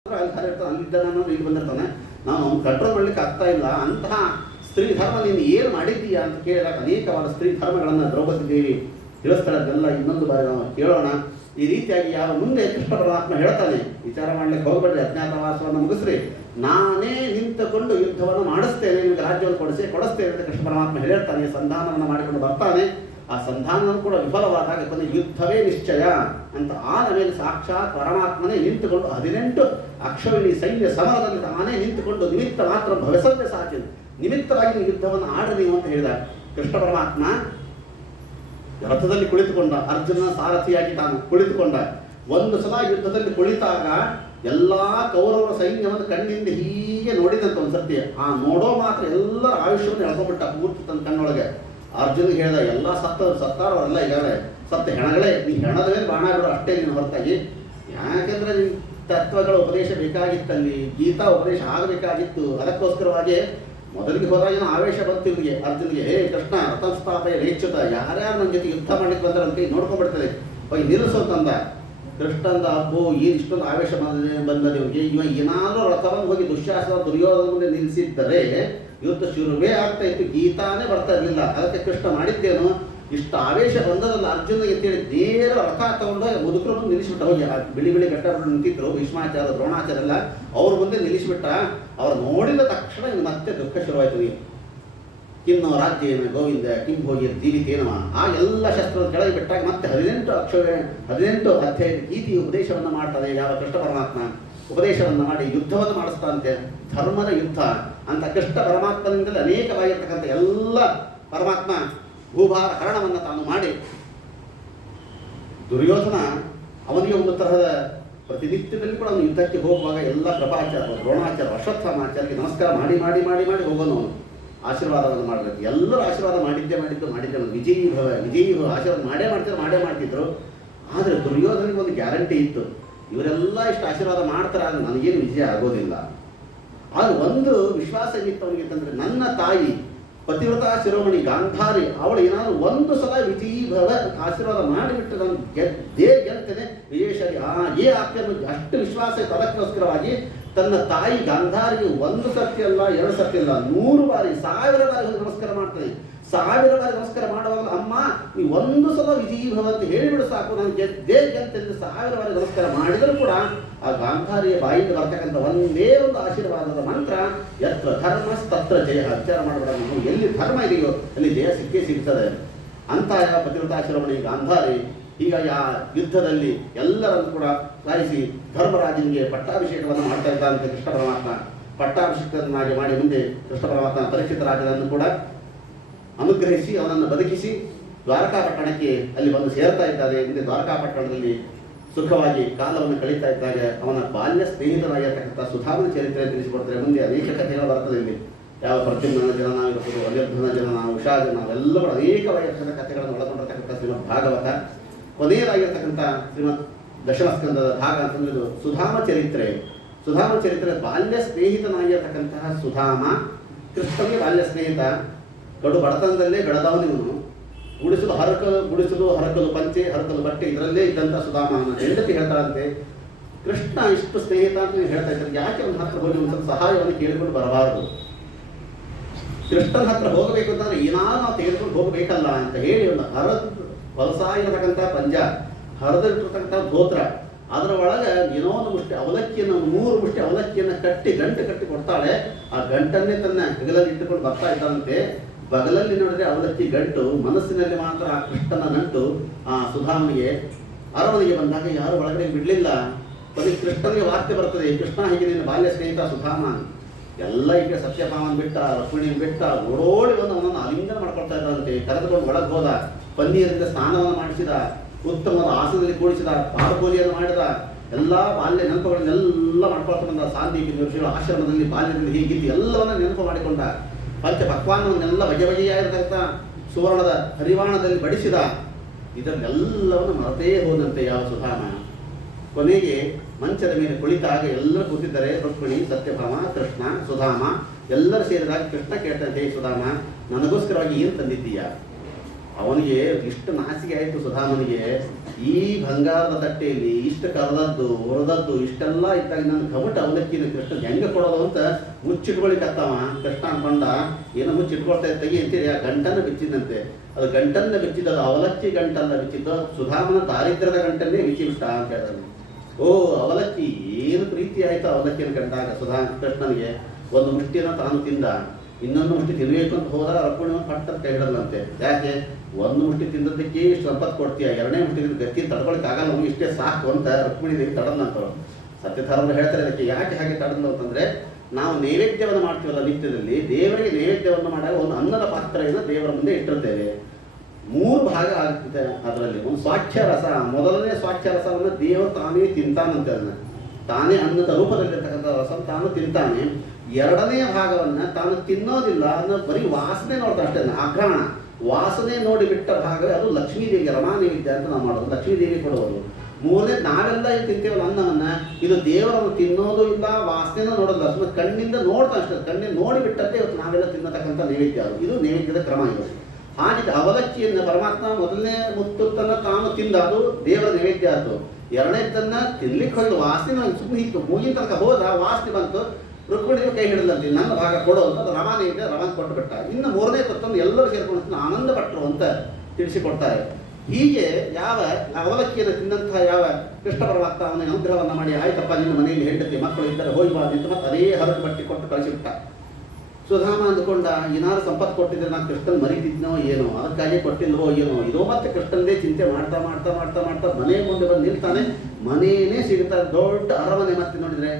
ಅಲ್ಲಿದ್ದ ನಾನು ಇಲ್ಲಿ ಬಂದಿರ್ತಾನೆ, ನಾವು ಕಂಟ್ರೋಲ್ ಮಾಡ್ಲಿಕ್ಕೆ ಆಗ್ತಾ ಇಲ್ಲ. ಅಂತಹ ಸ್ತ್ರೀ ಧರ್ಮ ನೀನು ಏನು ಮಾಡಿದ್ದೀಯಾ ಅಂತ ಕೇಳಿದಾಗ ಅನೇಕವಾದ ಸ್ತ್ರೀ ಧರ್ಮಗಳನ್ನು ದ್ರೌಪದಿ ದೇವಿ ತಿಳಿಸ್ತಾಳದೆಲ್ಲ ಇನ್ನೊಂದು ಬಾರಿ ನಾವು ಕೇಳೋಣ. ಈ ರೀತಿಯಾಗಿ ಯಾವ ಮುಂದೆ ಕೃಷ್ಣ ಪರಮಾತ್ಮ ಹೇಳ್ತಾನೆ, ವಿಚಾರ ಮಾಡ್ಲಿಕ್ಕೆ ಹೋಗ್ಬೇಡ್ರಿ, ಅಜ್ಞಾತವಾಸವನ್ನು ಮುಗಿಸ್ರಿ, ನಾನೇ ನಿಂತುಕೊಂಡು ಯುದ್ಧವನ್ನು ಮಾಡಿಸ್ತೇನೆ, ನಿಮಗೆ ರಾಜ್ಯವನ್ನು ಕೊಡಿಸ್ತೇನೆ ಅಂತ ಕೃಷ್ಣ ಪರಮಾತ್ಮ ಹೇಳ್ತಾನೆ. ಸಂಧಾನವನ್ನು ಮಾಡಿಕೊಂಡು ಬರ್ತಾನೆ. ಆ ಸಂಧಾನವನ್ನು ಕೂಡ ವಿಫಲವಾದಾಗ ಕೊನೆ ಯುದ್ಧವೇ ನಿಶ್ಚಯ ಅಂತ ಆದ ಮೇಲೆ ಸಾಕ್ಷಾತ್ ಪರಮಾತ್ಮನೇ ನಿಂತುಕೊಂಡು 18 ಅಕ್ಷವಿಣಿ ಸೈನ್ಯ ಸಮರದಲ್ಲಿ ತಾನೇ ನಿಂತುಕೊಂಡು ನಿಮಿತ್ತ ಮಾತ್ರ ಭವಿಸಂತೆ ಸಾಧ್ಯ, ನಿಮಿತ್ತವಾಗಿ ಯುದ್ಧವನ್ನು ಆಡಲಿ ಅಂತ ಹೇಳಿದ ಕೃಷ್ಣ ಪರಮಾತ್ಮ. ರಥದಲ್ಲಿ ಕುಳಿತುಕೊಂಡ, ಅರ್ಜುನ ಸಾರಥಿಯಾಗಿ ತಾನು ಕುಳಿತುಕೊಂಡ. ಒಂದು ಸಲ ಯುದ್ಧದಲ್ಲಿ ಕುಳಿತಾಗ ಎಲ್ಲಾ ಕೌರವರ ಸೈನ್ಯವನ್ನು ಕಣ್ಣಿಂದ ಹೀಗೆ ನೋಡಿದಂತ ಒಂದು ಸತ್ಯ, ಆ ನೋಡೋ ಮಾತ್ರ ಎಲ್ಲರ ಆಯುಷ್ಯವನ್ನು ಎಳ್ಕೊಂಡ್ಬಿಟ್ಟ ಪೂರ್ತಿ ತನ್ನ ಕಣ್ಣೊಳಗೆ. ಅರ್ಜುನಿಗೆ ಹೇಳ್ದ, ಎಲ್ಲ ಸತ್ತಾರವರೆಲ್ಲ ಈಗಾಗಲೇ ಸತ್ತ ಹೆಣಗಳೇ, ನೀ ಹೆಣದ ಮೇಲೆ ಬಾಣ ಬಿಡು ಅಷ್ಟೇ ನೀನು ಹೊರತಾಗಿ. ಯಾಕೆಂದ್ರೆ ನಿನ್ ತತ್ವಗಳ ಉಪದೇಶ ಬೇಕಾಗಿತ್ತಲ್ಲಿ, ಗೀತಾ ಉಪದೇಶ ಆಗಬೇಕಾಗಿತ್ತು. ಅದಕ್ಕೋಸ್ಕರವಾಗಿ ಮೊದಲಿಗೆ ಹೋದಾಗ ಏನೋ ಆವೇಶ ಬಂತು ಇವರಿಗೆ, ಅರ್ಜುನಿಗೆ, ಹೇ ಕೃಷ್ಣ ರಥಸ್ಥಾಪಯ ರೇಚ್ಯುತ, ಯಾರ್ಯಾರು ನನ್ನ ಜೊತೆ ಯುದ್ಧ ಮಾಡ್ಲಿಕ್ಕೆ ಬಂದರಂತೆ ನೋಡ್ಕೊಂಡ್ಬಿಡ್ತದೆ, ಹೋಗಿ ನಿಲ್ಲಿಸೋತಂದ. ಕೃಷ್ಣಂದ ಅಬ್ಬು ಏನು ಇಷ್ಟೊಂದು ಆವೇಶ ಬಂದದ ಇವರಿಗೆ, ಇವ ಏನಾದರೂ ರಥವನ್ನು ಹೋಗಿ ದುಶ್ಯಾಸನ ದುರ್ಯೋಧನ ಮುಂದೆ ನಿಲ್ಲಿಸಿದ್ದರೆ ಯುದ್ಧ ಶುರುವೇ ಆಗ್ತಾ ಇತ್ತು, ಗೀತಾನೇ ಬರ್ತಾ ಇರಲಿಲ್ಲ. ಅದಕ್ಕೆ ಕೃಷ್ಣ ಮಾಡಿದ್ದೇನು, ಇಷ್ಟು ಆವೇಶ ಬಂದದಲ್ಲ ಅರ್ಜುನಿಗೆ ಅಂತೇಳಿ ನೇರ ರಥ ತಗೊಂಡು ಮುದುಕರು ಮುಂದೆ ನಿಲ್ಲಿಸ್ಬಿಟ್ಟ. ಹೋಗಿ ಬಿಳಿ ಬಿಳಿ ಗಟ್ಟ ನಿಂತಿದ್ರು ಭೀಷ್ಮಾಚಾರ್ಯ ದ್ರೋಣಾಚಾರ್ಯ ಎಲ್ಲ, ಅವ್ರ ಮುಂದೆ ನಿಲ್ಲಿಸ್ಬಿಟ್ಟ. ಅವ್ರು ನೋಡಿದ ತಕ್ಷಣ ಮತ್ತೆ ದುಃಖ ಶುರುವಾಯ್ತು. ಕಿನ್ನೋ ರಾಜ್ಯೇನ ಗೋವಿಂದ ಕಿಂ ಹೋಗಿ ಜೀವಿತೇನವ, ಆ ಎಲ್ಲ ಶಸ್ತ್ರದ ಕೆಳಗೆ ಬಿಟ್ಟಾಗ ಮತ್ತೆ 18 ಅಧ್ಯಾಯ ಗೀತಿ ಉಪದೇಶವನ್ನು ಮಾಡ್ತಾನೆ. ಯಾವ ಕೃಷ್ಣ ಪರಮಾತ್ಮ ಉಪದೇಶವನ್ನು ಮಾಡಿ ಯುದ್ಧವನ್ನು ಮಾಡಿಸ್ತಾನಂತೆ, ಧರ್ಮದ ಯುದ್ಧ ಅಂತ. ಕೃಷ್ಣ ಪರಮಾತ್ಮನಿಂದಲೇ ಅನೇಕವಾಗಿರ್ತಕ್ಕಂಥ ಎಲ್ಲ ಪರಮಾತ್ಮ ಭೂಭಾರ ಹರಣವನ್ನು ತಾನು ಮಾಡಿ, ದುರ್ಯೋಧನ ಅವನಿಗೆ ಒಂದು ತರಹದ ಪ್ರತಿನಿತ್ಯದಲ್ಲಿ ಕೂಡ ಅವನು ಯುದ್ಧಕ್ಕೆ ಹೋಗುವಾಗ ಎಲ್ಲ ಕೃಪಾಚಾರ್ಯ ದ್ರೋಣಾಚಾರ್ಯ ಅಶ್ವತ್ಥಾಮಾಚಾರ್ಯಗೆ ನಮಸ್ಕಾರ ಮಾಡಿ ಮಾಡಿ ಮಾಡಿ ಮಾಡಿ ಹೋಗೋನು, ಅವನು ಆಶೀರ್ವಾದವನ್ನು ಮಾಡಬೇಕು. ಎಲ್ಲರೂ ಆಶೀರ್ವಾದ ಮಾಡಿದ್ದೆ ವಿಜಯೀ ಭವ ಆಶೀರ್ವಾದ ಮಾಡೇ ಮಾಡ್ತಿದ್ರು. ಆದರೆ ದುರ್ಯೋಧನಿಗೆ ಒಂದು ಗ್ಯಾರಂಟಿ ಇತ್ತು, ಇವರೆಲ್ಲ ಇಷ್ಟು ಆಶೀರ್ವಾದ ಮಾಡ್ತಾರೆ, ಆದರೆ ನನಗೇನು ವಿಜಯ ಆಗೋದಿಲ್ಲ. ಆದ್ರೆ ಒಂದು ವಿಶ್ವಾಸ ಏನಿತ್ತು ಅವನಿಗೆ ಅಂತಂದ್ರೆ, ನನ್ನ ತಾಯಿ ಪತಿವ್ರತಾ ಶಿರೋಮಣಿ ಗಾಂಧಾರಿ ಅವಳು ಏನಾದರೂ ಒಂದು ಸಲ ವಿಜಯೀ ಭವ ಆಶೀರ್ವಾದ ಮಾಡಿಬಿಟ್ಟು ನಾನು ಗೆಲ್ತೇನೆ ವಿಜಯಶಾಲಿ ಆಗ್ತೇನೆ ಅಷ್ಟು ವಿಶ್ವಾಸ ಇತ್ತು. ಅದಕ್ಕೋಸ್ಕರವಾಗಿ ತನ್ನ ತಾಯಿ ಗಾಂಧಾರಿಗೆ 1 ಸರ್ತಿ ಅಲ್ಲ 2 ಸರ್ತಿ ಅಲ್ಲ 100 ಬಾರಿ 1000 ಬಾರಿ ನಮಸ್ಕಾರ ಮಾಡ್ತಾನೆ. 1000 ಬಾರಿ ನಮಸ್ಕಾರ ಮಾಡುವಾಗ, ಅಮ್ಮ ನೀ ಒಂದು ಸಲ ವಿಜಯೀ ಭವ ಅಂತ ಹೇಳಿಬಿಡು ಸಾಕು, ನಾನು ಗೆಲ್ತೇನೆ 1000 ಬಾರಿ ನಮಸ್ಕಾರ ಮಾಡಿದರೂ ಕೂಡ ಆ ಗಾಂಧಾರಿಯ ಬಾಯಿಂದ ಬರ್ತಕ್ಕಂಥ ಒಂದೇ ಒಂದು ಆಶೀರ್ವಾದದ ಮಂತ್ರ, ಯತ್ರ ಧರ್ಮ ತತ್ರ ಜಯ. ವಿಚಾರ ಮಾಡಬೇಡ, ನಾವು ಎಲ್ಲಿ ಧರ್ಮ ಇದೆಯೋ ಅಲ್ಲಿ ಜಯ ಸಿಗ್ತದೆ ಅಂತ ಪತಿವ್ರತಾ ಶಿರೋಮಣಿ ಗಾಂಧಾರಿ ಹೀಗಾಗಿ ಆ ಯುದ್ಧದಲ್ಲಿ ಎಲ್ಲರನ್ನು ಕೂಡ ಸಾಯಿಸಿ ಧರ್ಮರಾಜನಿಗೆ ಪಟ್ಟಾಭಿಷೇಕವನ್ನು ಮಾಡ್ತಾ ಇದ್ದಂತೆ ಕೃಷ್ಣ ಪರಮಾತ್ಮ. ಪಟ್ಟಾಭಿಷೇಕವನ್ನಾಗಿ ಮಾಡಿ ಮುಂದೆ ಕೃಷ್ಣ ಪರಮಾತ್ಮ ಪರೀಕ್ಷಿತ ರಾಜನನ್ನು ಕೂಡ ಅನುಗ್ರಹಿಸಿ ಅವನನ್ನು ಬದುಕಿಸಿ ದ್ವಾರಕಾಪಟ್ಟಣಕ್ಕೆ ಅಲ್ಲಿ ಬಂದು ಸೇರ್ತಾ ಇದ್ದಾರೆ. ಮುಂದೆ ದ್ವಾರಕಾಪಟ್ಟಣದಲ್ಲಿ ಸುಖವಾಗಿ ಕಾಲವನ್ನು ಕಳೀತಾ ಇದ್ದಾಗ ಅವನ ಬಾಲ್ಯ ಸ್ನೇಹಿತನಾಗಿರ್ತಕ್ಕಂಥ ಸುಧಾಮನ ಚರಿತ್ರೆ ತಿಳಿಸಿಕೊಡ್ತಾರೆ. ಮುಂದೆ ಅನೇಕ ಕಥೆಗಳು ಬರ್ತದೆ ಇಲ್ಲಿ, ಯಾವ ಪ್ರದ್ಯುಮ್ನ ಜನನ ಇರ್ಬೋದು, ಅನಿರ್ಧನ ಜನನ, ಉಷಾ ಜನನ, ಅವೆಲ್ಲ ಕೂಡ ಅನೇಕವಾಗಿರ್ತಕ್ಕಂಥ ಕಥೆಗಳನ್ನು ಒಳಗೊಂಡಿರ್ತಕ್ಕಂಥ ಶ್ರೀಮದ್ ಭಾಗವತ. ಕೊನೆಯದಾಗಿರ್ತಕ್ಕಂಥ ಶ್ರೀಮದ್ ದಶಮಸ್ಕಂದದ ಭಾಗ ಅಂತಂದ್ರೆ ಸುಧಾಮ ಚರಿತ್ರೆ. ಸುಧಾಮ ಚರಿತ್ರೆ ಬಾಲ್ಯ ಸ್ನೇಹಿತನಾಗಿರ್ತಕ್ಕಂತಹ ಸುಧಾಮ ಕೃಷ್ಣನಿಗೆ ಬಾಲ್ಯ ಸ್ನೇಹಿತ, ಕಡು ಬಡತನದಲ್ಲೇ ಬೆಳೆದವನಿವನು. ಗುಡಿಸಲು ಹರಕಲು ಪಂಚೆ ಹರಕಲು ಬಟ್ಟೆ ಇದರಲ್ಲೇ ಇದ್ದಂಥ ಸುಧಾಮ ಹೆಂಡತಿ ಹೇಳ್ತಾರಂತೆ, ಕೃಷ್ಣ ಇಷ್ಟು ಸ್ನೇಹಿತ ಅಂತ ನೀವು ಹೇಳ್ತಾ ಇದ್ದಾರೆ, ಯಾಕೆ ಅವನ ಹತ್ರ ಹೋಗಿ ಒಂದು ಸ್ವಲ್ಪ ಸಹಾಯವನ್ನು ಕೇಳಿಕೊಂಡು ಬರಬಾರದು, ಕೃಷ್ಣನ ಹತ್ರ ಹೋಗಬೇಕು ಅಂತಂದ್ರೆ ಏನಾದ್ರು ನಾವು ತೆಗೆದುಕೊಂಡು ಹೋಗಬೇಕಲ್ಲ ಅಂತ ಹೇಳಿ ಒಂದು ಹೊಲಸಾಗಿರತಕ್ಕಂಥ ಪಂಜ, ಹರಿದಿರ್ತಕ್ಕಂಥ ಗೋತ್ರ, ಅದರ ಒಳಗೆ ಏನೋ ಒಂದು ಮುಷ್ಟಿ ಅವಲಕ್ಕಿಯನ್ನು 3 ಮುಷ್ಟಿ ಅವಲಕ್ಕಿಯನ್ನು ಗಂಟು ಕಟ್ಟಿ ಕೊಡ್ತಾಳೆ. ಆ ಗಂಟನ್ನೇ ತನ್ನ ಹೆಗಲಲ್ಲಿ ಇಟ್ಟುಕೊಂಡು ಬರ್ತಾ ಇದ್ದಾನಂತೆ. ಬಗಲಲ್ಲಿ ನೋಡಿದ್ರೆ ಅವಲಕ್ಕಿ ಗಂಟು, ಮನಸ್ಸಿನಲ್ಲಿ ಮಾತ್ರ ಆ ಕೃಷ್ಣನ ನಂಟು. ಆ ಸುಧಾಮನಿಗೆ ಅರಮನೆಗೆ ಬಂದಾಗ ಯಾರು ಒಳಗಡೆ ಬಿಡಲಿಲ್ಲ. ಕೊನೆಗೆ ಕೃಷ್ಣನಿಗೆ ವಾರ್ತೆ ಬರ್ತದೆ, ಕೃಷ್ಣ ಹೀಗೆ ನಿನ್ನ ಬಾಲ್ಯ ಸ್ನೇಹಿತ ಸುಧಾಮ ಎಲ್ಲ ಈಗ ಸತ್ಯಭಾಮನ್ ಬಿಟ್ಟ, ರುಕ್ಮಿಣಿನ ಬಿಟ್ಟ, ಓಡೋಡಿ ಬಂದು ಅವನನ್ನು ಅಲಿಂಗನ ಮಾಡ್ಕೊಳ್ತಾ ಇದ್ದಂತೆ. ಕರೆದುಕೊಂಡು ಒಳಗೆ ಹೋದ, ಪನ್ನೀರಿಂದ ಸ್ನಾನವನ್ನು ಮಾಡಿಸಿದ, ಉತ್ತಮವಾದ ಆಸನದಲ್ಲಿ ಕೂಡಿಸಿದ, ಪಾದಪೂಜೆಯನ್ನು ಮಾಡಿದ, ಎಲ್ಲ ಬಾಲ್ಯ ನೆನಪುಗಳನ್ನೆಲ್ಲ ಮಾಡ್ಕೊಳ್ತಾ ಬಂದ. ಸಾಂದೀಪಿ ಋಷಿಗಳ ಆಶ್ರಮದಲ್ಲಿ ಬಾಲ್ಯದಲ್ಲಿ ಹೀಗಿದ್ದು ಎಲ್ಲವನ್ನ ನೆನಪು ಮಾಡಿಕೊಂಡ. ಪಂಚ ಪಕ್ವಾನ್ನವನ್ನೆಲ್ಲ ಬಗೆಯಾಗಿರ್ತಕ್ಕಂಥ ಸುವರ್ಣದ ಹರಿವಾಣದಲ್ಲಿ ಬಡಿಸಿದ. ಇದನ್ನೆಲ್ಲವನ್ನು ಮರೆತೇ ಹೋದಂತೆ ಯಾವ ಸುಧಾಮ. ಕೊನೆಗೆ ಮಂಚದ ಮೇಲೆ ಕುಳಿತಾಗ ಎಲ್ಲರೂ ಕೂತಿದ್ದಾರೆ, ರುಕ್ಮಿಣಿ, ಸತ್ಯಭಾಮ, ಕೃಷ್ಣ, ಸುಧಾಮ ಎಲ್ಲರೂ ಸೇರಿದಾಗ ಕೃಷ್ಣ ಕೇಳ್ತಾರೆ, ಹೇ ಸುಧಾಮ, ನನಗೋಸ್ಕರವಾಗಿ ಏನು ತಂದಿದ್ದೀಯಾ? ಅವನಿಗೆ ಇಷ್ಟು ನಾಚಿಕೆ ಆಯಿತು ಸುಧಾಮನಿಗೆ. ಈ ಬಂಗಾರದ ತಟ್ಟೆಯಲ್ಲಿ ಇಷ್ಟು ಕರೆದದ್ದು ಹೊರದದ್ದು ಇಷ್ಟೆಲ್ಲ ಇದ್ದಾಗ ನನ್ನ ಕಮಟ ಅವಲಕ್ಕಿನ ಕೃಷ್ಣ ಹೆಂಗೆ ಕೊಡೋದು ಅಂತ ಮುಚ್ಚಿಟ್ಕೊಳಿಕತ್ತವ. ಕೃಷ್ಣ ಅನ್ಕೊಂಡ ಏನೋ ಮುಚ್ಚಿಟ್ಕೊಳ್ತಾ ತೆಗಿ ಅಂತೇಳಿ ಆ ಗಂಟನ್ನು ಬಿಚ್ಚಿದಂತೆ. ಅದು ಗಂಟನ್ನ ಬಿಚ್ಚಿದ್ದು ಅವಲಕ್ಕಿ ಗಂಟನ್ನ ಬಿಚ್ಚಿದ್ದು ಸುಧಾಮನ ದಾರಿದ್ರ್ಯದ ಗಂಟನ್ನೇ ಬಿಚ್ಚಿಬಿಟ್ಟ ಅಂತ ಹೇಳಿದ್ರು. ಓ ಅವಲಕ್ಕಿ ಏನು ಪ್ರೀತಿ ಆಯಿತು ಅವಲಕ್ಕಿಯನ್ನು ಕಂಡಾಗ ಕೃಷ್ಣನಿಗೆ. ಒಂದು ಮುಷ್ಟಿನ ತಾನು ತಿಂದ, ಇನ್ನೊಂದು ಮುಷ್ಟಿ ತಿನ್ನಬೇಕು ಅಂತ ಹೋದ ರುಕ್ಮಿಣಿ ಪಟ್ಟದ ಕೈ ಹಿಡದಂತೆ. ಯಾಕೆ ಒಂದು ಮುಷ್ಟಿ ತಿಂದದ್ದಕ್ಕೆ ಇಷ್ಟು ಸಂಪತ್ತು ಕೊಡ್ತೀಯ, ಎರಡನೇ ಮುಷ್ಟಿ ಗಟ್ಟಿ ತಡ್ಕೊಳಕ್ಕೆ ಆಗಲ್ಲ, ನಮ್ಗೆ ಇಷ್ಟೇ ಸಾಕು ಅಂತ ರುಕ್ಮಿಣಿ ದೇವಿ ತಡದಂತವಳು. ಸತ್ಯಧರ್ಮರು ಹೇಳ್ತಾರೆ ಅದಕ್ಕೆ. ಯಾಕೆ ಹಾಗೆ ತಡದ್ಲು ಅಂತಂದ್ರೆ, ನಾವು ನೈವೇದ್ಯವನ್ನು ಮಾಡ್ತೀವಲ್ಲ ನಿತ್ಯದಲ್ಲಿ, ದೇವರಿಗೆ ನೈವೇದ್ಯವನ್ನು ಮಾಡಾಗ ಒಂದು ಅನ್ನದ ಪಾತ್ರೆಯನ್ನು ದೇವರ ಮುಂದೆ ಇಟ್ಟಿರ್ತೇವೆ. 3 ಭಾಗ ಆಗ್ತದೆ ಅದರಲ್ಲಿ. ಒಂದು ಸ್ವಾಚ್ಛ ರಸ, ಮೊದಲನೇ ಸ್ವಾಚ್ಛ ರಸವನ್ನು ದೇವರು ತಾನೇ ತಿಂತಾನಂತೆ. ಅದನ್ನ ತಾನೇ ಅನ್ನದ ರೂಪದಲ್ಲಿರ್ತಕ್ಕಂಥ ರಸ ತಾನು ತಿಂತಾನೆ. ಎರಡನೆಯ ಭಾಗವನ್ನು ತಾನು ತಿನ್ನೋದಿಲ್ಲ, ಅದನ್ನ ಬರೀ ವಾಸನೆ ನೋಡ್ತಾ ಅಷ್ಟೇ, ಆಘ್ರಾಣ ವಾಸನೆ ನೋಡಿ ಬಿಟ್ಟ ಭಾಗ ಅದು ಲಕ್ಷ್ಮೀದೇವಿಗೆ ರಮಾನೈವೇದ್ಯ ಅಂತ ನಾವು ಮಾಡೋದು, ಲಕ್ಷ್ಮೀದೇವಿ ಕೊಡುವುದು. ಮೂರನೇ ನಾವೆಲ್ಲ ಏನು ತಿಂತೇವಲ್ಲ ಅನ್ನವನ್ನ, ಇದು ದೇವರನ್ನು ತಿನ್ನೋದು ಇಲ್ಲ, ವಾಸನೆನೂ ನೋಡೋಲ್ಲ, ಸುಮ್ಮನೆ ಕಣ್ಣಿಂದ ನೋಡ್ತಾ ಅಷ್ಟೇ, ಕಣ್ಣಿಂದ ನೋಡಿ ಬಿಟ್ಟಂತೆ ಇವತ್ತು ನಾವೆಲ್ಲ ತಿನ್ನತಕ್ಕಂಥ ನೈವೇದ್ಯ. ಇದು ನೈವೇದ್ಯದ ಕ್ರಮ ಇದು. ಹಾಗೆ ಅವಲಕ್ಕಿಯನ್ನು ಪರಮಾತ್ಮ ಮೊದಲನೇ ಮುತ್ತನ್ನು ತಾನು ತಿಂದ, ಅದು ದೇವರ ನೈವೇದ್ಯ ಆಯಿತು. ಎರಡನೇದನ್ನ ತಿನ್ಲಿಕ್ಕೆ ಹೋಗಿ ವಾಸನೆ ಸುಮ್ಮನೆ ಇತ್ತು, ಮೂಗಿನ ತನಕ ಹೋದ, ವಾಸನೆ ಬಂತು, ರುಕ್ಮಿಣಿಗೆ ಕೈ ಹಿಡಿದಂತೆ ನನ್ನ ಭಾಗ ಕೊಡು ಅಂತ ಅದು ರಮಾನೈವೇದ್ಯ, ರಮಾನ್ ಕೊಟ್ಟು ಬಿಟ್ಟ. ಇನ್ನು ಮೂರನೇ ತತ್ವವನ್ನು ಎಲ್ಲರೂ ಸೇರ್ಕೊಂಡು ಆನಂದ ಪಟ್ಟರು ಅಂತ ತಿಳಿಸಿಕೊಡ್ತಾರೆ. ಹೀಗೆ ಯಾವ ಅವಲಕ್ಕಿಯನ್ನು ತಿಂದಂತಹ ಯಾವ ಕೃಷ್ಣ ಪರಮಾತ್ಮ ಅವನಿಗೆ ಅನುಗ್ರಹವನ್ನು ಮಾಡಿ, ಆಯ್ತಪ್ಪ ನಿನ್ನ ಮನೆಯಲ್ಲಿ ಹೆಂಡತಿ ಮಕ್ಕಳು ಇದ್ದರೆ ಹೋಗಿ ಬಾ ಅಂತ ಮತ್ತೆ ಅದೇ ಹರಕು ಬಟ್ಟಿ ಕೊಟ್ಟು ಕಳಿಸಿಬಿಟ್ಟ. ಸುಧಾಮ ಅಂದುಕೊಂಡ, ಏನಾದ್ರು ಸಂಪತ್ತು ಕೊಟ್ಟಿದ್ರೆ ನಾನು ಕೃಷ್ಣನ್ ಮರಿತಿದ್ನೋ ಏನೋ, ಅದಕ್ಕಾಗಿ ಕೊಟ್ಟಿಲ್ವೋ ಏನೋ, ಇದೋ ಮತ್ತೆ ಕೃಷ್ಣನ್ನೇ ಚಿಂತೆ ಮಾಡ್ತಾ ಮಾಡ್ತಾ ಮಾಡ್ತಾ ಮಾಡ್ತಾ ಮನೆ ಮುಂದೆ ಬಂದು ನಿಲ್ತಾನೆ. ಮನೆಯೇ ಸಿಗುತ್ತಾರೆ, ದೊಡ್ಡ ಅರಮನೆ. ಮತ್ತೆ ನೋಡಿದ್ರೆ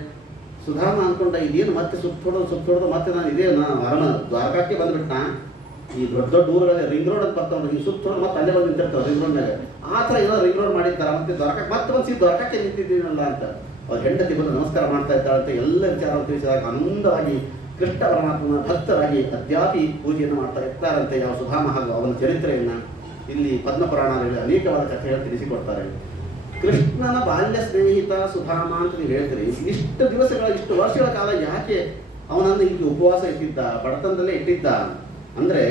ಸುಧಾಮ ಅಂದ್ಕೊಂಡ, ಇದೇನು ಮತ್ತೆ ಸುತ್ತೋದು ಮತ್ತೆ ನಾನು ಅರಮನೆ ದ್ವಾರಕಕ್ಕೆ ಬಂದ್ಬಿಟ್ಟ. ಈ ದೊಡ್ಡ ದೊಡ್ಡ ಊರುಗಳಲ್ಲಿ ರಿಂಗ್ ರೋಡ್ ಅಂತ ಬರ್ತಾವೆ, ಈ ಸುತ್ತೋಡು ಮತ್ತೆ ಅಲ್ಲೇ ಬಂದು ನಿಂತಿರ್ತಾವೆ ರಿಂಗ್ ರೋಡ್ನಾಗ. ಆ ಥರ ಏನೋ ರಿಂಗ್ ರೋಡ್ ಮಾಡಿರ್ತಾರೆ. ಮತ್ತೆ ದ್ವಾರಕಕ್ಕೆ ಮತ್ತೆ ಬಂದು ದ್ವಾರಕಕ್ಕೆ ನಿಂತಿದ್ದೀನಲ್ಲ ಅಂತ ಅವ್ರ ಹೆಂಡತಿ ಬಂದು ನಮಸ್ಕಾರ ಮಾಡ್ತಾ ಇದ್ದಾಳಂತೆ. ಎಲ್ಲ ವಿಚಾರವನ್ನು ತಿಳಿಸಿದಾಗ ಆನಂದವಾಗಿ ಕೃಷ್ಣ ಪರಮಾತ್ಮನ ಭಕ್ತರಾಗಿ ಅದ್ಯಾಪಿ ಪೂಜೆಯನ್ನು ಮಾಡ್ತಾ ಇರ್ತಾರಂತೆ. ಯಾವ ಸುಧಾಮ ಹಾಗೂ ಅವನ ಚರಿತ್ರೆಯನ್ನು ಇಲ್ಲಿ ಪದ್ಮಪುರಾಣದಲ್ಲಿ ಅನೇಕವಾದ ಕಥೆಗಳು ತಿಳಿಸಿಕೊಡ್ತಾರೆ. ಕೃಷ್ಣನ ಬಾಲ್ಯ ಸ್ನೇಹಿತ ಸುಧಾಮ ಅಂತ ನೀವು ಹೇಳ್ತೀರಿ. ಇಷ್ಟು ದಿವಸಗಳ ಇಷ್ಟು ವರ್ಷಗಳ ಕಾಲ ಯಾಕೆ ಅವನನ್ನು ಇಲ್ಲಿ ಉಪವಾಸ ಇಟ್ಟಿದ್ದ, ಬಡತನದಲ್ಲೇ ಇಟ್ಟಿದ್ದ ಅಂದರೆ,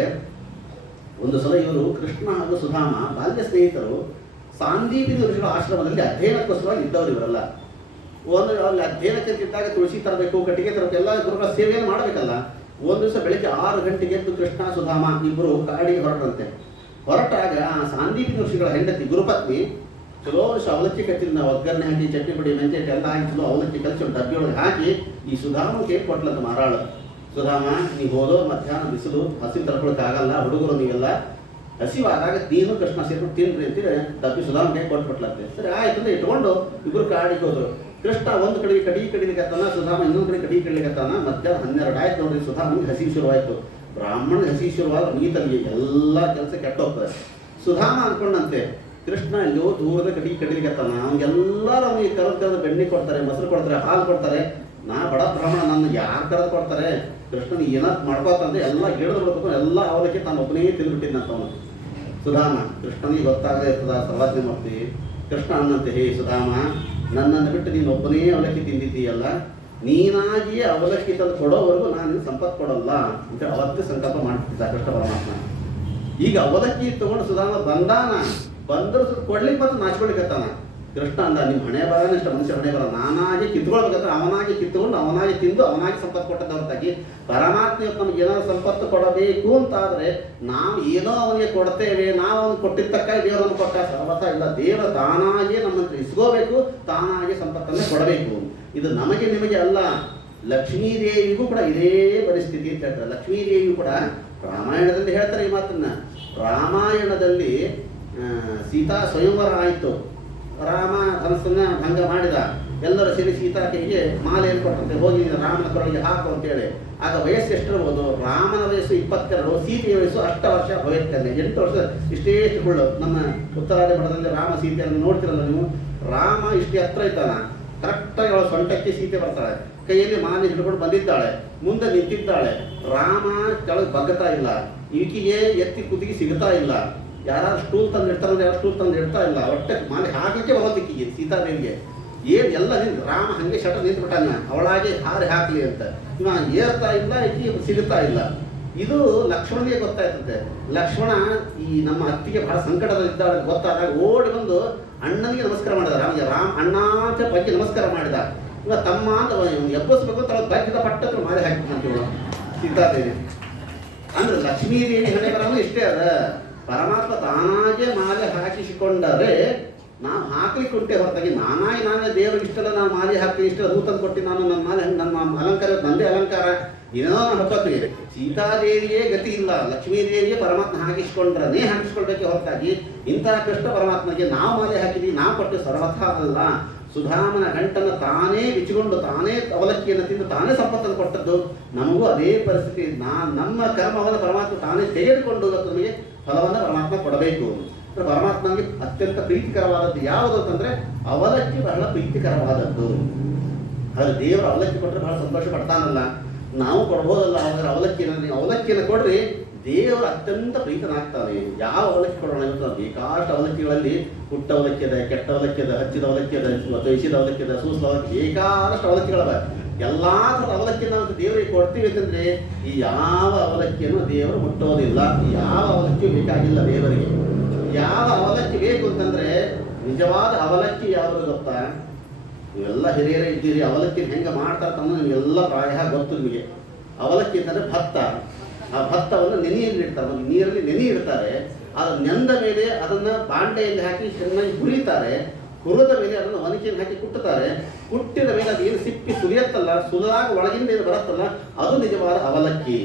ಒಂದು ಸಲ ಇವರು ಕೃಷ್ಣ ಹಾಗೂ ಸುಧಾಮ ಬಾಲ್ಯ ಸ್ನೇಹಿತರು ಸಾಂದೀಪಿ ಋಷಿಗಳ ಆಶ್ರಮದಲ್ಲಿ ಅಧ್ಯಯನಕ್ಕೋಸ್ಕರವಾಗಿ ಇದ್ದವರು ಇವರೆಲ್ಲ. ಅಲ್ಲಿ ಅಧ್ಯಯನಕ್ಕೆ ಇದ್ದಾಗ ತುಳಸಿ ತರಬೇಕು, ಕಟ್ಟಿಗೆ ತರಬೇಕು, ಎಲ್ಲ ಗುರುಗಳ ಸೇವೆಯನ್ನು ಮಾಡಬೇಕಲ್ಲ. ಒಂದು ದಿವಸ ಬೆಳಿಗ್ಗೆ 6 ಗಂಟೆಗೆ ಎದ್ದು ಕೃಷ್ಣ ಸುಧಾಮ ಇಬ್ಬರು ಕಾಡಿಗೆ ಹೊರಟಂತೆ. ಹೊರಟಾಗ ಸಾಂದೀಪಿ ಋಷಿಗಳ ಹೆಂಡತಿ ಗುರುಪತ್ನಿ ಚಲೋ ಅವಲಕ್ಕಿ ಕಚ್ಚಿನ ಒಗ್ಗರಣೆ ಹಾಕಿ ಚಟ್ನಿ ಪುಡಿ ಮೆಂತೆ ಎಲ್ಲ ಹಾಕಿ ಚಲೋ ಅವಲಕ್ಕಿ ಕಲಿಸಿ ಒಂದು ಡಬ್ಬಿಯೊಳಗೆ ಹಾಕಿ ಈ ಸುಧಾಮಕ್ಕೆ ಕೊಟ್ಲಂತ ಮಾರಾಳ. ಸುಧಾಮ, ನೀವು ಹೋದೋ ಮಧ್ಯಾಹ್ನ ಬಿಸಿಲು ಹಸಿ ತರ್ಕೊಳಕ್ಕೆ ಆಗಲ್ಲ, ಹುಡುಗರು ನೀವೆಲ್ಲ ಹಸಿವಾದಾಗ ನೀನು ಕೃಷ್ಣ ಸೇರ್ಕೊಂಡು ತಿನ್ರಿ ಅಂತೇಳಿ ಡಬ್ಬಿ ಸುಧಾಮಕ್ಕೆ ಕೊಟ್ಬಿಟ್ಲಂತೆ. ಸರಿ ಆಯ್ತು ಅಂತ ಇಟ್ಕೊಂಡು ಇಬ್ಬರು ಕಾಡಿಗೆ ಹೋದ್ರು. ಕೃಷ್ಣ ಒಂದು ಕಡೆಗೆ ಕಡಿ ಕಡಿಲಿಕತ್ತಾನ, ಸುಧಾಮ ಇನ್ನೊಂದು ಕಡೆ ಕಡಿ ಕಡಿಲಿಕತ್ತಾನ. ಮಧ್ಯಾಹ್ನ 12 ಆಯ್ತು ನೋಡ್ರಿ, ಸುಧಾಮನಿಗೆ ಹಸಿ ಶುರುವಾಯ್ತು. ಬ್ರಾಹ್ಮಣ ಹಸಿ ಶುರುವಾದ ನೀತನಿಗೆ ಎಲ್ಲ ಕೆಲಸ ಕೆಟ್ಟೋಗ್ತದೆ. ಸುಧಾಮ ಅನ್ಕೊಂಡಂತೆ ಕೃಷ್ಣ ಎಲ್ಲೋ ದೂರದ ಕಡಿ ಕಡಿಲಿಕತ್ತಾನ, ಅವ್ನಿಗೆಲ್ಲರೂ ಅವನಿಗೆ ಕರೆದ ಬೆಣ್ಣೆ ಕೊಡ್ತಾರೆ, ಮೊಸರು ಕೊಡ್ತಾರೆ, ಹಾಲು ಕೊಡ್ತಾರೆ. ನಾ ಬಡ ಬ್ರಾಹ್ಮಣ, ನನ್ನ ಯಾರು ಕರೆದು ಕೊಡ್ತಾರೆ, ಕೃಷ್ಣನ ಏನಾದ್ರು ಮಾಡ್ಕೋತಂದ್ರೆ ಎಲ್ಲ ಹಿಡಿದು ಬಿಡ್ಬೇಕು, ಎಲ್ಲ ಅವಲಕ್ಕಿ ತಾನು ಒಬ್ಬನೇ ತಿಂದುಬಿಟ್ಟಿದ್ದಂತ ಅವನು. ಸುಧಾಮ ಕೃಷ್ಣನಿಗೆ ಗೊತ್ತಾಗದೇ ಇರ್ತದ ಪ್ರವಾದನೆ ಮಾಡ್ತೀವಿ. ಕೃಷ್ಣ ಅನ್ನಂತೆ, ಹೇ ಸುಧಾಮ, ನನ್ನನ್ನು ಬಿಟ್ಟು ನೀನು ಒಬ್ಬನೇ ಅವಲಕ್ಕಿ ತಿಂದಿದ್ದೀಯಲ್ಲ, ನೀನಾಗಿಯೇ ಅವಲಕ್ಕಿ ತಂದು ಕೊಡೋವರೆಗೂ ನಾನು ನಿನ್ನ ಸಂಪತ್ತು ಕೊಡಲ್ಲ ಅಂತ ಅವತ್ತೇ ಸಂಕಲ್ಪ ಮಾಡ್ತಿದ್ದ ಕೃಷ್ಣ ಪರಮಾತ್ಮ. ಈಗ ಅವಲಕ್ಕಿ ತಗೊಂಡು ಸುಧಾಮ ಬಂದರೂ ಕೊಡ್ಲಿಕ್ಕೆ ಮತ್ತು ನಾಚ್ಕೊಳ್ಲಿಕ್ಕತ್ತಾನ. ಕೃಷ್ಣ ಅಂದ, ನಿಮ್ಮ ಹಣೆ ಬರನೇ ಇಷ್ಟ, ಮನುಷ್ಯ ಹಣೆ ಬರ, ನಾನಾಗಿ ಕಿತ್ಕೊಳ್ಬೇಕಂದ್ರೆ ಅವನಾಗಿ ಕಿತ್ಕೊಂಡು ಅವನಾಗಿ ತಿಂದು ಅವನಾಗಿ ಸಂಪತ್ತು ಕೊಟ್ಟದ ಹೊರತಾಗಿ ಪರಮಾತ್ಮ ಇವತ್ತು ನಮ್ಗೆ ಏನಾದ್ರು ಸಂಪತ್ತು ಕೊಡಬೇಕು ಅಂತಾದರೆ ನಾವು ಏನೋ ಅವನಿಗೆ ಕೊಡ್ತೇವೆ, ನಾವು ಅವನು ಕೊಟ್ಟಿದ್ದಕ್ಕ ದೇವರನ್ನು ಕೊಟ್ಟ ಸರ್ವಥ ಇಲ್ಲ. ದೇವರ ತಾನಾಗಿಯೇ ನಮ್ಮನ್ನು ಇಸ್ಕೋಬೇಕು, ತಾನಾಗಿ ಸಂಪತ್ತನ್ನೇ ಕೊಡಬೇಕು. ಇದು ನಮಗೆ ನಿಮಗೆ ಅಲ್ಲ, ಲಕ್ಷ್ಮೀದೇವಿಗೂ ಕೂಡ ಇದೇ ಪರಿಸ್ಥಿತಿ ಅಂತ ಹೇಳ್ತಾರೆ. ಲಕ್ಷ್ಮೀದೇವಿಗೂ ಕೂಡ ರಾಮಾಯಣದಲ್ಲಿ ಹೇಳ್ತಾರೆ ಈ ಮಾತನ್ನ. ರಾಮಾಯಣದಲ್ಲಿ ಸೀತಾ ಸ್ವಯಂವರ ಆಯಿತು, ರಾಮ ಧನಸ್ಸನ್ನ ಭಂಗ ಮಾಡಿದ, ಎಲ್ಲರೂ ಸೇರಿ ಸೀತಾ ಕೈಗೆ ಮಾಲೆಯನ್ನು ಕೊಟ್ಟಂತೆ, ಹೋಗಿ ರಾಮನ ಕೊರಳಿಗೆ ಹಾಕು ಅಂತೇಳಿ. ಆಗ ವಯಸ್ಸು ಎಷ್ಟಿರ್ಬೋದು? ರಾಮನ ವಯಸ್ಸು 22, ಸೀತೆಯ ವಯಸ್ಸು 8 ವರ್ಷ ಭವೇತ್ತನೆ, 8 ವರ್ಷ ಇಷ್ಟೇ ಇಷ್ಟುಕೊಳ್ಳು. ನಮ್ಮ ಉತ್ತರಾದಿ ಮಠದಲ್ಲಿ ರಾಮ ಸೀತೆಯನ್ನು ನೋಡ್ತಿರಲ್ಲ ನೀವು, ರಾಮ ಇಷ್ಟೇ ಹತ್ರ ಇದ್ದಾನ, ಕರೆಕ್ಟಾಗಿ ಅವಳ ಸೊಂಟಕ್ಕೆ ಸೀತೆ ಬರ್ತಾಳೆ, ಕೈಯಲ್ಲಿ ಮಾಲೆ ಹಿಡ್ಕೊಂಡು ಬಂದಿದ್ದಾಳೆ, ಮುಂದೆ ನಿಂತಿದ್ದಾಳೆ. ರಾಮ ಕೆಳಗೆ ಬಗ್ಗತಾ ಇಲ್ಲ, ಈಕಿಗೆ ಎತ್ತಿ ಕುದಿಗೆ ಸಿಗ್ತಾ ಇಲ್ಲ. ಯಾರು ಸ್ಟೂಲ್ ತಂದು ಇಡ್ತಾರಂದ್ರೆ ಯಾರು ಸ್ಟೂಲ್ ತಂದು ಇಡ್ತಾ ಇಲ್ಲ, ಒಟ್ಟೆ ಮಾಲೆ ಹಾಕಲಿಕ್ಕೆ ಬರೋದಕ್ಕಿಗೆ ಸೀತಾದೇವಿಗೆ ಏನು ಎಲ್ಲ ನಿಂತು ರಾಮ ಹಾಗೆ ಶಟ ನಿಂತು ಬಿಟ್ಟಾನ ಅವಳಾಗೆ ಹಾರಿ ಹಾಕಲಿ ಅಂತ. ಇವ ಏರ್ತಾ ಇಲ್ಲ, ಈಕೆ ಸಿಗುತ್ತಾ ಇಲ್ಲ. ಇದು ಲಕ್ಷ್ಮಣನಿಗೆ ಗೊತ್ತಾಯ್ತಂತೆ. ಲಕ್ಷ್ಮಣ ಈ ನಮ್ಮ ಅತ್ತಿಗೆ ಬಹಳ ಸಂಕಟದಲ್ಲಿದ್ದ ಗೊತ್ತಾದಾಗ ಓಡಿ ಬಂದು ಅಣ್ಣನಿಗೆ ನಮಸ್ಕಾರ ಮಾಡಿದ. ರಾಮನಿಗೆ ಅಣ್ಣ ಅಂತ ಬಗ್ಗೆ ನಮಸ್ಕಾರ ಮಾಡಿದ. ಇವಾಗ ತಮ್ಮ ಅಂತ ಎಬ್ಬಸ್ಬೇಕು ಅಂತ ಬಗ್ಗಿದ ಪಟ್ಟತ್ರ ಮಾಲೆ ಹಾಕಿದಂತೀವಳು ಸೀತಾದೇವಿ. ಅಂದ್ರೆ ಲಕ್ಷ್ಮೀದೇವಿ ಹಣೆ ಬರೋದು ಇಷ್ಟೇ ಅದ. ಪರಮಾತ್ಮ ತಾನಾಗೆ ಮಾಲೆ ಹಾಕಿಸಿಕೊಂಡರೆ ನಾವು ಹಾಕ್ಲಿಕ್ಕೆ ಉಂಟೆ ಹೊರತಾಗಿ ನಾನೇ ದೇವರಿಗೆ ಇಷ್ಟಲ್ಲ ನಾನು ಮಾಲೆ ಹಾಕಿ ಇಷ್ಟ ಹೂ ತಂದು ಕೊಟ್ಟು ನಾನು ನನ್ನ ಮಾಲೆ ನನ್ನ ಅಲಂಕಾರ ನಂದೇ ಅಲಂಕಾರ ಏನೋ ಹಬ್ಬತ್ತಿಗೆ ಸೀತಾದೇವಿಯೇ ಗತಿ ಇಲ್ಲ. ಲಕ್ಷ್ಮೀದೇವಿಯೇ ಪರಮಾತ್ಮ ಹಾಕಿಸ್ಕೊಳ್ಬೇಕೆ ಹೊರತಾಗಿ ಇಂತಹ ಕೃಷ್ಣ ಪರಮಾತ್ಮಗೆ ನಾವು ಮಾಲೆ ಹಾಕಿದ್ವಿ ನಾವು ಕೊಟ್ಟು ಸರ್ವಥ ಅಲ್ಲ. ಸುಧಾಮನ ಗಂಟನ್ನು ತಾನೇ ಬಿಚ್ಚಿಕೊಂಡು ತಾನೇ ಅವಲಕ್ಕಿಯನ್ನು ತಿಂದು ತಾನೇ ಸಂಪತ್ತನ್ನು ಕೊಟ್ಟದ್ದು. ನಮಗೂ ಅದೇ ಪರಿಸ್ಥಿತಿ. ನಮ್ಮ ಕರ್ಮವನ್ನು ಪರಮಾತ್ಮ ತಾನೇ ತೆಗೆದುಕೊಂಡು ನಮಗೆ ಫಲವನ್ನು ಪರಮಾತ್ಮ ಕೊಡಬೇಕು. ಪರಮಾತ್ಮನಿಗೆ ಅತ್ಯಂತ ಪ್ರೀತಿಕರವಾದದ್ದು ಯಾವುದು ಅಂತಂದ್ರೆ ಅವಲಕ್ಕಿ ಬಹಳ ಪ್ರೀತಿಕರವಾದದ್ದು. ಆದರೆ ದೇವರು ಅವಲಕ್ಕಿ ಕೊಟ್ಟರೆ ಬಹಳ ಸಂತೋಷ ಪಡ್ತಾನಲ್ಲ, ನಾವು ಕೊಡ್ಬೋದಲ್ಲ. ಆದರೆ ಅವಲಕ್ಕಿಯನ್ನು ಕೊಡ್ರಿ, ದೇವರು ಅತ್ಯಂತ ಪ್ರೀತನಾಗ್ತಾನೆ. ಯಾವ ಅವಲಕ್ಕಿ ಕೊಡೋಣ ಇವತ್ತು ಬೇಕಾಷ್ಟು ಅವಲಕ್ಕಿಗಳಲ್ಲಿ ಪುಟ್ಟ ಅವಲಕ್ಕಿ ಇದೆ, ಕೆಟ್ಟ ಅವಲಕ್ಕಿ ಇದೆ, ಹಚ್ಚಿದ ಅವಲಕ್ಕಿ ಇದೆ, ತೊಯಿಸಿದ ಅವಲಕ್ಕಿ ಇದೆ, ಸೂಸಿದ ಅವಲಕ್ಕಿ, ಬೇಕಾದಷ್ಟು ಅವಲಕ್ಕಿಗಳವ. ಎಲ್ಲಾ ಥರದ ಅವಲಕ್ಕಿಯನ್ನು ನಾವು ದೇವರಿಗೆ ಕೊಡ್ತೀವಿ ಅಂತಂದ್ರೆ ಈ ಯಾವ ಅವಲಕ್ಕಿಯನ್ನು ದೇವರು ಮುಟ್ಟೋದಿಲ್ಲ. ಯಾವ ಅವಲಕ್ಕಿಯೂ ಬೇಕಾಗಿಲ್ಲ ದೇವರಿಗೆ. ಯಾವ ಅವಲಕ್ಕಿ ಬೇಕು ಅಂತಂದ್ರೆ ನಿಜವಾದ ಅವಲಕ್ಕಿ ಯಾವುದು ಗೊತ್ತಾ? ನೀವೆಲ್ಲ ಹಿರಿಯರೇ ಇದ್ದೀರಿ, ಅವಲಕ್ಕಿ ಹೆಂಗೆ ಮಾಡ್ತಾರೆ ತಮ್ಮ ನಿಮಗೆಲ್ಲ ಪ್ರಾಯ ಗೊತ್ತು. ನಿಮಗೆ ಅವಲಕ್ಕಿ ಅಂತಂದ್ರೆ ಭತ್ತ. ಆ ಭತ್ತವನ್ನು ನೆನೆಯಲ್ಲಿ ಇಡ್ತಾರೆ, ನೀರಲ್ಲಿ ನೆನೆ ಇಡ್ತಾರೆ. ಅದು ನೆಂದ ಮೇಲೆ ಅದನ್ನು ಬಾಂಡೆಯಲ್ಲಿ ಹಾಕಿ ಚೆನ್ನಾಗಿ ಹುರಿತಾರೆ. ಹುರಿದ ಮೇಲೆ ಅದನ್ನು ಒನಕೆಯನ್ನು ಹಾಕಿ ಕುಟ್ಟುತ್ತಾರೆ. ಕುಟ್ಟಿದ ಮೇಲೆ ಅದು ಏನು ಸಿಪ್ಪಿ ಸುರಿಯತ್ತಲ್ಲ, ಸುರಿದಾಗ ಒಳಗಿಂದ ಏನು ಬರುತ್ತಲ್ಲ, ಅದು ನಿಜವಾದ ಅವಲಕ್ಕಿ.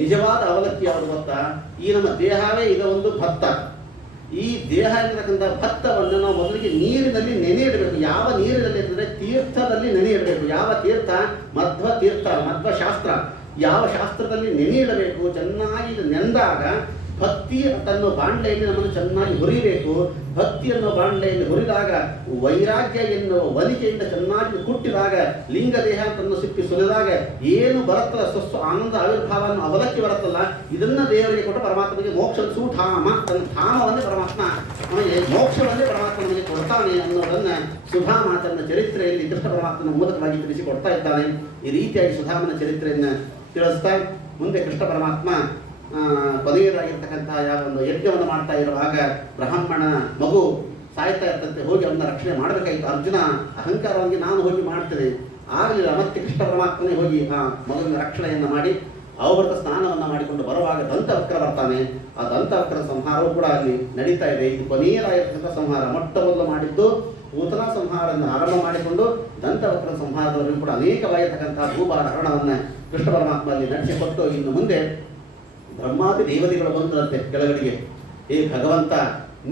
ನಿಜವಾದ ಅವಲಕ್ಕಿ ಯಾವುದು ಗೊತ್ತಾ? ಈ ನಮ್ಮ ದೇಹವೇ ಈಗ ಒಂದು ಭತ್ತ. ಈ ದೇಹ ಇರತಕ್ಕಂಥ ಭತ್ತವನ್ನು ನಾವು ಮೊದಲಿಗೆ ನೀರಿನಲ್ಲಿ ನೆನೆ ಇಡಬೇಕು. ಯಾವ ನೀರಿನಲ್ಲಿ ಅಂತಂದ್ರೆ ತೀರ್ಥದಲ್ಲಿ ನೆನೆ ಇಡಬೇಕು. ಯಾವ ತೀರ್ಥ? ಮಧ್ವ ತೀರ್ಥ, ಮಧ್ವ ಶಾಸ್ತ್ರ. ಯಾವ ಶಾಸ್ತ್ರದಲ್ಲಿ ನೆನೆ ಇಡಬೇಕು. ಚೆನ್ನಾಗಿ ನೆಂದಾಗ ಭಕ್ತಿ ತನ್ನ ಬಾಂಡ್ಲೆಯಲ್ಲಿ ನಮ್ಮನ್ನು ಚೆನ್ನಾಗಿ ಹುರಿಬೇಕು. ಭಕ್ತಿಯನ್ನು ಬಾಂಡ್ಲೆಯಲ್ಲಿ ಹುರಿದಾಗ ವೈರಾಗ್ಯ ಎನ್ನುವ ಒಲಿಕೆಯಿಂದ ಚೆನ್ನಾಗಿ ಕುಟ್ಟಿದಾಗ ಲಿಂಗ ದೇಹ ತನ್ನ ಸಿಪ್ಪಿ ಸುಲಿದಾಗ ಏನು ಬರುತ್ತಲ್ಲ ಸ್ವಸ್ವ ಆನಂದ ಆವಿರ್ಭಾವ ಅವಲಕ್ಕಿ ಬರುತ್ತಲ್ಲ, ಇದನ್ನ ದೇವರಿಗೆ ಕೊಟ್ಟು ಪರಮಾತ್ಮನಿಗೆ ಮೋಕ್ಷ ಸುಧಾಮ, ತನ್ನ ಧಾಮವನ್ನೇ ಪರಮಾತ್ಮ ನಮಗೆ ಮೋಕ್ಷವನ್ನೇ ಪರಮಾತ್ಮ ನಮಗೆ ಕೊಡ್ತಾನೆ ಅನ್ನೋದನ್ನ ಸುಧಾಮ ತನ್ನ ಚರಿತ್ರೆಯಲ್ಲಿ ಕೃಷ್ಣ ಪರಮಾತ್ಮನ ಮೂಲಕವಾಗಿ ತಿಳಿಸಿಕೊಡ್ತಾ ಇದ್ದಾನೆ. ಈ ರೀತಿಯಾಗಿ ಸುಧಾಮನ ಚರಿತ್ರೆಯನ್ನು ತಿಳಿಸ್ತಾ ಮುಂದೆ ಕೃಷ್ಣ ಪರಮಾತ್ಮ ಕೊನೆಯದಾಗಿರ್ತಕ್ಕಂತಹ ಯಾವ ಒಂದು ಯಜ್ಞವನ್ನು ಮಾಡ್ತಾ ಇರುವಾಗ ಬ್ರಾಹ್ಮಣ ಮಗು ಸಾಯ್ತಾ ಇರ್ತಂತೆ. ಹೋಗಿ ಅವನ್ನ ರಕ್ಷಣೆ ಮಾಡಬೇಕಾಗಿತ್ತು. ಅರ್ಜುನ ಅಹಂಕಾರವಾಗಿ ನಾನು ಹೋಗಿ ಮಾಡ್ತೇನೆ, ಆಗಲಿಲ್ಲ. ಮತ್ತೆ ಕೃಷ್ಣ ಪರಮಾತ್ಮನೇ ಹೋಗಿ ಆ ಮಗುವಿನ ರಕ್ಷಣೆಯನ್ನು ಮಾಡಿ ಅವಭೃತ ಸ್ನಾನವನ್ನು ಮಾಡಿಕೊಂಡು ಬರುವಾಗ ದಂತವಕ್ರ ಬರ್ತಾನೆ. ಆ ದಂತವಕ್ರ ಸಂಹಾರವೂ ಕೂಡ ಅಲ್ಲಿ ನಡೀತಾ ಇದೆ. ಇದು ಕೊನೆಯದಾಗಿರ್ತಕ್ಕಂಥ ಸಂಹಾರ. ಮೊಟ್ಟ ಮೊದಲು ಮಾಡಿದ್ದು ಪೂತನ ಸಂಹಾರವನ್ನು ಆರಂಭ ಮಾಡಿಕೊಂಡು ದಂತವಕ್ರ ಸಂಹಾರದವರೆಗೂ ಕೂಡ ಅನೇಕವಾಗಿರ್ತಕ್ಕಂತಹ ಭೂಭಾರ ಹರಣವನ್ನು ಕೃಷ್ಣ ಪರಮಾತ್ಮ ಅಲ್ಲಿ ನಡೆಸಿಕೊಟ್ಟು ಇನ್ನು ಮುಂದೆ ಬ್ರಹ್ಮಾದಿ ದೇವತೆಗಳು ಬಂದರಂತೆ ಕೆಳಗಡೆಗೆ. ಏ ಭಗವಂತ,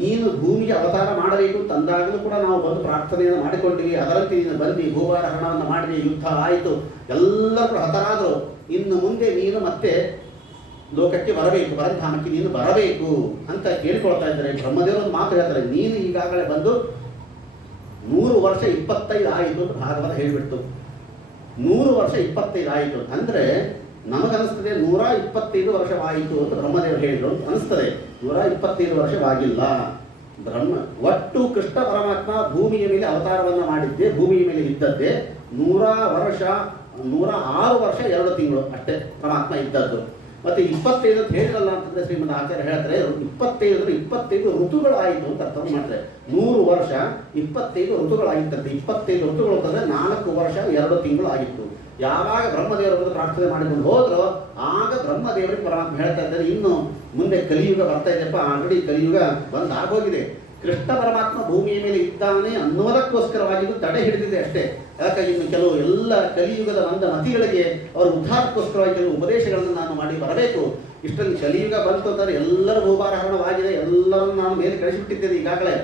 ನೀನು ಭೂಮಿಗೆ ಅವತಾರ ಮಾಡಬೇಕು ತಂದಾಗಲೂ ಕೂಡ ನಾವು ಬಂದು ಪ್ರಾರ್ಥನೆಯನ್ನು ಮಾಡಿಕೊಂಡಿವಿ. ಅದರಂತೆ ನೀನು ಬಂದು ಭೂಭಾರ ಹರಣವನ್ನು ಮಾಡಿದೆ, ಯುದ್ಧ ಆಯಿತು, ಎಲ್ಲರೂ ಕೂಡ ಹತರಾದರು. ಇನ್ನು ಮುಂದೆ ನೀನು ಮತ್ತೆ ಲೋಕಕ್ಕೆ ಬರಬೇಕು, ಪರಧಾಮಕ್ಕೆ ನೀನು ಬರಬೇಕು ಅಂತ ಕೇಳಿಕೊಳ್ತಾ ಇದ್ದಾರೆ. ಬ್ರಹ್ಮದೇವರು ಒಂದು ಮಾತು ಹೇಳ್ತಾರೆ, ನೀನು ಈಗಾಗಲೇ ಬಂದು 100 ವರ್ಷ 25 ಆಯಿತು ಅಂತ ಭಾಗವತ ಹೇಳಿಬಿಡ್ತು. 100 ವರ್ಷ 25 ಆಯಿತು ಅಂದರೆ ನಮಗನಿಸ್ತದೆ 125 ವರ್ಷವಾಯಿತು ಅಂತ ಬ್ರಹ್ಮದೇವರು ಹೇಳಿದ್ರು ಅಂತ ಅನಿಸ್ತದೆ. 125 ವರ್ಷವಾಗಿಲ್ಲ. ಒಟ್ಟು ಕೃಷ್ಣ ಪರಮಾತ್ಮ ಭೂಮಿಯ ಮೇಲೆ ಅವತಾರವನ್ನು ಮಾಡಿದ್ದೆ, ಭೂಮಿಯ ಮೇಲೆ ಇದ್ದದ್ದೇ 106 ವರ್ಷ 2 ತಿಂಗಳು ಅಷ್ಟೇ ಪರಮಾತ್ಮ ಇದ್ದದ್ದು. ಮತ್ತೆ 25 ಅಂತ ಹೇಳಿರಲ್ಲ ಅಂತಂದ್ರೆ ಶ್ರೀಮದ್ ಆಚಾರ್ಯ ಹೇಳ್ತಾರೆ 25 ಋತುಗಳಾಯಿತು ಅಂತ ಅರ್ಥ ಮಾಡ್ತಾರೆ. 100 ವರ್ಷ 25 ಋತುಗಳಾಗಿತ್ತಂತೆ. 25 ಋತುಗಳು ಅಂತಂದ್ರೆ 4 ವರ್ಷ 2 ತಿಂಗಳು ಆಗಿತ್ತು. ಯಾವಾಗ ಬ್ರಹ್ಮದೇವರು ಬಂದು ಪ್ರಾರ್ಥನೆ ಮಾಡಿಕೊಂಡು ಹೋದ್ರು ಆಗ ಬ್ರಹ್ಮದೇವರಿಗೆ ಪರಮಾತ್ಮ ಹೇಳ್ತಾ ಇದ್ದಾರೆ, ಇನ್ನು ಮುಂದೆ ಕಲಿಯುಗ ಬರ್ತಾ ಇದೆಯಪ್ಪ, ಆಲ್ರೆಡಿ ಕಲಿಯುಗ ಬಂದು ಆಗೋಗಿದೆ. ಕೃಷ್ಣ ಪರಮಾತ್ಮ ಭೂಮಿಯ ಮೇಲೆ ಇದ್ದಾನೆ ಅನ್ನೋದಕ್ಕೋಸ್ಕರವಾಗಿದ್ದು ತಡೆ ಹಿಡಿದಿದೆ ಅಷ್ಟೇ. ಯಾಕೆ ಇನ್ನು ಕೆಲವು ಎಲ್ಲ ಕಲಿಯುಗದ ಮತಿಗಳಿಗೆ ಅವರ ಉದ್ಧಾರಕ್ಕೋಸ್ಕರವಾಗಿ ಕೆಲವು ಉಪದೇಶಗಳನ್ನು ನಾನು ಮಾಡಿ ಬರಬೇಕು. ಇಷ್ಟರಲ್ಲಿ ಕಲಿಯುಗ ಬಂತು ಅಂತಂದ್ರೆ ಎಲ್ಲರ ಭೂಭಾರಹರಣವಾಗಿದೆ, ಎಲ್ಲರನ್ನು ನಾನು ಮೇಲೆ ಕಳಿಸಿಬಿಟ್ಟಿದ್ದೇನೆ. ಈಗಾಗಲೇ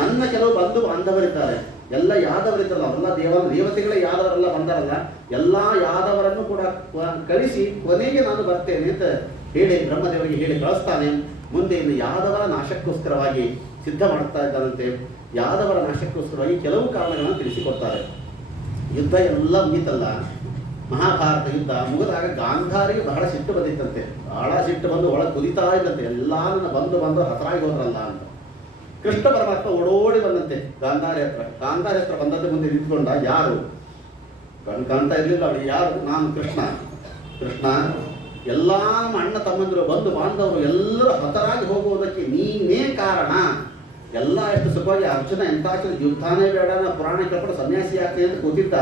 ನನ್ನ ಕೆಲವು ಬಂಧು ಬಾಂಧವರಿದ್ದಾರೆ, ಎಲ್ಲ ಯಾದವರಿದ್ದಾರಲ್ಲ, ಎಲ್ಲ ದೇವತೆಗಳೇ ಯಾದವರೆಲ್ಲ ಬಂದಾರಲ್ಲ, ಎಲ್ಲ ಯಾದವರನ್ನು ಕೂಡ ಕಳಿಸಿ ಕೊನೆಗೆ ನಾನು ಬರ್ತೇನೆ ಅಂತ ಹೇಳಿ ಬ್ರಹ್ಮದೇವರಿಗೆ ಹೇಳಿ ಕಳಿಸ್ತಾನೆ. ಮುಂದೆ ಇನ್ನು ಯಾದವರ ನಾಶಕ್ಕೋಸ್ಕರವಾಗಿ ಸಿದ್ಧ ಮಾಡ್ತಾ ಇದ್ದಾರಂತೆ. ಯಾದವರ ನಾಶಕ್ಕೋಸ್ಕರವಾಗಿ ಕೆಲವು ಕಾರಣಗಳನ್ನು ತಿಳಿಸಿಕೊಡ್ತಾರೆ. ಯುದ್ಧ ಎಲ್ಲ ಮುಗಿತಲ್ಲ, ಮಹಾಭಾರತ ಯುದ್ಧ ಮುಗಿದಾಗ ಗಾಂಧಾರಿಗೆ ಬಹಳ ಸಿಟ್ಟು ಬಂದಿತ್ತಂತೆ. ಬಹಳ ಸಿಟ್ಟು ಬಂದು ಒಳಗೆ ಕುದಿತಾ ಇದ್ದಂತೆ, ಎಲ್ಲಾರನ್ನ ಬಂದು ಹತರಾಗಿ ಹೋದ್ರಲ್ಲ ಅಂತ. ಕೃಷ್ಣ ಪರಮಾತ್ಮ ಓಡೋಡಿ ಬಂದಂತೆ ಗಾಂಧಾರಿ ಹತ್ರ ಬಂದದ್ದು ಮುಂದೆ ನಿಂತ್ಕೊಂಡ. ಯಾರು ಕಾಣ್ತಾ ಇರಲಿಲ್ಲ ಅವಳಿಗೆ, ಯಾರು? ನಾನು ಕೃಷ್ಣ. ಎಲ್ಲ ನಮ್ಮ ಅಣ್ಣ ತಮ್ಮಂದಿರು ಬಂಧು ಬಾಂಧವರು ಎಲ್ಲರೂ ಹತರಾಗಿ ಹೋಗುವುದಕ್ಕೆ ನೀನೇ ಕಾರಣ. ಎಲ್ಲ ಎಷ್ಟು ಸುಖವಾಗಿ ಅರ್ಜುನ ಎಂಥ ಯುದ್ಧನೇ ಬೇಡ ಪುರಾಣ ಕೇಳ್ಕೊಂಡು ಸನ್ಯಾಸಿ ಆಗ್ತದೆ ಅಂತ ಕೂತಿದ್ದ,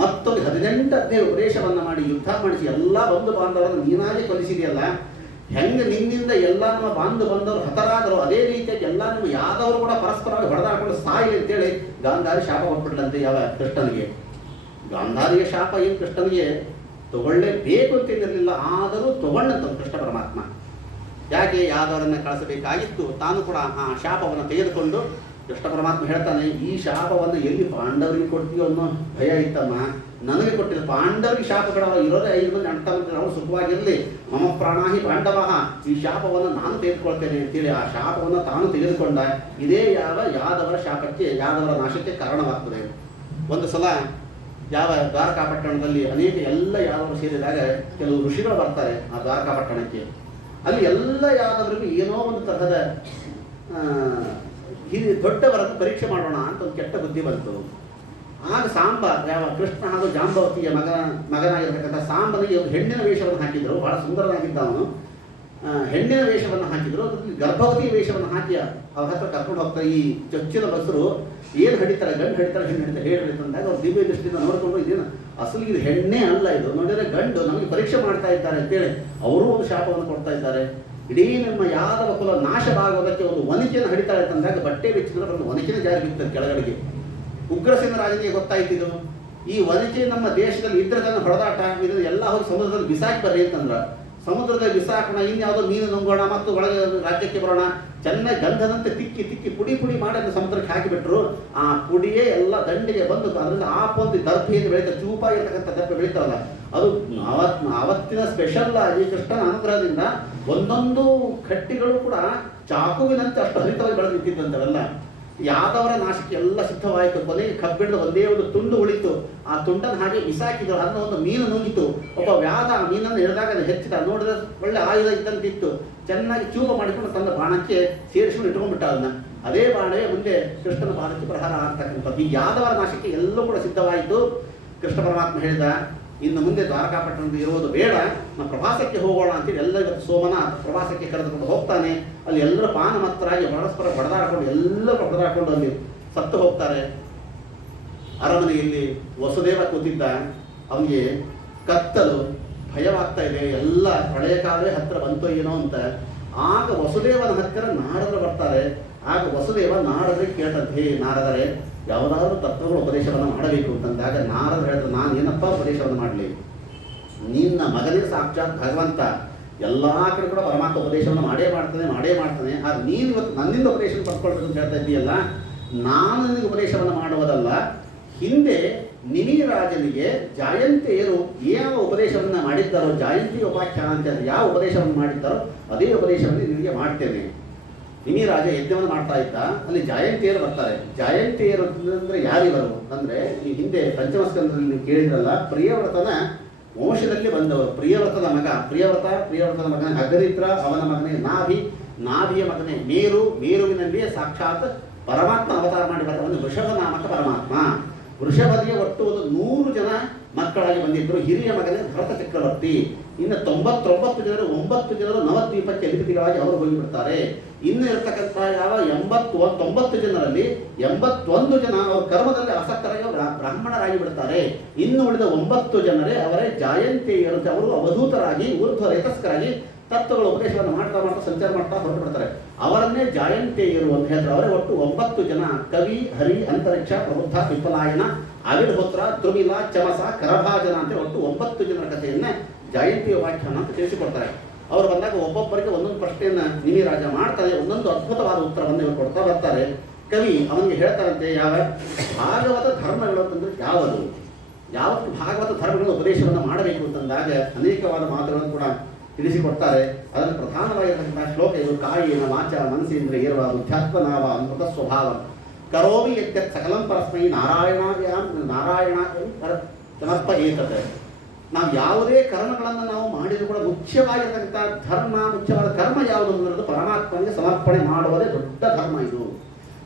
ಮತ್ತೊಂದು 18 ಅಧ್ಯಾಯ ಉಪದೇಶವನ್ನು ಮಾಡಿ ಯುದ್ಧ ಮಾಡಿಸಿ ಎಲ್ಲ ಬಂಧು ಬಾಂಧವರನ್ನು ನೀನಾಗಿ ಕೊಲಿಸಿದೆಯಲ್ಲ. ಹೆಂಗೆ ನಿನ್ನಿಂದ ಎಲ್ಲ ನಮ್ಮ ಬಾಂಧವರು ಹತರಾದರು, ಅದೇ ರೀತಿಯಾಗಿ ಎಲ್ಲ ನಿಮ್ಮ ಯಾದವರು ಕೂಡ ಪರಸ್ಪರವಾಗಿ ಹೊಡೆದಾಡ್ಕೊಂಡು ಸಾಯಿ ಅಂತೇಳಿ ಗಾಂಧಾರಿ ಶಾಪ ಕೊಟ್ಬಿಡ್ಲಂತೆ ಯಾವ ಕೃಷ್ಣನಿಗೆ. ಗಾಂಧಾರಿಯ ಶಾಪ ಏನು ಕೃಷ್ಣನಿಗೆ ತಗೊಳ್ಳೇಬೇಕು ಅಂತಿರಲಿಲ್ಲ, ಆದರೂ ತಗೊಂಡಂತ ಕೃಷ್ಣ ಪರಮಾತ್ಮ. ಯಾಕೆ ಯಾದವರನ್ನು ಕಳಿಸಬೇಕಾಗಿತ್ತು, ತಾನು ಕೂಡ ಆ ಶಾಪವನ್ನು ತೆಗೆದುಕೊಂಡು ಕೃಷ್ಣ ಪರಮಾತ್ಮ ಹೇಳ್ತಾನೆ, ಈ ಶಾಪವನ್ನು ಎಲ್ಲಿ ಪಾಂಡವರಿಗೆ ಕೊಡ್ತೀಯೋ ಅನ್ನೋ ಭಯ ಇತ್ತಮ್ಮ, ನನಗೆ ಕೊಟ್ಟಿಲ್ಲ. ಪಾಂಡವರಿಗೆ ಶಾಪ ಬಿಡವ, ಇರೋದೇ 5 ಮಂದಿ ಅಣ್ಣ ತಮ್ಮಂದಿರು, ಅವರು ಸುಖವಾಗಿರಲಿ, ಮಮ ಪ್ರಾಣಾಹಿ ಪಾಂಡವ, ಈ ಶಾಪವನ್ನು ನಾನು ತೆಗೆದುಕೊಳ್ತೇನೆ ಅಂತೇಳಿ ಆ ಶಾಪವನ್ನು ತಾನು ತೆಗೆದುಕೊಂಡ. ಇದೇ ಯಾದವರ ಶಾಪಕ್ಕೆ, ಯಾದವರ ನಾಶಕ್ಕೆ ಕಾರಣವಾಗ್ತದೆ. ಒಂದು ಸಲ ಯಾವ ದ್ವಾರಕಾಪಟ್ಟಣದಲ್ಲಿ ಅನೇಕ ಎಲ್ಲ ಯಾದವರು ಸೇರಿದಾಗ ಕೆಲವು ಋಷಿಗಳು ಬರ್ತಾರೆ ಆ ದ್ವಾರಕಾಪಟ್ಟಣಕ್ಕೆ. ಅಲ್ಲಿ ಎಲ್ಲ ಯಾದವರಿಗೂ ಏನೋ ಒಂದು ತರಹದ ದೊಡ್ಡವರನ್ನು ಪರೀಕ್ಷೆ ಮಾಡೋಣ ಅಂತ ಒಂದು ಕೆಟ್ಟ ಬುದ್ಧಿ ಬಂತು. ಆಗ ಸಾಂಬ, ಯಾವ ಕೃಷ್ಣ ಹಾಗೂ ಜಾಂಬವತಿಯ ಮಗನಾಗಿರ್ತಕ್ಕಂಥ ಸಾಂಬನಿಗೆ ಒಂದು ಹೆಣ್ಣಿನ ವೇಷವನ್ನು ಹಾಕಿದ್ರು. ಬಹಳ ಸುಂದರವಾಗಿದ್ದ ಅವನು. ಹೆಣ್ಣಿನ ವೇಷವನ್ನು ಹಾಕಿದ್ರು, ಅದರಲ್ಲಿ ಗರ್ಭವತಿಯ ವೇಷವನ್ನು ಹಾಕಿ ಅವ್ರ ಹತ್ರ ಕರ್ಕೊಂಡು ಹೋಗ್ತಾರೆ. ಈ ಚೊಚ್ಚಿನ ಬಸರು ಏನು ಹಿಡಿತಾರೆ, ಗಂಡು ಹಿಡಿತಾರೆ, ಹೆಣ್ಣು ಹಿಡಿತಾರೆ, ಹೇಳ್ರಿ ಅಂದಾಗ ಅವ್ರು ದಿವ್ಯ ದೃಷ್ಟಿಯಿಂದ ನೋಡಿಕೊಂಡು ಇದೇನು ಅಸಲು ಇದು ಹೆಣ್ಣೇ ಅಲ್ಲ, ಇದು ನೋಡಿದರೆ ಗಂಡು, ನಮಗೆ ಪರೀಕ್ಷೆ ಮಾಡ್ತಾ ಇದ್ದಾರೆ ಅಂತೇಳಿ ಅವರು ಒಂದು ಶಾಪವನ್ನು ಕೊಡ್ತಾ ಇದ್ದಾರೆ. ಇಡೀ ನಮ್ಮ ಯಾದವ ಕುಲ ನಾಶವಾಗೋದಕ್ಕೆ ಒಂದು ವನಿಕೆಯನ್ನು ಹಿಡಿತಾರೆ ಅಂತಂದಾಗ ಬಟ್ಟೆ ಬೆಚ್ಚಿದ್ರೆ ಒಂದು ವನಿಕೆನ ಜಾರಿ ಬಿಡ್ತಾರೆ ಕೆಳಗಡೆಗೆ. ಉಗ್ರಸೇನ ರಾಜನಿಗೆ ಗೊತ್ತಾಯ್ತಿದ್ದು, ಈ ವನಿಕೆ ನಮ್ಮ ದೇಶದಲ್ಲಿ ಇದ್ರೆ ಜನ ಹೊಡೆದಾಟ, ಇದನ್ನು ಎಲ್ಲ ಹೋಗಿ ಸಮುದ್ರದಲ್ಲಿ ಬಿಸಾಕಿ ಬರ್ರಿ ಅಂತಂದ್ರೆ ಸಮುದ್ರದಲ್ಲಿ ಬಿಸಾಕೋಣ, ಇನ್ಯಾವುದೋ ಮೀನು ನುಂಗೋಣ ಮತ್ತು ಒಳಗೆ ರಾಜ್ಯಕ್ಕೆ ಬರೋಣ, ಚೆನ್ನಾಗಿ ಗಂಧದಂತೆ ತಿಕ್ಕಿ ಪುಡಿ ಮಾಡಿ ಅದನ್ನು ಸಮುದ್ರಕ್ಕೆ ಹಾಕಿಬಿಟ್ರು. ಆ ಪುಡಿಯೇ ಎಲ್ಲ ದಂಡಿಗೆ ಬಂದು ಅದರಿಂದ ಆಪೊಂದು ದರ್ಭೆಯನ್ನು ಬೆಳೀತಾರೆ, ಚೂಪಾಗಿರ್ತಕ್ಕಂಥ ದರ್ಭೆ ಬೆಳೀತಾರಲ್ಲ, ಅದು ಆವತ್ತಿನ ಸ್ಪೆಷಲ್ ಆಗಿ ಕೃಷ್ಣನ ಅನುಗ್ರಹದಿಂದ ಒಂದೊಂದು ಕಟ್ಟಿಗಳು ಕೂಡ ಚಾಕುವಿನಂತೆ ಅಷ್ಟು ಹರಿತವಾಗಿ ಬೆಳೆದು ನಿಂತಿದ್ದಂಥವೆಲ್ಲ. ಯಾದವರ ನಾಶಕ್ಕೆ ಎಲ್ಲ ಸಿದ್ಧವಾಯಿತು. ಕೊನೆಗೆ ಕಬ್ಬಿಣದ ಒಂದೇ ಒಂದು ತುಂಡು ಉಳಿತು. ಆ ತುಂಡನ್ನು ಹಾಗೆ ಬಿಸಾಕಿದ್ರು. ಅದನ್ನ ಒಂದು ಮೀನು ನುಂಗಿತು. ಒಬ್ಬ ವ್ಯಾಧ ಮೀನನ್ನು ಹಿಡಿದಾಗ ಅದು ಹೆಚ್ಚಿದ, ನೋಡಿದ್ರೆ ಒಳ್ಳೆ ಆಯುಧ ಇದ್ದಂತಿತ್ತು. ಚೆನ್ನಾಗಿ ಚೂಪ ಮಾಡಿಕೊಂಡು ತನ್ನ ಬಾಣಕ್ಕೆ ಸೇರಿಸ್ಕೊಂಡು ಇಟ್ಕೊಂಡ್ಬಿಟ್ಟ ಅದನ್ನ. ಅದೇ ಬಾಣವೇ ಮುಂದೆ ಕೃಷ್ಣನ ಬಾಣಕ್ಕೆ ಪ್ರಹಾರ ಆಗ್ತಕ್ಕಂಥದ್ದು. ಈ ಯಾದವರ ನಾಶಕ್ಕೆ ಎಲ್ಲವೂ ಕೂಡ ಸಿದ್ಧವಾಯಿತು. ಕೃಷ್ಣ ಪರಮಾತ್ಮ ಹೇಳಿದ, ಇನ್ನು ಮುಂದೆ ದ್ವಾರಕಾಪಟ್ಟಣದಲ್ಲಿ ಇರುವುದು ಬೇಡ, ನಾವು ಪ್ರವಾಸಕ್ಕೆ ಹೋಗೋಣ ಅಂತೇಳಿ ಎಲ್ಲ ಇವತ್ತು ಸೋಮನ ಪ್ರವಾಸಕ್ಕೆ ಕರೆದುಕೊಂಡು ಹೋಗ್ತಾನೆ. ಅಲ್ಲಿ ಎಲ್ಲರೂ ಪಾನಮತ್ತರಾಗಿ ಪರಸ್ಪರ ಹೊಡೆದಾಡಿಕೊಂಡು ಅಲ್ಲಿ ಸತ್ತು ಹೋಗ್ತಾರೆ. ಅರಮನೆಯಲ್ಲಿ ವಸುದೇವ ಕೂತಿದ್ದ, ಅವನಿಗೆ ಕತ್ತಲು ಭಯವಾಗ್ತಾ ಇದೆ, ಎಲ್ಲ ಹಳೆಯ ಕಾಲವೇ ಹತ್ತಿರ ಬಂತೋ ಏನೋ ಅಂತ. ಆಗ ವಸುದೇವನ ಹತ್ತಿರ ನಾರದರು ಬರ್ತಾರೆ. ಆಗ ವಸುದೇವ ನಾರದರಿಗೆ ಕೇಳ್ತಂತೆ, ಹೇ ನಾರದರೆ, ಯಾವುದಾದ್ರೂ ತತ್ವಗಳ ಉಪದೇಶವನ್ನು ಮಾಡಬೇಕು ಅಂತಂದಾಗ ನಾರದ ಹೇಳಿದ್ರೆ, ನಾನು ಏನಪ್ಪ ಉಪದೇಶವನ್ನು ಮಾಡಲಿ, ನಿನ್ನ ಮಗನೇ ಸಾಕ್ಷಾತ್ ಭಗವಂತ, ಎಲ್ಲ ಕಡೆ ಕೂಡ ಪರಮಾತ್ಮ ಉಪದೇಶವನ್ನು ಮಾಡೇ ಮಾಡ್ತಾನೆ. ಆದ್ರೆ ನೀನು ಇವತ್ತು ನನ್ನಿಂದ ಉಪದೇಶ ಪಡ್ಕೊಳ್ಬೇಕು ಅಂತ ಹೇಳ್ತಾ ಇದ್ದೀಯಲ್ಲ, ನಾನು ನಿನಗೆ ಉಪದೇಶವನ್ನು ಮಾಡುವುದಲ್ಲ, ಹಿಂದೆ ನಿಮಿರಾಜನಿಗೆ ಜಾಯಂತಿಯರು ಯಾವ ಉಪದೇಶವನ್ನು ಮಾಡಿದ್ದಾರೋ, ಜಾಯಂತಿ ಉಪಾಖ್ಯಾನ ಅಂತ ಯಾವ ಉಪದೇಶವನ್ನು ಮಾಡಿದ್ದಾರೋ ಅದೇ ಉಪದೇಶವನ್ನು ನಿನಗೆ ಮಾಡ್ತೇನೆ. ನಿಮಿರಾಜ ಯಜ್ಞವನ್ನು ಮಾಡ್ತಾ ಇದ್ದ, ಅಲ್ಲಿ ಜಾಯಂತಿಯರು ಬರ್ತಾರೆ. ಜಾಯಂತಿಯರು ಅಂದರೆ ಯಾರಿವರು ಅಂದರೆ, ಈ ಹಿಂದೆ ಪಂಚಮಸ್ಕಂದದಲ್ಲಿ ನೀವು ಕೇಳಿದ್ರಲ್ಲ, ಪ್ರಿಯವ್ರತನ ವಂಶದಲ್ಲಿ ಬಂದವರು. ಪ್ರಿಯವ್ರತನ ಮಗನ ಅಗರಿತ್ರ, ಅವನ ಮಗನೇ ನಾಭಿಯ ಮಗನೇ ಮೇರುವಿನಲ್ಲಿಯೇ ಸಾಕ್ಷಾತ್ ಪರಮಾತ್ಮ ಅವತಾರ ಮಾಡಿ ಬರ್ತವನು ವೃಷಭ ನಾಮಕ ಪರಮಾತ್ಮ. ವೃಷಭದಿಯ ಒಟ್ಟು ಒಂದು 100 ಜನ ಮಕ್ಕಳಾಗಿ ಬಂದಿದ್ದರು. ಹಿರಿಯ ಮಗನೇ ಭರತ ಚಕ್ರವರ್ತಿ. ಇನ್ನು 99 ಜನರು 9 ಜನರು ನವದ್ವೀಪಕ್ಕೆ ಅಧಿಪತಿಗಳಾಗಿ ಅವರು ಹೋಗಿಬಿಡ್ತಾರೆ. ಇನ್ನು ಇರತಕ್ಕಂಥ 90 ಜನರಲ್ಲಿ 81 ಜನ ಅವರ ಕರ್ಮದಲ್ಲಿ ಆಸಕ್ತರಾಗಿ ಬ್ರಾಹ್ಮಣರಾಗಿ ಬಿಡ್ತಾರೆ. ಇನ್ನು ಉಳಿದ 9 ಜನರೇ ಅವರೇ ಜಾಯಂತಿಯರು. ಅವರು ಅವಧೂತರಾಗಿ ಊರ್ಧ್ವ ರೇತಸ್ಕರಾಗಿ ತತ್ವಗಳ ಉಪದೇಶವನ್ನು ಮಾಡ್ತಾ ಸಂಚಾರ ಮಾಡ್ತಾ ಹೊರಟು ಬಿಡ್ತಾರೆ. ಅವರನ್ನೇ ಜಾಯಂತಿಯರು ಅಂತ ಹೇಳ್ತಾರೆ. ಅವರೇ ಒಟ್ಟು 9 ಜನ. ಕವಿ, ಹರಿ, ಅಂತರಿಕ್ಷ, ಪ್ರಬುದ್ಧ, ವಿಫಲಾಯನ, ಅವಿರ್ಹೋತ್ರ, ಧ್ರುಮಿಲ, ಚಮಸ, ಕರಭಾಜನ ಅಂತ ಒಟ್ಟು 9 ಜನರ ಕಥೆಯನ್ನ ಜಾಯಂತಿಯ ವ್ಯಾಖ್ಯಾನ ಅಂತ ತಿಳಿಸಿಕೊಡ್ತಾರೆ. ಅವರು ಬಂದಾಗ ಒಬ್ಬೊಬ್ಬರಿಗೆ ಒಂದೊಂದು ಪ್ರಶ್ನೆಯನ್ನ ನಿಮಿರಾಜ ಮಾಡ್ತಾರೆ. ಒಂದೊಂದು ಅದ್ಭುತವಾದ ಉತ್ತರವನ್ನು ಇವರು ಕೊಡ್ತಾ ಬರ್ತಾರೆ. ಕವಿ ಅವನಿಗೆ ಹೇಳ್ತಾರಂತೆ, ಭಾಗವತ ಧರ್ಮಗಳು ಅಂತಂದ್ರೆ ಯಾವತ್ತು ಭಾಗವತ ಧರ್ಮಗಳ ಉಪದೇಶವನ್ನು ಮಾಡಬೇಕು ಅಂತಂದಾಗ ಅನೇಕವಾದ ಮಾತುಗಳನ್ನು ಕೂಡ ತಿಳಿಸಿಕೊಡ್ತಾರೆ. ಅದನ್ನು ಪ್ರಧಾನವಾಗಿರತಕ್ಕಂತಹ ಶ್ಲೋಕ ಇದು. ಕಾಯೇನ ವಾಚ ಮನಸ್ಸೇಂದ್ರ ಏರ್ವ ಬುದ್ಧ್ಯಾತ್ಮನಾವ ಅಮೃತ ಸ್ವಭಾವ ಕರೋಮಿ ಯದ್ಯತ್ ಸಕಲಂ ಪರಸ್ಮೈ ನಾರಾಯಣ ಸಮರ್ಪ ಏತತ್. ನಾವು ಯಾವುದೇ ಕರ್ಮಗಳನ್ನು ನಾವು ಮಾಡಿದರೂ ಕೂಡ ಮುಖ್ಯವಾಗಿರತಕ್ಕಂಥ ಮುಖ್ಯವಾದ ಕರ್ಮ ಯಾವುದು ಅನ್ನೋದು ಪರಮಾತ್ಮನಿಗೆ ಸಮರ್ಪಣೆ ಮಾಡುವುದೇ ದೊಡ್ಡ ಧರ್ಮ. ಇದು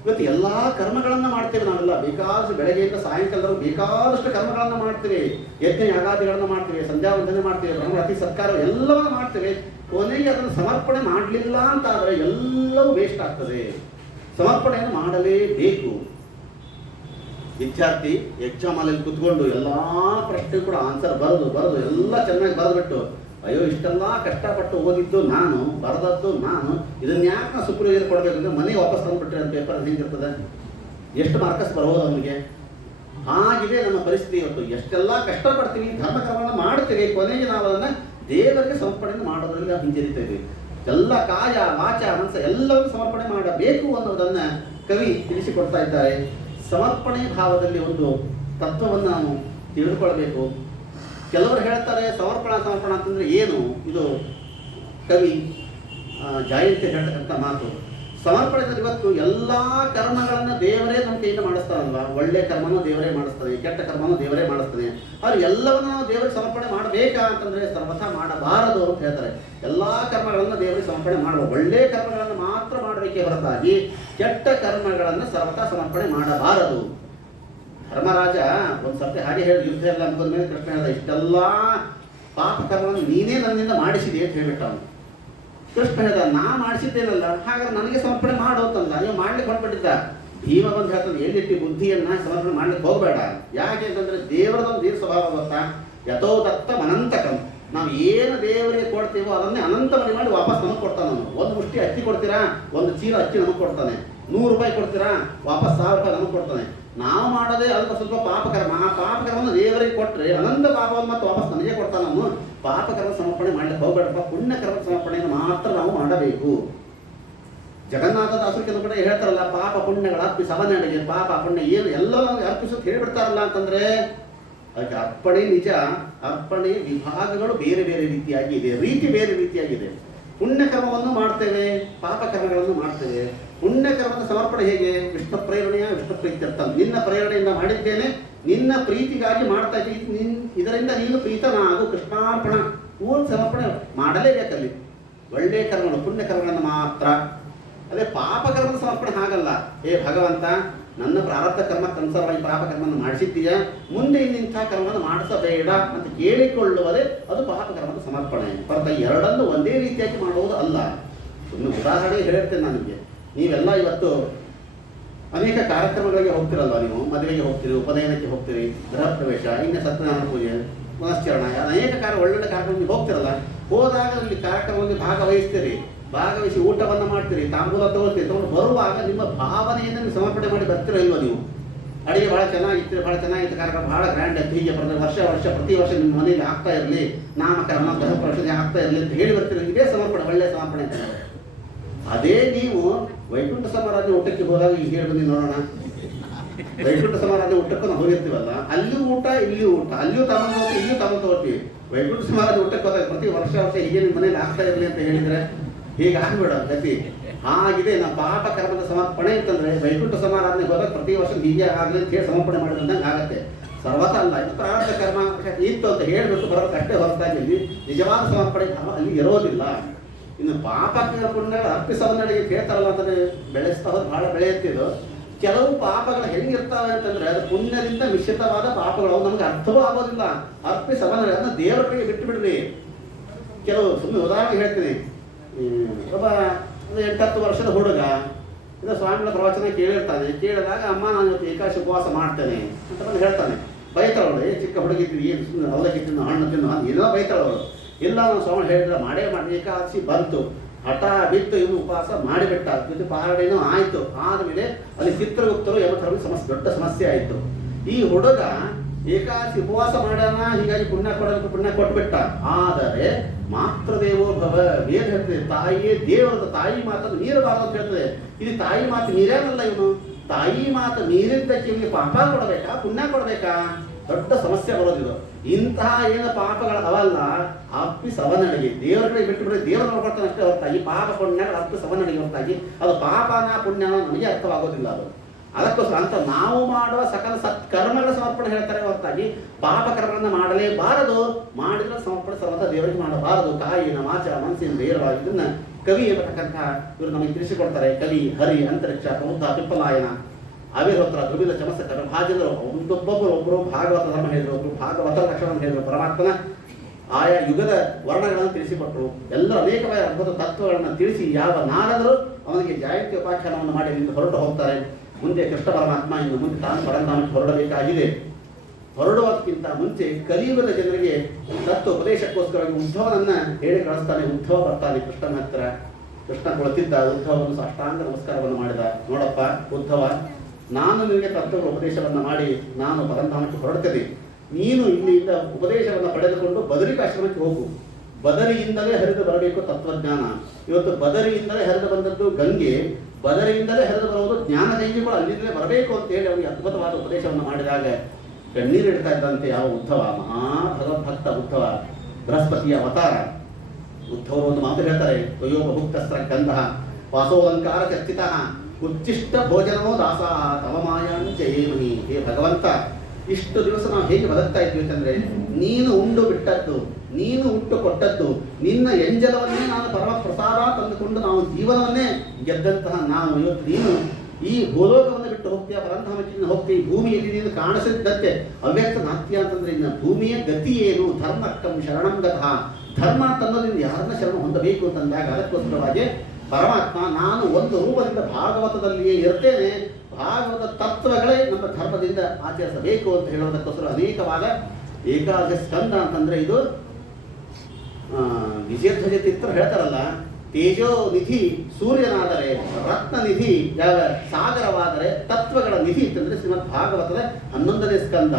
ಇವತ್ತು ಎಲ್ಲ ಕರ್ಮಗಳನ್ನು ಮಾಡ್ತೇವೆ ನಾವೆಲ್ಲ, ಬೇಕಾದಷ್ಟು ಬೆಳಗ್ಗೆಯಿಂದ ಸಾಯಂಕಾಲದವರೆಗೂ ಬೇಕಾದಷ್ಟು ಕರ್ಮಗಳನ್ನು ಮಾಡ್ತೇವೆ, ಯಜ್ಞ ಯಾಗಾದಿಗಳನ್ನು ಮಾಡ್ತೇವೆ, ಸಂಧ್ಯಾ ವಂದನೆ ಮಾಡ್ತೇವೆ, ಬ್ರಹ್ಮರತಿ ಸತ್ಕಾರ ಎಲ್ಲವನ್ನೂ ಮಾಡ್ತೇವೆ. ಕೊನೆಗೆ ಅದನ್ನು ಸಮರ್ಪಣೆ ಮಾಡಲಿಲ್ಲ ಅಂತಾದರೆ ಎಲ್ಲವೂ ವೇಸ್ಟ್ ಆಗ್ತದೆ. ಸಮರ್ಪಣೆಯನ್ನು ಮಾಡಲೇಬೇಕು. ವಿದ್ಯಾರ್ಥಿ ಎಕ್ಸಾಮಲ್ಲಿ ಕುತ್ಕೊಂಡು ಎಲ್ಲ ಪ್ರಶ್ನೆ ಕೂಡ ಆನ್ಸರ್ ಬರೆದು ಎಲ್ಲ ಚೆನ್ನಾಗಿ ಬರೆದ್ಬಿಟ್ಟು, ಅಯ್ಯೋ ಇಷ್ಟೆಲ್ಲ ಕಷ್ಟಪಟ್ಟು ಓದಿದ್ದು ನಾನು, ಬರೆದದ್ದು ನಾನು, ಇದನ್ನ ಯಾಕೆ ನಾವು ಸುಪ್ರೀಂ ಕೊಡಬೇಕು ಅಂದರೆ ಮನೆಗೆ ವಾಪಸ್ ತಂದುಬಿಟ್ರೆ ಅಂತ ಪೇಪರ್ ಹೆಂಗಿರ್ತದೆ, ಎಷ್ಟು ಮಾರ್ಕಸ್ ಬರ್ಬೋದು ಅವನಿಗೆ. ಹಾಗಿದೆ ನಮ್ಮ ಪರಿಸ್ಥಿತಿ ಇವತ್ತು. ಎಷ್ಟೆಲ್ಲ ಕಷ್ಟಪಡ್ತೀವಿ, ಧರ್ಮಕರ್ಮವನ್ನು ಮಾಡ್ತೀವಿ, ಕೊನೆಗೆ ನಾವು ಅದನ್ನು ದೇವರಿಗೆ ಸಮರ್ಪಣೆ ಮಾಡೋದ್ರಲ್ಲಿ ಹಿಂಜರಿತೇವೆ. ಎಲ್ಲ ಕಾಯ ವಾಚ ಮನಸ್ಸ ಎಲ್ಲವನ್ನೂ ಸಮರ್ಪಣೆ ಮಾಡಬೇಕು ಅನ್ನೋದನ್ನು ಕವಿ ತಿಳಿಸಿಕೊಡ್ತಾ ಇದ್ದಾರೆ. ಸಮರ್ಪಣೆ ಭಾವದಲ್ಲಿ ಒಂದು ತತ್ವವನ್ನು ನಾವು ತಿಳಿದುಕೊಳ್ಬೇಕು. ಕೆಲವರು ಹೇಳ್ತಾರೆ ಸಮರ್ಪಣಾ ಅಂತಂದರೆ ಏನು, ಇದು ಕವಿ ಜಯಂತಿ ಹೇಳ್ತಕ್ಕಂಥ ಮಾತು. ಸಮರ್ಪಣೆದಲ್ಲಿ ಇವತ್ತು ಎಲ್ಲ ಕರ್ಮಗಳನ್ನು ದೇವರೇ ನಮ್ಮ ಕೈಯಿಂದ ಮಾಡಿಸ್ತಾರಲ್ವ. ಒಳ್ಳೆ ಕರ್ಮನೂ ದೇವರೇ ಮಾಡಿಸ್ತಾನೆ, ಕೆಟ್ಟ ಕರ್ಮನೂ ದೇವರೇ ಮಾಡಿಸ್ತಾನೆ. ಆದರೆ ಎಲ್ಲವನ್ನೂ ನಾವು ದೇವರಿಗೆ ಸಮರ್ಪಣೆ ಮಾಡಬೇಕಾ ಅಂತಂದರೆ ಸರ್ವಥಾ ಮಾಡಬಾರದು ಅಂತ ಹೇಳ್ತಾರೆ. ಎಲ್ಲ ಕರ್ಮಗಳನ್ನು ದೇವರಿಗೆ ಸಮರ್ಪಣೆ ಮಾಡಬಹುದು. ಒಳ್ಳೆ ಕರ್ಮಗಳನ್ನು ಮಾತ್ರ ಮಾಡಬೇಕೇ ಹೊರತಾಗಿ ಕೆಟ್ಟ ಕರ್ಮಗಳನ್ನು ಸರ್ವಥಾ ಸಮರ್ಪಣೆ ಮಾಡಬಾರದು. ಧರ್ಮರಾಜ ಒಂದು ಸರ್ತಿ ಹಾಗೆ ಹೇಳಿ ಯುದ್ಧ ಎಲ್ಲ ಅನ್ಕೊಂಡ ಮೇಲೆ ಕೃಷ್ಣ ಹೇಳ್ದ, ಇಷ್ಟೆಲ್ಲ ಪಾಪ ಕರ್ಮವನ್ನು ನೀನೇ ನನ್ನಿಂದ ಮಾಡಿಸಿದೆ ಅಂತ ಹೇಳ್ಬಿಟ್ಟ ಅವನು. ಕೃಷ್ಣ ಹೇಳ್ದ, ನಾ ಮಾಡಿಸಿದ್ದೇನಲ್ಲ, ಹಾಗಾದ್ರೆ ನನಗೆ ಸಮರ್ಪಣೆ ಮಾಡು ಅಂತಂದ. ನೀವು ಮಾಡ್ಲಿಕ್ಕೆ ಹೊರಬಿಟ್ಟಿದ್ದ. ಭೀಮ ಬಂದು ಹೇಳ್ತಾನೆ, ಎಲ್ಲಿಟ್ಟು ಬುದ್ಧಿಯನ್ನ ಸಮರ್ಪಣೆ ಮಾಡ್ಲಿಕ್ಕೆ ಹೋಗಬೇಡ. ಯಾಕೆ ಅಂತಂದ್ರೆ ದೇವರದೊಂದು ದೇವ ಸ್ವಭಾವ ಗೊತ್ತಾ, ಯಥೋ ದತ್ತ ಅನಂತಕಂ. ನಾವು ಏನು ದೇವರಿಗೆ ಕೊಡ್ತೀವೋ ಅದನ್ನೇ ಅನಂತ ಮಾಡಿ ವಾಪಸ್ ನಮಗೆ ಕೊಡ್ತಾನೆ. ಅವನು ಒಂದು ಮುಷ್ಟಿ ಅಕ್ಕಿ ಕೊಡ್ತೀರಾ, ಒಂದು ಚೀಲ ಅಕ್ಕಿ ನಮಗೆ ಕೊಡ್ತಾನೆ. 100 ರೂಪಾಯಿ ಕೊಡ್ತೀರಾ, ವಾಪಸ್ 1000 ರೂಪಾಯಿ ನಮಗೆ ಕೊಡ್ತಾನೆ. ನಾವು ಮಾಡೋದೇ ಅಲ್ಪ ಸ್ವಲ್ಪ ಪಾಪಕರ್ಮ. ಆ ಪಾಪಕರ್ಮವನ್ನು ದೇವರಿಗೆ ಕೊಟ್ಟರೆ ಅನಂತ ಪಾಪವನ್ನು ಮತ್ತೆ ವಾಪಸ್ ನಮಗೆ ಕೊಡ್ತಾನೆ. ನಾವು ಪಾಪಕರ್ಮ ಸಮರ್ಪಣೆ ಮಾಡ್ಲಿಕ್ಕೆ ಹೋಗಬೇಡಪ್ಪ, ಪುಣ್ಯಕರ್ಮ ಸಮರ್ಪಣೆಯನ್ನು ಮಾತ್ರ ನಾವು ಮಾಡಬೇಕು. ಜಗನ್ನಾಥದಾಸರು ಕೆಲವು ಕಡೆ ಹೇಳ್ತಾರಲ್ಲ, ಪಾಪ ಪುಣ್ಯಗಳ ಅರ್ಪಿಸಿ ಅವನಡೆಗೆ, ಪಾಪ ಪುಣ್ಯ ಏನು ಎಲ್ಲ ಅರ್ಪಿಸೋದು ಹೇಳ್ಬಿಡ್ತಾರಲ್ಲ ಅಂತಂದ್ರೆ ಅದಕ್ಕೆ ಅರ್ಪಣೆ ನಿಜ. ಅರ್ಪಣೆಯ ವಿಭಾಗಗಳು ಬೇರೆ ಬೇರೆ ರೀತಿಯಾಗಿದೆ, ರೀತಿ ಬೇರೆ ರೀತಿಯಾಗಿದೆ. ಪುಣ್ಯಕರ್ಮವನ್ನು ಮಾಡ್ತೇವೆ, ಪಾಪಕರ್ಮಗಳನ್ನು ಮಾಡ್ತೇವೆ. ಪುಣ್ಯಕರ್ಮದ ಸಮರ್ಪಣೆ ಹೇಗೆ? ವಿಷ್ಣು ಪ್ರೇರಣೆಯ ವಿಷ್ಣು ಪ್ರೀತ್ಯರ್ಥ. ನಿನ್ನ ಪ್ರೇರಣೆಯಿಂದ ಮಾಡಿದ್ದೇನೆ, ನಿನ್ನ ಪ್ರೀತಿಗಾಗಿ ಮಾಡ್ತಾ ಇದ್ದೀನಿ, ಇದರಿಂದ ನೀನು ಪ್ರೀತನಾಗು, ಕೃಷ್ಣಾರ್ಪಣ. ಪೂರ್ಣ ಸಮರ್ಪಣೆ ಮಾಡಲೇಬೇಕಲ್ಲಿ. ಒಳ್ಳೆಯ ಕರ್ಮಗಳು ಪುಣ್ಯಕರ್ಮಗಳನ್ನು ಮಾತ್ರ. ಅದೇ ಪಾಪಕರ್ಮದ ಸಮರ್ಪಣೆ ಹಾಗಲ್ಲ. ಏ ಭಗವಂತ, ನನ್ನ ಪ್ರಾರಬ್ಧ ಕರ್ಮಕ್ಕನುಸಾರವಾಗಿ ಪಾಪಕರ್ಮವನ್ನು ಮಾಡಿಸಿದ್ದೀಯಾ, ಮುಂದೆ ಇನ್ನಿಂಥ ಕರ್ಮವನ್ನು ಮಾಡಿಸಬೇಡ ಅಂತ ಕೇಳಿಕೊಳ್ಳುವುದೇ ಅದು ಪಾಪಕರ್ಮದ ಸಮರ್ಪಣೆ. ಹೊರತ ಎರಡನ್ನು ಒಂದೇ ರೀತಿಯಾಗಿ ಮಾಡುವುದು ಅಲ್ಲ. ಒಂದು ಉದಾಹರಣೆ ಹೇಳಿರ್ತೇನೆ ನನಗೆ. ನೀವೆಲ್ಲ ಇವತ್ತು ಅನೇಕ ಕಾರ್ಯಕ್ರಮಗಳಿಗೆ ಹೋಗ್ತಿರಲ್ವ, ನೀವು ಮದುವೆಗೆ ಹೋಗ್ತೀರಿ, ಉಪನಯನಕ್ಕೆ ಹೋಗ್ತೀರಿ, ಗೃಹ ಪ್ರವೇಶ, ಇನ್ನು ಸತ್ಯನಾರಾಯಣ ಪೂಜೆ, ಪುನಶ್ಚರಣ, ಅನೇಕ ಒಳ್ಳೊಳ್ಳೆ ಕಾರ್ಯಕ್ರಮಕ್ಕೆ ಹೋಗ್ತಿರಲ್ಲ. ಹೋದಾಗ ಅಲ್ಲಿ ಕಾರ್ಯಕ್ರಮದಲ್ಲಿ ಭಾಗವಹಿಸಿ ಊಟವನ್ನು ಮಾಡ್ತೀರಿ, ತಾಂಬೂಲ ತಗೊಳ್ತೀರಿ. ತಗೊಂಡು ಬರುವಾಗ ನಿಮ್ಮ ಭಾವನೆಯನ್ನು ನೀವು ಸಮರ್ಪಣೆ ಮಾಡಿ ಬರ್ತೀರೋ ಇಲ್ವೋ? ನೀವು ಅಡುಗೆ ಭಾಳ ಚೆನ್ನಾಗಿತ್ತು, ಭಾಳ ಚೆನ್ನಾಗಿತ್ತು, ಕಾರ್ಯಕ್ರಮ ಭಾಳ ಗ್ರ್ಯಾಂಡ್ ಆಯ್ತು, ಹೀಗೆ ಪ್ರತಿ ವರ್ಷ ನಿಮ್ಮ ಮನೆಯಲ್ಲಿ ಆಗ್ತಾ ಇರಲಿ, ನಾಮಕರಣ ಗೃಹ ಪ್ರವೇಶ ಆಗ್ತಾ ಇರಲಿ ಅಂತ ಹೇಳಿ ಬರ್ತೀರಿ. ಇದೇ ಸಮರ್ಪಣೆ, ಒಳ್ಳೆಯ ಸಮರ್ಪಣೆ ಅಂತ. ಅದೇ ನೀವು ವೈಕುಂಠ ಸಮಾರಾಧನೆ ಊಟಕ್ಕೆ ಹೋದಾಗ ಈಗ ಹೇಳಿ ಬಂದು ನೋಡೋಣ. ವೈಕುಂಠ ಸಮಾರಾಧನೆ ಊಟಕ್ಕೆ ನಾವು ಹೋಗಿರ್ತೀವಲ್ಲ, ಅಲ್ಲಿಯೂ ಊಟ ಇಲ್ಲಿಯೂ ಊಟ, ಅಲ್ಲಿಯೂ ತಗೊಂಡು ಹೋಗ್ತೀವಿ, ಇಲ್ಲಿಯೂ ತಗೊಂಡು ಹೋಗ್ತೀವಿ. ವೈಕುಂಠ ಸಮಾರಾಧನೆ ಊಟಕ್ಕೆ ಹೋದಾಗ ಪ್ರತಿ ವರ್ಷ ಹೀಗೆ ನಿಮ್ಮ ಮನೇಲಿ ಆಗ್ತಾ ಇರಲಿ ಅಂತ ಹೇಳಿದರೆ ಹೀಗೆ ಆಗ್ಬೇಡ ಗತಿ. ಹಾಗಿದೆ ನಾವು ಪಾಪ ಕರ್ಮದ ಸಮರ್ಪಣೆ ಅಂತಂದ್ರೆ ವೈಕುಂಠ ಸಮಾರಾಧನೆಗೆ ಹೋದಾಗ ಪ್ರತಿ ವರ್ಷ ಹೀಗೆ ಆಗಲಿ ಅಂತ ಹೇಳಿ ಸಮರ್ಪಣೆ ಮಾಡಿದಂಗೆ ಆಗುತ್ತೆ. ಸರ್ವತ ಅಲ್ಲ, ಇದು ಪ್ರಾರಬ್ಧ ಕರ್ಮ ಇತ್ತು ಅಂತ ಹೇಳ್ಬಿಟ್ಟು ಬರೋದು ಅಷ್ಟೇ ಹೊರತಾಗಿ ನಿಜವಾದ ಸಮರ್ಪಣೆ ಅಲ್ಲಿ ಇರೋದಿಲ್ಲ. ಇನ್ನು ಪಾಪ ಪುಣ್ಯಗಳ ಅರ್ಪಿಸವನ್ನಡೆಗೆ ಕೇಳ್ತಾರಲ್ಲ ಅಂತಂದ್ರೆ ಬೆಳೆಸ್ತಾ ಹೋದ್ರೆ ಬಹಳ ಬೆಳೆಯುತ್ತಿದ್ದು. ಕೆಲವು ಪಾಪಗಳು ಹೆಂಗಿರ್ತಾವೆ ಅಂತಂದ್ರೆ ಅದು ಪುಣ್ಯದಿಂದ ಮಿಶ್ರಿತವಾದ ಪಾಪಗಳು, ಅವು ನಮ್ಗೆ ಅರ್ಥವೂ ಆಗೋದಿಲ್ಲ. ಅರ್ಪಿಸವನ್ನಡೆ ಅದನ್ನ ದೇವರ ಕಡೆಗೆ ಬಿಟ್ಟು ಬಿಡ್ರಿ. ಕೆಲವು ಸುಮ್ಮನೆ ಉದಾಹರಣೆ ಹೇಳ್ತೀನಿ. ಒಬ್ಬ 8-10 ವರ್ಷದ ಹುಡುಗ ಇದು ಸ್ವಾಮಿಗಳ ಪ್ರವಚನ ಕೇಳಿರ್ತಾನೆ. ಕೇಳಿದಾಗ ಅಮ್ಮ ನಾನು ಇವತ್ತು ಏಕಾದಶಿ ಉಪವಾಸ ಮಾಡ್ತೇನೆ ಅಂತ ಬಂದು ಹೇಳ್ತಾನೆ. ಬೈತಾಳವಳು, ಚಿಕ್ಕ ಹುಡುಗಿದ್ವಿ, ಏನು ಸುಮ್ಮನೆ ಅವಲಕ್ಕಿ ತಿನ್ನು, ಹಣ್ಣು ತಿನ್ನು ಅಂತ ಏನೋ ಬೈತಾಳವಳು. ಇಲ್ಲ ನಾನು ಸ್ವಾಮಿ ಹೇಳಿದ್ರೆ ಮಾಡೇ ಮಾಡಿ. ಏಕಾದಶಿ ಬಂತು, ಹಠ ಬಿತ್ತು, ಇವನು ಉಪವಾಸ ಮಾಡಿಬಿಟ್ಟ. ಜೊತೆ ಪಾರಣೆನೂ ಆಯಿತು. ಆದಮೇಲೆ ಅಲ್ಲಿ ಚಿತ್ರಗುಪ್ತರು ಯಮಧರ್ಮ ದೊಡ್ಡ ಸಮಸ್ಯೆ ಆಯಿತು. ಈ ಹುಡುಗ ಏಕಾದಶಿ ಉಪವಾಸ ಮಾಡ್ಯಾನ, ಹೀಗಾಗಿ ಪುಣ್ಯ ಕೊಟ್ಬಿಟ್ಟ. ಆದರೆ ಮಾತೃದೇವೋ ಭವ ವೇದ ಹೇಳ್ತದೆ, ತಾಯಿಯೇ ದೇವರದ, ತಾಯಿ ಮಾತನ್ನು ಮೀರಬಾರದು ಅಂತ ಹೇಳ್ತದೆ. ಇದು ತಾಯಿ ಮಾತು ಮೀರ್ಯಾನಲ್ಲ ಇವನು. ತಾಯಿ ಮಾತು ಮೀರಿದ್ದಕ್ಕೆ ಇವನಿಗೆ ಪಾಪ ಕೊಡಬೇಕಾ, ಪುಣ್ಯ ಕೊಡಬೇಕಾ? ದೊಡ್ಡ ಸಮಸ್ಯೆ ಬರೋದಿದು. ಇಂತಹ ಏನು ಪಾಪಗಳ ಅವಲ್ಲ, ಅರ್ಪಿಸವನಡಿಗೆ ದೇವರ ಕಡೆ ಬಿಟ್ಟು ಬಿಡಿ, ದೇವರು ನೋಡ್ಕೊಳ್ತಾನೆ ಅಷ್ಟೇ ಹೊರತಾಗಿ ಪಾಪ ಪುಣ್ಯ ಅರ್ಪಿಸವನಡಿಗೆ ಹೊರತಾಗಿ ಅದು ಪಾಪನ ಪುಣ್ಯನ ನಮಗೆ ಅರ್ಥವಾಗೋದಿಲ್ಲ. ಅದಕ್ಕೋಸ್ಕರ ಅಂತ ನಾವು ಮಾಡುವ ಸಕಲ ಸತ್ಕರ್ಮಗಳ ಸಮರ್ಪಣೆ ಹೇಳ್ತಾರೆ ಹೊರತಾಗಿ ಪಾಪಕರ್ಮಗಳನ್ನು ಮಾಡಲೇಬಾರದು. ಮಾಡಿದ್ರೆ ಸಮರ್ಪಣೆ ಸರ್ವತ ದೇವರಿಗೆ ಮಾಡಬಾರದು. ಕಾಯಿನ ವಾಚ ಮನಸ್ಸಿನ ನೇರವಾಗಿ ಇದನ್ನ ಕವಿ ಎಂಬತಕ್ಕಂತಹ ಇವರು ನಮಗೆ ತಿಳಿಸಿಕೊಡ್ತಾರೆ. ಕವಿ, ಹರಿ, ಅಂತರಿಕ್ಷ, ಪ್ರಬುದ್ಧ, ಪಿಪ್ಪಲಾಯನ, ಅವಿರೋತ್ರ, ಧ್ರುವಿದ, ಚಮಸಕ, ಭಾಜನರು ಒಬ್ಬರು ಭಾಗವತ ಧರ್ಮ ಹೇಳಿದರು, ಒಬ್ಬರು ಭಾಗವತ ಲಕ್ಷಣ ಹೇಳಿದರು. ಪರಮಾತ್ಮನ ಆಯಾ ಯುಗದ ವರ್ಣಗಳನ್ನು ತಿಳಿಸಿಕೊಟ್ಟರು. ಎಲ್ಲರೂ ಅನೇಕವಾದ ಅದ್ಭುತ ತತ್ವಗಳನ್ನು ತಿಳಿಸಿ ಯಾವ ನಾರದರು ಅವನಿಗೆ ಜಾಯಂತಿ ಉಪಾಖ್ಯಾನವನ್ನು ಮಾಡಿ ನಿಂತು ಹೊರಟು ಹೋಗ್ತಾರೆ. ಮುಂದೆ ಕೃಷ್ಣ ಪರಮಾತ್ಮ ಇನ್ನು ಮುಂದೆ ತಾನು ಪರಂಧಾಮಕ್ಕೆ ಹೊರಡಬೇಕಾಗಿದೆ. ಹೊರಡುವುದಕ್ಕಿಂತ ಮುಂಚೆ ಕಲಿಯುಗದ ಜನರಿಗೆ ತತ್ವ ಉಪದೇಶಕ್ಕೋಸ್ಕರವಾಗಿ ಉದ್ಧವನನ್ನ ಹೇಳಿ ಕಳಿಸ್ತಾನೆ. ಉದ್ಧವ ಬರ್ತಾನೆ ಕೃಷ್ಣನ ಹತ್ರ. ಕೃಷ್ಣ ಕುಳಿತಿದ್ದ. ಉದ್ಧವನು ಸಾಷ್ಟಾಂಗ ನಮಸ್ಕಾರವನ್ನು ಮಾಡಿದ. ನೋಡಪ್ಪ ಉದ್ಧವ, ನಾನು ನಿನಗೆ ತತ್ವಗಳ ಉಪದೇಶವನ್ನು ಮಾಡಿ ನಾನು ಪರಂಧಾಮಕ್ಕೆ ಹೊರಡ್ತೇನೆ. ನೀನು ಇಲ್ಲಿಂದ ಉಪದೇಶವನ್ನು ಪಡೆದುಕೊಂಡು ಬದರಿಕಾಶ್ರಮಕ್ಕೆ ಹೋಗು. ಬದರಿಯಿಂದಲೇ ಹರಿದು ಬರಬೇಕು ತತ್ವಜ್ಞಾನ. ಇವತ್ತು ಬದರಿಯಿಂದಲೇ ಹರಿದು ಬಂದದ್ದು ಗಂಗೆ, ಬದರಿಯಿಂದಲೇ ಹರಿದು ಬರುವುದು ಜ್ಞಾನ ಗಂಗೆಗಳು ಅಲ್ಲಿಂದಲೇ ಬರಬೇಕು ಅಂತ ಹೇಳಿ ಅವನಿಗೆ ಅದ್ಭುತವಾದ ಉಪದೇಶವನ್ನು ಮಾಡಿದಾಗ ಕಣ್ಣೀರು ಇಡ್ತಾ ಇದ್ದಂತೆ ಯಾವ ಉದ್ಧವ, ಮಹಾ ಭಗವದ್ಭಕ್ತ ಉದ್ಧವ, ಬೃಹಸ್ಪತಿಯ ಅವತಾರ. ಉದ್ಧವರು ಒಂದು ಮಾತು ಹೇಳ್ತಾರೆ, ಅಯ್ಯೋ ಬಹುಕ್ತಸ್ತ್ರ ಗಂಧ ವಾಸೋಲಂಕಾರ ಚರ್ಚಿತ ಉಚ್ಚಿಷ್ಟ ಭೋಜನಮೋ ದಾಸ ತವ ಮಾಯಾಂಚೇಮಹಿ. ಹೇ ಭಗವಂತ, ಇಷ್ಟು ದಿವಸ ನಾವು ಹೇಗೆ ಬದುಕ್ತಾ ಇದ್ವಿ ಅಂತಂದ್ರೆ, ನೀನು ಉಂಡು ಬಿಟ್ಟದ್ದು, ನೀನು ಉಟ್ಟು ಕೊಟ್ಟದ್ದು, ನಿನ್ನ ಎಂಜಲವನ್ನೇ ನಾನು ಪರಮ ಪ್ರಸಾದ ತಂದುಕೊಂಡು ನಾವು ಜೀವನವನ್ನೇ ಗೆದ್ದಂತಹ ನಾವು ಇವತ್ತು ನೀನು ಈ ಭೂಲೋಕವನ್ನು ಬಿಟ್ಟು ಹೋಗ್ತೀಯ, ಪರಂಧಾಮಕ್ಕೆ ಹೋಗ್ತೀಯ. ಈ ಭೂಮಿಯಲ್ಲಿ ನೀನು ಕಾಣಿಸಿದ್ದಂತೆ ಅವ್ಯಕ್ತ ನಾಟ್ಯ ಅಂತಂದ್ರೆ ಇನ್ನು ಭೂಮಿಯ ಗತಿ ಏನು? ಧರ್ಮಕ್ಕಂ ಶರಣಂ ಗತಃ. ಧರ್ಮ ಅಂತನ್ನೋದ್ರಿಂದ ಯಾರನ್ನ ಶರಣ ಹೊಂದಬೇಕು ಅಂತಂದಾಗ ಅದಕ್ಕೋಸ್ಕರವಾಗಿ ಪರಮಾತ್ಮ ನಾನು ಒಂದು ರೂಪದಿಂದ ಭಾಗವತದಲ್ಲಿಯೇ ಇರ್ತೇನೆ, ಭಾಗವತ ತತ್ವಗಳೇ ನಮ್ಮ ಧರ್ಮದಿಂದ ಆಚರಿಸಬೇಕು ಅಂತ ಹೇಳೋದಕ್ಕೋಸ್ಕರ ಅನೇಕವಾದ ಏಕಾದಶ ಸ್ಕಂದ ಅಂತಂದ್ರೆ ಇದು ವಿಜಯಧ್ವಜ ತೀರ್ಥರು ಹೇಳ್ತಾರಲ್ಲ, ತೇಜೋ ನಿಧಿ ಸೂರ್ಯನಾದರೆ, ರತ್ನ ನಿಧಿ ಯಾವ ಸಾಗರವಾದರೆ, ತತ್ವಗಳ ನಿಧಿ ಅಂತಂದ್ರೆ ಶ್ರೀಮದ್ ಭಾಗವತದ 11ನೇ ಸ್ಕಂದ.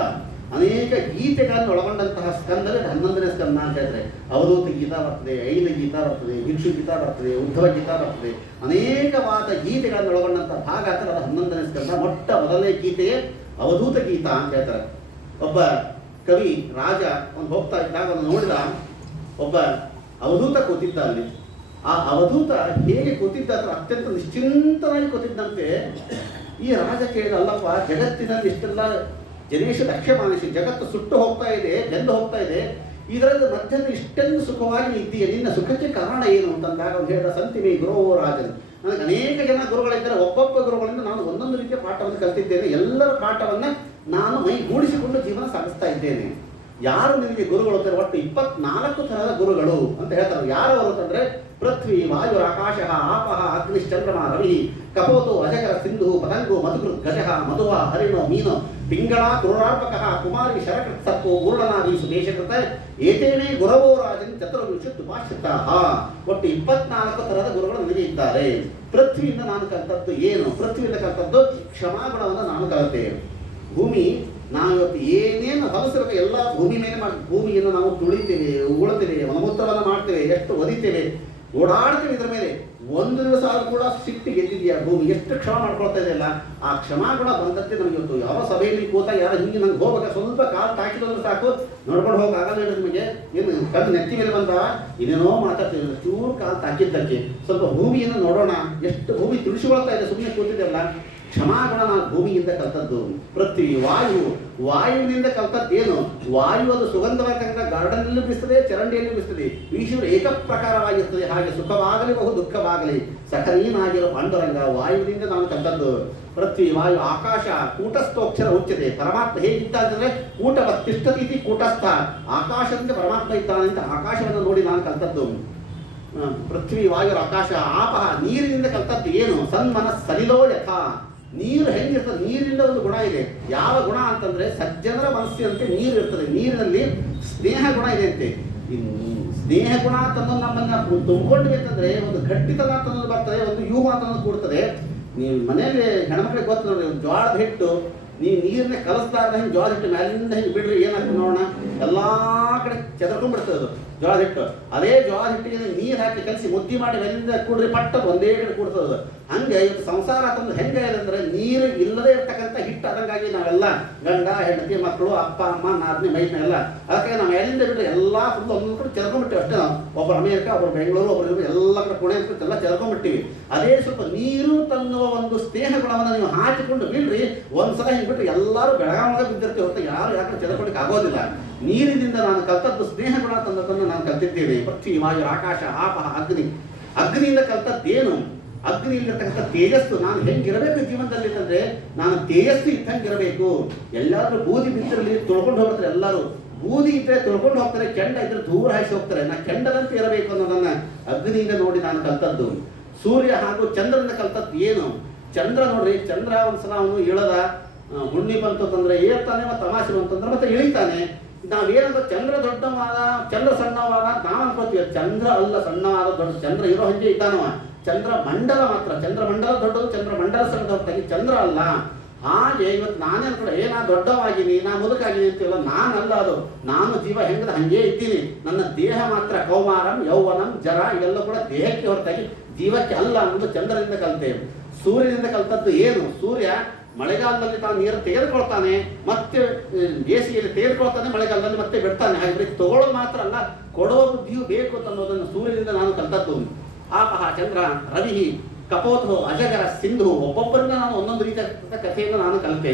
ಅನೇಕ ಗೀತೆಗಳನ್ನು ಒಳಗೊಂಡಂತಹ ಸ್ಕಂದವೇ 11ನೇ ಸ್ಕಂದ ಅಂತ ಹೇಳಿದ್ರೆ, ಅವಧೂತ ಗೀತಾ ಬರ್ತದೆ, ಐದ ಗೀತಾ ಬರ್ತದೆ, ಭಿಕ್ಷು ಗೀತಾ ಬರ್ತದೆ, ಉದ್ಧವ ಗೀತಾ ಬರ್ತದೆ. ಅನೇಕವಾದ ಗೀತೆಗಳನ್ನು ಒಳಗೊಂಡಂತಹ ಭಾಗ ಅಂತ ಅದು 11ನೇ ಸ್ಕಂದ. ಮೊಟ್ಟ ಮೊದಲನೇ ಗೀತೆಯೇ ಅವಧೂತ ಗೀತಾ ಅಂತ ಹೇಳ್ತಾರೆ. ಒಬ್ಬ ಕವಿ ರಾಜ ಒಂದು ಹೋಗ್ತಾ ಇದ್ದಾಗ ಅವನು ನೋಡಿದ ಒಬ್ಬ ಅವಧೂತ ಕೂತಿದ್ದ ಅಲ್ಲಿ. ಆ ಅವಧೂತ ಹೇಗೆ ಕೂತಿದ್ದ ಅಂದ್ರೆ ಅತ್ಯಂತ ನಿಶ್ಚಿಂತನಾಗಿ ಕೂತಿದ್ದಂತೆ. ಈ ರಾಜ ಕೇಳಿದ, ಅಲ್ಲಪ್ಪ ಜಗತ್ತಿನಲ್ಲಿ ಇಷ್ಟೆಲ್ಲ ಜನೇಶ ಲಕ್ಷ್ಯ ಮಾನಿಸಿ ಜಗತ್ತು ಸುಟ್ಟು ಹೋಗ್ತಾ ಇದೆ, ಬೆಂದು ಹೋಗ್ತಾ ಇದೆ, ಇದರಲ್ಲಿ ಮಧ್ಯದ ಇಷ್ಟೆಂದು ಸುಖವಾಗಿ ಇದ್ದೀಯ, ನಿನ್ನ ಸುಖಕ್ಕೆ ಕಾರಣ ಏನು ಅಂತಂದಾಗ ಅವ್ನು ಹೇಳಿದ, ಸಂತಿಮಿ ಗುರುವೋ ರಾಜನ್. ನನಗೆ ಅನೇಕ ಜನ ಗುರುಗಳಿದ್ದಾರೆ, ಒಬ್ಬೊಬ್ಬ ಗುರುಗಳಿಂದ ನಾನು ಒಂದೊಂದು ರೀತಿಯ ಪಾಠವನ್ನು ಕಲಿತಿದ್ದೇನೆ, ಎಲ್ಲರ ಪಾಠವನ್ನು ನಾನು ಮೈಗೂಡಿಸಿಕೊಂಡು ಜೀವನ ಸಾಗಿಸ್ತಾ ಇದ್ದೇನೆ. ಯಾರು ನಿನಗೆ ಗುರುಗಳು ಅಂತಾರೆ? ಒಟ್ಟು 24 ಥರದ ಗುರುಗಳು ಅಂತ ಹೇಳ್ತಾರೆ. ಯಾರು ಅವರು ಅಂತಂದ್ರೆ ಪೃಥ್ವಿ, ವಾಯು, ಆಕಾಶ, ಆಪಹ, ಅಗ್ನಿಶ್ಚಂದ್ರಮ, ರವಿ, ಕಪೋತು, ಅಜಗರ, ಸಿಂಧು, ಪತಂಗು, ಮಧುಕೃ, ಗಜಃ, ಮಧುವ, ಹರಿಣೋ, ಮೀನು, ಪಿಂಗಳ, ಕ್ರೂರಾರ್ಪಕ, ಕುಮಾರಿ, ಶರಕೃತ್, ಸರ್ಪೋ, ಪೂರ್ಣನಾದಿ, ಸುದೇಶಕೃತ ಏತೇನೇ ಗುರವೋ ರಾಜನ್ ಚತುರ್ವಿಂಶತ್ ಉಪಾಶ್ರಿತ. ಒಟ್ಟು 24 ಥರದ ಗುರುಗಳು ನನಗೆ ಇದ್ದಾರೆ. ಪೃಥ್ವಿಯಿಂದ ನಾನು ಕಲಿತದ್ದು ಏನು? ಪೃಥ್ವಿಯಿಂದ ಕಲಿತದ್ದು ಕ್ಷಮಾಗುಣವನ್ನು ನಾನು ಕಲಿತೆ. ಭೂಮಿ ನಾವು ಇವತ್ತು ಏನೇನು ಹೊಲಸಿರಬೇಕು ಎಲ್ಲ ಭೂಮಿ ಮೇಲೆ ಭೂಮಿಯನ್ನು ನಾವು ತುಳಿತೇವೆ, ಉಗುಳ್ತೇವೆ, ಮಲಮೂತ್ರವನ್ನು ಮಾಡ್ತೇವೆ, ಎಷ್ಟು ಒದಿತೇವೆ, ಓಡಾಡ್ತೇವೆ ಇದರ ಮೇಲೆ. ಒಂದು ದಿವಸ ಆದರೂ ಕೂಡ ಸಿಟ್ಟು ಗೆದ್ದಿದೆಯಾ ಭೂಮಿ? ಎಷ್ಟು ಕ್ಷಮ ಮಾಡ್ಕೊಳ್ತಾ ಇದೆಯಲ್ಲ. ಆ ಕ್ಷಮಾಗುಣ ಬಂದದ್ದೇ ನಮಗೆ ಇವತ್ತು. ಯಾವ ಸಭೆಯಲ್ಲಿ ಕೂತಾಗ ಯಾರು ಹಿಂಗೆ ನಂಗೆ ಹೋಗ್ಬೇಕು, ಸ್ವಲ್ಪ ಕಾಲು ತಾಕಿದ್ರೆ ಸಾಕು, ನೋಡ್ಕೊಂಡು ಹೋಗಾಗಲ್ಲ ನಿಮಗೆ. ಏನು ಕಣ್ಣು ನೆತ್ತಿ ಮೇಲೆ ಬಂದಾವ, ಇನ್ನೇನೋ ಮಾತಾಡ್ತೀವಿ, ಚೂರು ಕಾಲು ತಾಕಿದ್ದಕ್ಕೆ. ಸ್ವಲ್ಪ ಭೂಮಿಯನ್ನು ನೋಡೋಣ, ಎಷ್ಟು ಭೂಮಿ ತುಳಿಸಿಕೊಳ್ತಾ ಇದೆ, ಸುಮ್ಮನೆ ಕೂತಿದೆಯಲ್ಲ. ಕ್ಷಮಾಗುಣ ನಾನು ಭೂಮಿಯಿಂದ ಕಲ್ತದ್ದು. ಪೃಥ್ವಿ, ವಾಯು, ವಾಯುವಿನಿಂದ ಕಲ್ತದ್ದೇನು? ವಾಯು ಅದು ಸುಗಂಧವಾದ ಗಾರ್ಡನ್ನಲ್ಲೂ ಬೀಸ್ತದೆ, ಚರಂಡಿಯಲ್ಲಿ ಬೀಸ್ತದೆ, ಈಶ್ವರ ಏಕ ಪ್ರಕಾರವಾಗಿರ್ತದೆ. ಹಾಗೆ ಸುಖವಾಗಲಿ ಬಹು ದುಃಖವಾಗಲಿ ಸಖನೀನಾಗಿರೋ ಪಾಂಡುರಂಗ ವಾಯುವಿನಿಂದ ನಾನು ಕಲ್ತದ್ದು. ಪೃಥ್ವಿ, ವಾಯು, ಆಕಾಶ ಕೂಟಸ್ಥೋಕ್ಷರ ಉಚ್ಯತೆ. ಪರಮಾತ್ಮ ಹೇಗಿದ್ದ ಅಂತಂದ್ರೆ ಕೂಟವತ್ತಿಷ್ಠತಿ ಕೂಟಸ್ಥ, ಆಕಾಶದಿಂದ ಪರಮಾತ್ಮ ಇದ್ದಾನೆ ಅಂತ ಆಕಾಶವನ್ನು ನೋಡಿ ನಾನು ಕಲ್ತದ್ದು. ಪೃಥ್ವಿ, ವಾಯು, ಆಕಾಶ, ಆಪಹ ನೀರಿನಿಂದ ಕಲ್ತದ್ದು ಏನು? ಸನ್ಮನಸ್ ಸಲಿಲೋ ಯಥಾ. ನೀರು ಹೆಂಗಿರ್ತದೆ? ನೀರಿನಿಂದ ಒಂದು ಗುಣ ಇದೆ. ಯಾವ ಗುಣ ಅಂತಂದ್ರೆ ಸಜ್ಜನರ ಮನಸ್ಸಿನಂತೆ ನೀರು ಇರ್ತದೆ. ನೀರಿನಲ್ಲಿ ಸ್ನೇಹ ಗುಣ ಇದೆ ಅಂತೆ. ಸ್ನೇಹ ಗುಣ ಅಂತಂದು ನಮ್ಮನ್ನ ತುಂಬಿಕೊಂಡ್ವಿ ಅಂತಂದ್ರೆ ಒಂದು ಗಟ್ಟಿತನ ಅಂತಂದು ಬರ್ತದೆ, ಒಂದು ಯೂಹ ಅಂತಂದು ಕೂಡ್ತದೆ. ನೀವು ಮನೆಯಲ್ಲಿ ಹೆಣ್ಮಕ್ಳಿಗೆ ಗೊತ್ತು ನೋಡ್ರಿ, ಒಂದು ಜೋಳದ ಹಿಟ್ಟು ನೀವು ನೀರನ್ನೇ ಕಲಿಸ್ಲಾರ್ದ ಹಿಂಗೆ ಜೋಳದ ಹಿಟ್ಟು ಮ್ಯಾಲಿಂದ ಹಿಂಗೆ ಬಿಡ್ರಿ, ಏನಾಗ್ತದೆ ನೋಡೋಣ, ಎಲ್ಲ ಕಡೆ ಚೆದರ್ಕೊಂಡ್ಬಿಡ್ತದೆ ಅದು ಜೋಳದ ಹಿಟ್ಟು. ಅದೇ ಜೋಳದ ಹಿಟ್ಟಿಗೆ ನೀರು ಹಾಕಿ ಕಲಿಸಿ ಮುದ್ದಿ ಮಾಡಿ ಮೇಲಿಂದ ಕೂಡ್ರಿ ಪಟ್ಟದು ಒಂದೇ ಕಡೆ ಕೂಡ್ತದೆ. ಹಂಗೆ ಇವತ್ತು ಸಂಸಾರ ಅಂತಂದ್ರೆ ಹೆಂಗೆ ಅಂದ್ರೆ ನೀರು ಇಲ್ಲದೆ ಇರ್ತಕ್ಕಂಥ ಹಿಟ್ಟು ಆದಂಗಾಗಿ ನಾವೆಲ್ಲ ಗಂಡ ಹೆಂಡತಿ ಮಕ್ಕಳು ಅಪ್ಪ ಅಮ್ಮ ನಾದ್ನಿ ಮೈದ್ನ ಎಲ್ಲ ಅದಕ್ಕೆ ನಾವು ಎಲ್ಲಿಂದ ಬಿಟ್ಟರೆ ಎಲ್ಲ ಫುಲ್ ಒಂದೊಂದು ಕಡೆ ಚೆರ್ಕೊಂಡ್ಬಿಟ್ಟಿವಿ ಅಷ್ಟೇ. ನಾವು ಒಬ್ಬರು ಅಮೇರಿಕ, ಒಬ್ಬರು ಬೆಂಗಳೂರು, ಒಬ್ಬರು ಎಲ್ಲ ಕಡೆ ಪುಣೆ ಎಲ್ಲ ಚೆರ್ಕೊಂಡ್ಬಿಟ್ಟಿವಿ. ಅದೇ ಸ್ವಲ್ಪ ನೀರು ತನ್ನುವ ಒಂದು ಸ್ನೇಹ ಗುಣವನ್ನು ನೀವು ಹಾಕಿಕೊಂಡು ಬಿಡ್ರಿ, ಒಂದ್ಸಲ ಹಿಂಗೆ ಬಿಟ್ಟರೆ ಎಲ್ಲರೂ ಬೆಳಗಾವಿಗೆ ಬಿದ್ದಿರ್ತೀವಿ ಹೊರತು ಯಾರು ಯಾಕಂದ್ರೆ ಚೆರ್ಕೊಳ್ಳಿಕ್ಕೆ ಆಗೋದಿಲ್ಲ. ನೀರಿನಿಂದ ನಾನು ಕಲ್ತದ್ದು ಸ್ನೇಹ ಗುಣ ತಂದದನ್ನು ನಾನು ಕಲ್ತಿದ್ದೇನೆ. ಪೃಥ್ವಿ, ವಾಯು, ಆಕಾಶ, ಆಪಹ, ಅಗ್ನಿ ಅಗ್ನಿಯಿಂದ ಕಲ್ತದ್ದೇನು? ಅಗ್ನಿಯಲ್ಲಿರ್ತಕ್ಕಂಥ ತೇಜಸ್ಸು. ನಾನು ಹೆಂಗಿರಬೇಕು ಜೀವನದಲ್ಲಿ ಅಂತಂದ್ರೆ ನಾನು ತೇಜಸ್ಸು ಇದ್ದಂಗಿರಬೇಕು. ಎಲ್ಲಾದ್ರೂ ಬೂದಿ ಬಿದ್ದಿರಲಿ ತೊಳ್ಕೊಂಡು ಹೋಗ್ತಾರೆ, ಎಲ್ಲರೂ ಬೂದಿ ಇದ್ರೆ ತೊಳ್ಕೊಂಡು ಹೋಗ್ತಾರೆ, ಕೆಂಡ ಇದ್ರೆ ದೂರ ಹಾಯಿಸಿ ಹೋಗ್ತಾರೆ. ನಾನು ಕೆಂಡದಂತೆ ಇರಬೇಕು ಅನ್ನೋದನ್ನ ಅಗ್ನಿಯಿಂದ ನೋಡಿ ನಾನು ಕಲ್ತದ್ದು. ಸೂರ್ಯ ಹಾಗೂ ಚಂದ್ರನಿಂದ ಕಲ್ತದ್ದು ಏನು? ಚಂದ್ರ ನೋಡ್ರಿ, ಚಂದ್ರ ಒಂದ್ಸಲ ಅವನು ಇಳದ ಹುಣ್ಣಿ ಬಂತು ಅಂತಂದ್ರೆ ಏರ್ತಾನೆ, ಮತ್ತೆ ತಮಾಷೆ ಬಂತಂದ್ರೆ ಮತ್ತೆ ಇಳಿತಾನೆ. ನಾವೇನಂದ್ರೆ ಚಂದ್ರ ದೊಡ್ಡವಾದ, ಚಂದ್ರ ಸಣ್ಣವಾದ ನಾವು ಅನ್ಕೋತೀವಿ. ಚಂದ್ರ ಅಲ್ಲ ಸಣ್ಣವಾದ, ದೊಡ್ಡ ಚಂದ್ರ ಇರೋ ಹಂಗೆ ಇದ್ದಾನವ. ಚಂದ್ರ ಮಂಡಲ ಮಾತ್ರ, ಚಂದ್ರ ಮಂಡಲ ದೊಡ್ಡದು, ಚಂದ್ರ ಮಂಡಲ ಸಣ್ಣದ ಹೊರತಾಗಿ ಚಂದ್ರ ಅಲ್ಲ. ಹಾಗೆ ಇವತ್ತು ನಾನೇ ಅನ್ಕೊಂಡೆ ನಾ ದೊಡ್ಡವಾಗಿನಿ, ನಾ ಮುದುಕಾಗಿನಿ ಅಂತೀವಲ್ಲ, ನಾನಲ್ಲ ಅದು. ನಾನು ಜೀವ ಹೆಂಗದ ಹಂಗೇ ಇದ್ದೀನಿ. ನನ್ನ ದೇಹ ಮಾತ್ರ ಕೌಮಾರಂ ಯೌವನಂ ಜರ ಇವೆಲ್ಲ ಕೂಡ ದೇಹಕ್ಕೆ ಹೊರತಾಗಿ ಜೀವಕ್ಕೆ ಅಲ್ಲ ಅನ್ನೋದು ಚಂದ್ರನಿಂದ ಕಲ್ತೇವೆ. ಸೂರ್ಯನಿಂದ ಕಲ್ತದ್ದು ಏನು? ಸೂರ್ಯ ಮಳೆಗಾಲದಲ್ಲಿ ತಾನು ನೀರು ತೆಗೆದುಕೊಳ್ತಾನೆ, ಮತ್ತೆ ಬೇಸಿಗೆಯಲ್ಲಿ ತೆಗೆದುಕೊಳ್ತಾನೆ, ಮಳೆಗಾಲದಲ್ಲಿ ಮತ್ತೆ ಬಿಡ್ತಾನೆ. ಹಾಗೆ ತಗೊಳ್ಳೋದು ಮಾತ್ರ ಅಲ್ಲ, ಕೊಡೋ ಬುದ್ಧಿಯೂ ಬೇಕು ಅಂತ ಅನ್ನೋದನ್ನು ಸೂರ್ಯನಿಂದ ನಾನು ಕಲ್ತದ್ದು. ಆಪಹ ಚಂದ್ರ ರವಿ ಕಪೋತೋ ಅಜಗರ ಸಿಂಧು. ಒಬ್ಬೊಬ್ಬರನ್ನ ನಾನು ಒಂದೊಂದು ರೀತಿಯ ಕಥೆಯನ್ನು ನಾನು ಕಲಿತೆ.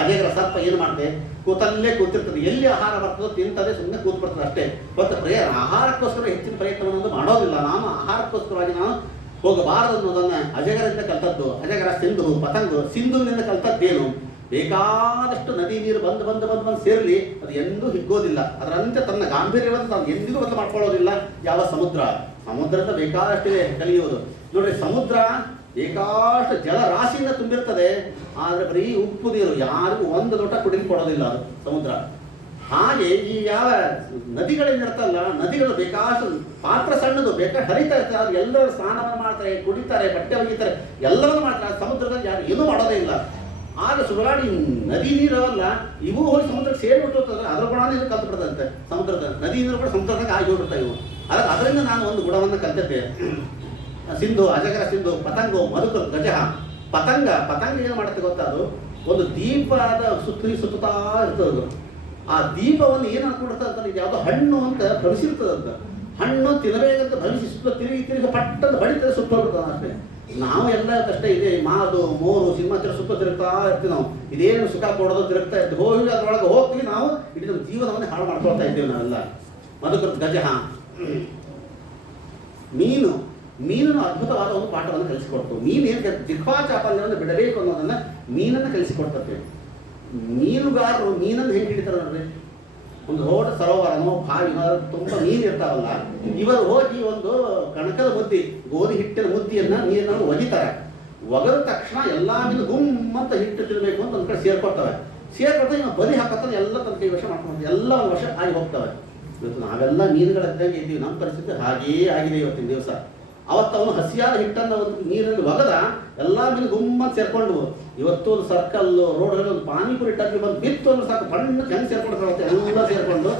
ಅಜಗರ ಸರ್ಪ ಏನು ಮಾಡಿದೆ? ಕೂತಲ್ಲೇ ಕೂತಿರ್ತದೆ, ಎಲ್ಲಿ ಆಹಾರ ಬರ್ತದೋ ತಿಂತದೆ, ಸುಮ್ಮನೆ ಕೂತ್ ಬರ್ತದೆ ಅಷ್ಟೇ. ಮತ್ತು ಆಹಾರಕ್ಕೋಸ್ಕರ ಹೆಚ್ಚಿನ ಪ್ರಯತ್ನವನ್ನು ಮಾಡೋದಿಲ್ಲ. ನಾನು ಆಹಾರಕ್ಕೋಸ್ಕರವಾಗಿ ನಾನು ಹೋಗಬಾರದು ಅನ್ನೋದನ್ನ ಅಜಗರದಿಂದ ಕಲ್ತದ್ದು. ಅಜಗರ ಸಿಂಧು ಪತಂಗು. ಸಿಂಧುವಿನಿಂದ ಕಲ್ತದ್ದೇನು? ಬೇಕಾದಷ್ಟು ನದಿ ನೀರು ಬಂದು ಬಂದು ಬಂದು ಬಂದು ಸೇರಲಿ, ಅದು ಎಂದೂ ಹಿಗ್ಗೋದಿಲ್ಲ. ಅದರಂತೆ ತನ್ನ ಗಾಂಭೀರ್ಯವನ್ನು ತಾನು ಎಂದಿಗೂ ಬದಲು ಮಾಡ್ಕೊಳ್ಳೋದಿಲ್ಲ. ಯಾವ ಸಮುದ್ರ? ಸಮುದ್ರದ ಬೇಕಾದಷ್ಟಿದೆ ಕಲಿಯುವುದು. ನೋಡ್ರಿ, ಸಮುದ್ರ ಬೇಕಾಷ್ಟು ಜಲರಾಶಿಯಿಂದ ತುಂಬಿರ್ತದೆ, ಆದರೆ ಬರೀ ಉಪ್ಪು ನೀರು, ಯಾರಿಗೂ ಒಂದು ಲೋಟ ಕುಡಿಲಿಕ್ಕೆ ಕೊಡೋದಿಲ್ಲ ಅದು ಸಮುದ್ರ. ಹಾಗೆ ಈ ಯಾವ ನದಿಗಳೇನಿರ್ತಲ್ಲ, ನದಿಗಳು ಬೇಕಾಷ್ಟು ಪಾತ್ರ ಸಣ್ಣದು, ಬೇಕಾಷ್ಟು ಹರಿತಾ ಇರ್ತಾರೆ. ಅದು ಎಲ್ಲರೂ ಸ್ನಾನವನ್ನು ಮಾಡ್ತಾರೆ, ಕುಡಿತಾರೆ, ಬಟ್ಟೆ ಒಗಿತಾರೆ, ಎಲ್ಲವನ್ನೂ ಮಾಡ್ತಾರೆ. ಸಮುದ್ರದಲ್ಲಿ ಯಾರು ಏನೂ ಮಾಡೋದೇ ಇಲ್ಲ. ಆಗ ಸುಡಗಾಡಿ ನದಿ ನೀರಲ್ಲ, ಇವು ಹೋಗಿ ಸಮುದ್ರಕ್ಕೆ ಸೇರಿಬಿಟ್ಟಿರ್ತದೆ. ಅದ್ರ ಗುಣನೇ ಇದು ಕಲ್ತು ಬಿಡ್ತದಂತೆ. ಸಮುದ್ರದ ನದಿ ನೀರು ಕೂಡ ಸಮುದ್ರದಾಗ ಆಗಿ ಹೋಗ್ಬಿಡ್ತಾವೆ ಇವು. ಅದರಿಂದ ನಾನು ಒಂದು ಗುಣವನ್ನು ಕಲ್ತಿದ್ದೆ. ಸಿಂಧು ಅಜಗರ ಸಿಂಧು ಪತಂಗೋ ಮಧುಕ ಗಜ. ಪತಂಗ ಏನು ಮಾಡುತ್ತೆ ಗೊತ್ತಾ? ಅದು ಒಂದು ದೀಪದ ಸುತ್ತಾ ಇರ್ತದೆ. ಆ ದೀಪವನ್ನು ಏನು ಅನ್ಕೊಂಡಿರ್ತದೆ ಅಂತ, ಇದು ಯಾವುದೋ ಹಣ್ಣು ಅಂತ ಭವಿಸಿರ್ತದಂತ. ಹಣ್ಣು ತಿನ್ನಬೇಕಂತ ಭವಿಸಿ ಸುತ್ತ ತಿರುಗಿ ಪಟ್ಟಂತ ಬಡಿತದೆ, ಸುತ್ತೋಗ್ಬಿಡ್ತದೆ ಅಷ್ಟೇ. ನಾವು ಎಲ್ಲ ಅಷ್ಟೇ ಇದೆ, ಮಾದು ಮೋರು ಸಿನಿಮಾ ಸುತ್ತ ತಿರುಗ್ತಾ ಇರ್ತೀವಿ. ನಾವು ಇದೇನು ಸುಖ ಕೊಡೋದು ತಿರುಗ್ತಾ ಇರ್ತೀವಿ. ಹೋಗಿ ಅದರೊಳಗೆ ಹೋಗ್ತೀವಿ, ನಾವು ಇಡೀ ನಮ್ಮ ಜೀವನವನ್ನು ಹಾಳು ಮಾಡ್ಕೊಳ್ತಾ ಇದ್ದೇವೆ ನಾವೆಲ್ಲ. ಮಧುಕೃತ ಗಜ. ಮೀನನ್ನು ಅದ್ಭುತವಾದ ಒಂದು ಪಾಠವನ್ನು ಕಲಿಸಿಕೊಡ್ತು. ಮೀನು ಏನು ಜಿಹ್ವಾಚಾಪಲ್ಯವನ್ನು ಬಿಡಬೇಕು ಅನ್ನೋದನ್ನ ಮೀನನ್ನು ಕಲಿಸಿಕೊಡ್ತದೆ. ಮೀನುಗಾರರು ಮೀನನ್ನು ಹೆಂಗೆ ಹಿಡಿತಾರೆ ನೋಡ್ರಿ. ಒಂದು ದೊಡ್ಡ ಸರೋವರನೋ ಬಾವಿನೋ ತುಂಬ ಮೀನು ಇರ್ತಾವಲ್ಲ, ಇವರು ಹೋಗಿ ಒಂದು ಕಣಕದ ಮುದ್ದಿ, ಗೋಧಿ ಹಿಟ್ಟಿನ ಮುದ್ದಿಯನ್ನ ನೀರಿನಲ್ಲಿ ಒಗಿತಾರೆ. ಒಗದ ತಕ್ಷಣ ಎಲ್ಲ ಮೀನು ಗುಮ್ಮಂತ ಹಿಟ್ಟು ತಿನ್ನಬೇಕು ಅಂತ ಒಂದು ಕಡೆ ಸೇರ್ಕೊಡ್ತವೆ. ಇವಾಗ ಬಲಿ ಹಾಕೋತಾನೆ, ಎಲ್ಲ ತನ್ನ ಕೈ ವಶ ಮಾಡ್ಕೊಂಡು ಎಲ್ಲ ಒಂದು ವರ್ಷ ಆಗಿ ಹೋಗ್ತವೆ. ಇವತ್ತು ನಾವೆಲ್ಲ ಮೀನುಗಳಿದ್ದಂಗೆ ಇದ್ದೀವಿ. ನಮ್ಮ ಪರಿಸ್ಥಿತಿ ಹಾಗೇ ಆಗಿದೆ ಇವತ್ತಿನ ದಿವಸ. ಅವತ್ತು ಅವನು ಹಸಿಯಾದ ಹಿಟ್ಟನ್ನು ಒಂದು ನೀರಲ್ಲಿ ಒಗದ ಎಲ್ಲ ಮೀನು ಗುಮ್ಮಂತ ಸೇರ್ಕೊಂಡು, ಇವತ್ತು ಒಂದು ಸರ್ಕಲ್ ರೋಡ್ಗಳಲ್ಲಿ ಒಂದು ಪಾನಿಪುರಿ ಟಬ್ಬಿ ಬಂದು ಬಿತ್ತು ಅಂದ್ರೆ ಸಾಕು, ಬಣ್ಣ ಹೆಂಗೆ ಸೇರ್ಕೊಂಡಿರ್ತಾವೆ ಎಲ್ಲ ಸೇರ್ಕೊಂಡು.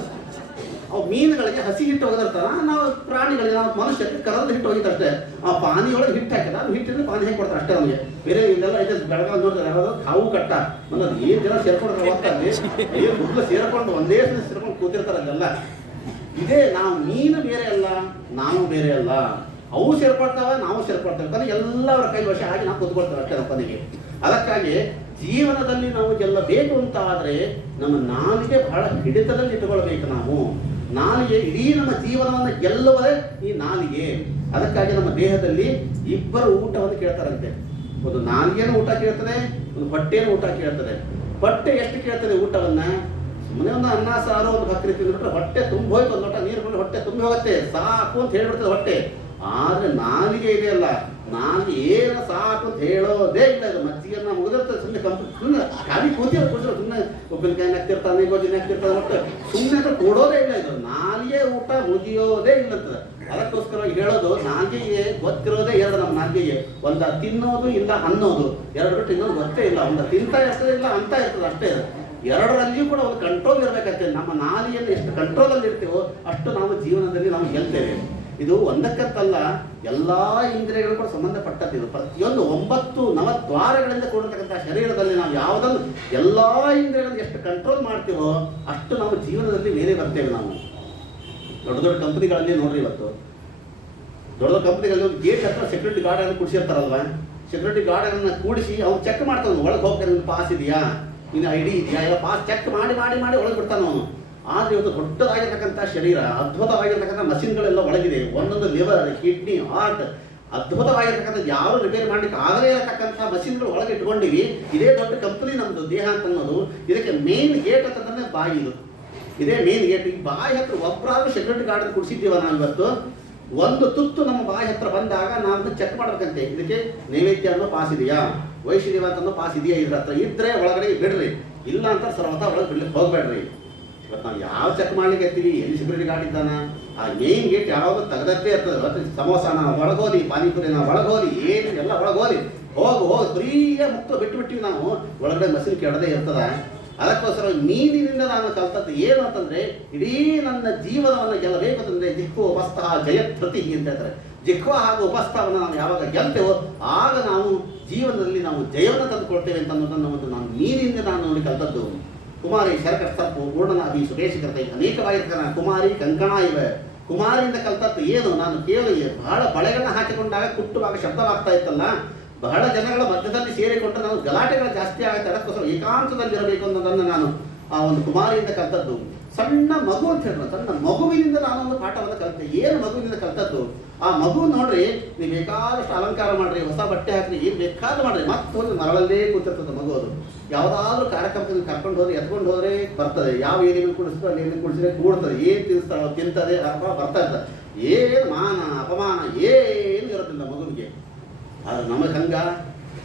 ಅವು ಮೀನುಗಳಿಗೆ ಹಸಿ ಹಿಟ್ಟು ಒಗದಿರ್ತಾರ, ನಾವು ಪ್ರಾಣಿಗಳಿಗೆ, ನಾವು ಮನುಷ್ಯರಿಗೆ ಕರದ ಹಿಟ್ಟು ಒಗಿತಷ್ಟೇ. ಆ ಪಾನಿಯೊಳಗೆ ಹಿಟ್ಟು ಹಾಕಿದ, ಅದು ಹಿಟ್ಟಿದ್ರೆ ಪಾನಿ ಹೇಗೆ ಕೊಡ್ತಾರೆ ಅಷ್ಟೇ ನಮಗೆ. ಬೇರೆ ಇದೆಲ್ಲ ಇದೆ ಬೆಳಗಾವಿ ನೋಡಿದ್ರೆ ಯಾವ್ದು ಹಾವು ಕಟ್ಟ ಅನ್ನೋದು ಏನು ಜನ ಸೇರ್ಕೊಂಡ್ರೆ ಹೋಗ್ತಾರೆ, ಏನು ಗುಡ್ಲ ಸೇರ್ಕೊಂಡು ಒಂದೇ ಸಲ ಸೇರ್ಕೊಂಡು ಕೂತಿರ್ತಾರೆ ಅದೆಲ್ಲ. ಇದೇ ನಾವು ಮೀನು ಬೇರೆ ಅಲ್ಲ, ನಾವು ಬೇರೆ ಅಲ್ಲ. ಅವು ಸೇರ್ಕೊಳ್ತಾವೆ, ನಾವು ಸೇರ್ಕೊಳ್ತೇವೆ. ಕೊನೆಗೆ ಎಲ್ಲರ ಕೈ ವಶ ಆಗಿ ನಾವು ಕೂತ್ಕೊಳ್ತೇವೆ ಅಷ್ಟೇ ನಮ್ಮ ಕೊನೆಗೆ. ಅದಕ್ಕಾಗಿ ಜೀವನದಲ್ಲಿ ನಾವು ಗೆಲ್ಲಬೇಕು ಅಂತ ಆದರೆ ನಮ್ಮ ನಾಲಿಗೆ ಬಹಳ ಹಿಡಿತದಲ್ಲಿ ಇಟ್ಟುಕೊಳ್ಬೇಕು. ನಾವು ನಾಲಿಗೆ ಇಡೀ ನಮ್ಮ ಜೀವನವನ್ನು ಗೆಲ್ಲುವುದೇ ಈ ನಾಲಿಗೆ. ಅದಕ್ಕಾಗಿ ನಮ್ಮ ದೇಹದಲ್ಲಿ ಇಬ್ಬರು ಊಟವನ್ನು ಕೇಳ್ತಾರಂತೆ. ಒಂದು ನಾಲಿಗೆನೂ ಊಟ ಕೇಳ್ತದೆ, ಒಂದು ಹೊಟ್ಟೆನೂ ಊಟ ಕೇಳ್ತದೆ. ಹೊಟ್ಟೆ ಎಷ್ಟು ಕೇಳ್ತದೆ ಊಟವನ್ನ? ಸುಮ್ಮನೆ ಒಂದು ಅನ್ನ ಸಾರು ಒಂದು ಭಕ್ರಿ ತಿಂದ್ಬಿಟ್ರೆ ಹೊಟ್ಟೆ ತುಂಬ ಹೋಯ್ತು, ಒಂದು ಲೋಟ ನೀರು ಕೊಂಡು ಹೊಟ್ಟೆ ತುಂಬಿ ಹೋಗುತ್ತೆ, ಸಾಕು ಅಂತ ಹೇಳ್ಬಿಡ್ತದೆ ಹೊಟ್ಟೆ. ಆದರೆ ನಾಲಿಗೆ ಇದೆಯಲ್ಲ, ನಾಲಿಗೆ ಏನು ಸಾಕು ಅಂತ ಹೇಳೋದೇ ಇಲ್ಲ. ಇದು ಮಜ್ಜಿಗೆನ ಮುಗಿದಿರ್ತದೆ, ಸುಮ್ಮನೆ ಖಾಲಿ ಕೂತಿರೋ ಸುಮ್ಮನೆ ಉಪ್ಪಿನಕಾಯಿ ಹಾಕ್ತಿರ್ತಾನೆ, ಗೋಧಿನ ಹಾಕ್ತಿರ್ತಾನೆ, ಒಟ್ಟು ಸುಮ್ಮನೆ ಕೊಡೋದೇ ಇಲ್ಲ. ಇದು ನಾಲಿಗೆ ಊಟ ಮುಗಿಯೋದೇ ಇಲ್ಲಂತದೆ. ಅದಕ್ಕೋಸ್ಕರವಾಗಿ ಹೇಳೋದು, ನಾಲಿಗೆಗೆ ಗೊತ್ತಿರೋದೇ ಎರಡು. ನಮ್ಮ ನಾಲಿಗೆಗೆ ಒಂದು ತಿನ್ನೋದು ಇಲ್ಲ ಅನ್ನೋದು, ಎರಡು ಬಿಟ್ಟು ಇನ್ನೊಂದು ಗೊತ್ತೇ ಇಲ್ಲ. ಒಂದು ತಿಂತಾ ಇರ್ತದೆ, ಇಲ್ಲ ಅಂತ ಇರ್ತದೆ ಅಷ್ಟೇ. ಎರಡರಲ್ಲಿಯೂ ಕೂಡ ಒಂದು ಕಂಟ್ರೋಲ್ ಇರಬೇಕಂತೆ. ನಮ್ಮ ನಾಲಿಗೆಯನ್ನು ಎಷ್ಟು ಕಂಟ್ರೋಲಲ್ಲಿ ಇರ್ತೀವೋ ಅಷ್ಟು ನಾವು ಜೀವನದಲ್ಲಿ ನಾವು ಗೆಲ್ತೇವೆ. ಇದು ಒಂದಕ್ಕಂತಲ್ಲ, ಎಲ್ಲ ಇಂದ್ರಿಯಗಳು ಕೂಡ ಸಂಬಂಧಪಟ್ಟದ್ದು. ಪ್ರತಿಯೊಂದು 9 ನವದ್ವಾರಗಳಿಂದ ಕೂಡಿರ್ತಕ್ಕಂಥ ಶರೀರದಲ್ಲಿ ನಾವು ಯಾವುದನ್ನು ಎಲ್ಲ ಇಂದ್ರಿಯಗಳನ್ನು ಎಷ್ಟು ಕಂಟ್ರೋಲ್ ಮಾಡ್ತೀವೋ ಅಷ್ಟು ನಾವು ಜೀವನದಲ್ಲಿ ಮೇಲೆ ಬರ್ತೇವೆ. ನಾವು ದೊಡ್ಡ ದೊಡ್ಡ ಕಂಪನಿಗಳಲ್ಲಿ ನೋಡ್ರಿ, ಇವತ್ತು ದೊಡ್ಡ ದೊಡ್ಡ ಕಂಪನಿಗಳಲ್ಲಿ ಒಂದು ಗೇಟ್ ಹತ್ರ ಸೆಕ್ಯೂರಿಟಿ ಗಾರ್ಡನ್ನು ಕೂಡಿಸಿರ್ತಾರಲ್ವ, ಸೆಕ್ಯೂರಿಟಿ ಗಾರ್ಡನ್ನು ಕೂಡಿಸಿ ಅವ್ನು ಚೆಕ್ ಮಾಡ್ತಾನೆ, ಒಳಗೆ ಹೋಗ್ತಾನೆ, ನಿನ್ನ ಪಾಸ್ ಇದೆಯಾ, ನಿನ್ನ ID ಇದೆಯಾ, ಇಲ್ಲ ಪಾಸ್ ಚೆಕ್ ಮಾಡಿ ಮಾಡಿ ಮಾಡಿ ಒಳಗೆ ಬಿಡ್ತಾನೆ ಅವನು. ಆದರೆ ಇವತ್ತು ದೊಡ್ಡದಾಗಿರ್ತಕ್ಕಂಥ ಶರೀರ, ಅದ್ಭುತವಾಗಿರ್ತಕ್ಕಂಥ ಮಷಿನ್ಗಳೆಲ್ಲ ಒಳಗಿದೆ. ಒಂದೊಂದು ಲಿವರ್, ಕಿಡ್ನಿ, ಹಾರ್ಟ್, ಅದ್ಭುತವಾಗಿರ್ತಕ್ಕಂಥದ್ದು ಯಾರು ರಿಪೇರಿ ಮಾಡ್ಲಿಕ್ಕೆ ಆಗದೇ ಇರತಕ್ಕಂಥ ಮಷಿನ್ಗಳು ಒಳಗೆ ಇಟ್ಕೊಂಡಿವಿ. ಇದೇ ದೊಡ್ಡ ಕಂಪನಿ ನಮ್ಮದು ದೇಹ ಅಂತ ಅನ್ನೋದು. ಇದಕ್ಕೆ ಮೇನ್ ಗೇಟ್ ಅಂತಂದ್ರೆ ಬಾಯಿ. ಇದು ಇದೇ ಮೇನ್ ಗೇಟ್. ಈ ಬಾಯಿ ಹತ್ರ ಒಬ್ಬರಾದ್ರೂ ಸೆಕ್ಯೂರಿಟಿ ಗಾರ್ಡ್ ಕುಡಿಸಿದ್ದೀವ ನಾವು ಇವತ್ತು. ಒಂದು ತುತ್ತು ನಮ್ಮ ಬಾಯಿ ಹತ್ರ ಬಂದಾಗ ನಾವು ಚೆಕ್ ಮಾಡ್ಬೇಕಂತೆ, ಇದಕ್ಕೆ ನೈವೇದ್ಯ ಅನ್ನೋ ಪಾಸ್ ಇದೆಯಾ, ವೈಶ್ಯದೇವ ಅಂತನೋ ಪಾಸ್ ಇದೆಯಾ, ಇದ್ರ ಹತ್ರ ಇದ್ರೆ ಒಳಗಡೆ ಬಿಡ್ರಿ, ಇಲ್ಲ ಅಂತ ಸರ್ವತ ಒಳಗೆ ಬಿಡ್ಲಿಕ್ಕೆ ಹೋಗ್ಬೇಡ್ರಿ. ಇವತ್ತು ನಾವು ಯಾವ ಚೆಕ್ ಮಾಡ್ಲಿಕ್ಕೆ ಇರ್ತೀವಿ, ಎಲ್ಲಿ ಸೆಕ್ಯೂರಿಟಿ ಗಾರ್ಡ್ ಇದ್ದಾನ, ಆ ಮೇನ್ ಗೇಟ್ ಯಾವಾಗ ತೆಗೆದತ್ತೇ ಇರ್ತದೆ. ಇವತ್ತು ಸಮೋಸಾನ ಒಳಗೋಲಿ, ಪಾನಿಪುರಿನ ಒಳಗೋಲಿ, ಏನು ಎಲ್ಲ ಒಳಗೋಲಿ, ಹೋಗಿ ಫ್ರೀಯೇ ಮುಕ್ತ ಬಿಟ್ಟು ನಾವು. ಒಳಗಡೆ ಮಸೀನ್ ಕೆಡದೇ ಇರ್ತದ. ಅದಕ್ಕೋಸ್ಕರ ಮೀನಿನಿಂದ ನಾನು ಕಲ್ತದ್ದು ಏನು ಅಂತಂದ್ರೆ, ಇಡೀ ನನ್ನ ಜೀವನವನ್ನು ಗೆಲ್ಲಬೇಕು ಅಂತಂದ್ರೆ ಜಿಹ್ವ ಉಪಸ್ಥಃ ಜಯತ್ಪ್ರತಿ ಅಂತ ಹೇಳ್ತಾರೆ. ಜಿಹ್ವ ಹಾಗೂ ಉಪಸ್ಥವನ್ನು ನಾವು ಯಾವಾಗ ಗೆಲ್ತೇವೋ ಆಗ ನಾವು ಜೀವನದಲ್ಲಿ ನಾವು ಜಯವನ್ನು ತಂದುಕೊಳ್ತೇವೆ ಅಂತ ಅನ್ನೋದನ್ನು ಒಂದು ನಾನು ಮೀನಿನಿಂದ ನಾನು ನೋಡಿ ಕಲ್ತದ್ದು. ಕುಮಾರಿ ಶರಕರ್ತಪ್ಪು ಪೂರ್ಣನಾಭಿ ಸುರೇಶಕರ್ತ ಅನೇಕವಾಗಿರ್ತಾನೆ. ಕುಮಾರಿ ಕಂಕಣ ಇವೆ. ಕುಮಾರಿಯಿಂದ ಕಲ್ತದ್ದು ಏನು, ನಾನು ಕೇವಲ ಬಹಳ ಬಳೆಗಳನ್ನ ಹಾಕಿಕೊಂಡಾಗ ಕುಟ್ಟುವಾಗ ಶಬ್ದವಾಗ್ತಾ ಇತ್ತಲ್ಲ, ಬಹಳ ಜನಗಳ ಮಧ್ಯದಲ್ಲಿ ಸೇರಿಕೊಂಡು ನಾವು ಗಲಾಟೆಗಳು ಜಾಸ್ತಿ ಆಗುತ್ತೆ. ಅದಕ್ಕೋಸ್ಕರ ಏಕಾಂತದಲ್ಲಿರಬೇಕು ಅನ್ನೋದನ್ನು ನಾನು ಆ ಒಂದು ಕುಮಾರಿಯಿಂದ ಕಲ್ತದ್ದು. ಸಣ್ಣ ಮಗು ಅಂತ ಹೇಳಿದ್ರು, ಸಣ್ಣ ಮಗುವಿನಿಂದ ನಾನು ಒಂದು ಪಾಠವನ್ನು ಕಲಿತೆ. ಏನು ಮಗುವಿನಿಂದ ಕಲ್ತದ್ದು? ಆ ಮಗು ನೋಡ್ರಿ, ನೀವು ಬೇಕಾದಷ್ಟು ಅಲಂಕಾರ ಮಾಡ್ರಿ, ಹೊಸ ಬಟ್ಟೆ ಹಾಕ್ರಿ, ಏನು ಬೇಕಾದ್ರೂ ಮಾಡ್ರಿ, ಮತ್ತೊಂದು ಮರಳಲ್ಲೇ ಕೂತಿರ್ತದೆ ಮಗು. ಅದು ಯಾವುದಾದ್ರೂ ಕಾರ್ಯಕ್ರಮದಲ್ಲಿ ಕರ್ಕೊಂಡು ಹೋದ್ರೆ ಎತ್ಕೊಂಡು ಹೋದ್ರೆ ಬರ್ತದೆ. ಯಾವ ಏನೇನು ಕುಡಿಸ್ತೋ ಅಲ್ಲಿ ಏನೇನು ಕುಡಿಸಿದ್ರೆ ಕೂಡ್ತದೆ, ಏನು ತಿನ್ನಿಸ್ತಾಳೋ ತಿಂತದೆ, ಅಥವಾ ಬರ್ತಾ ಇರ್ತದೆ. ಏನು ಮಾನ ಅಪಮಾನ ಏನು ಇರೋದಿಲ್ಲ ಮಗುವಿಗೆ. ಆದ್ರೆ ನಮಗೆ ಹಂಗ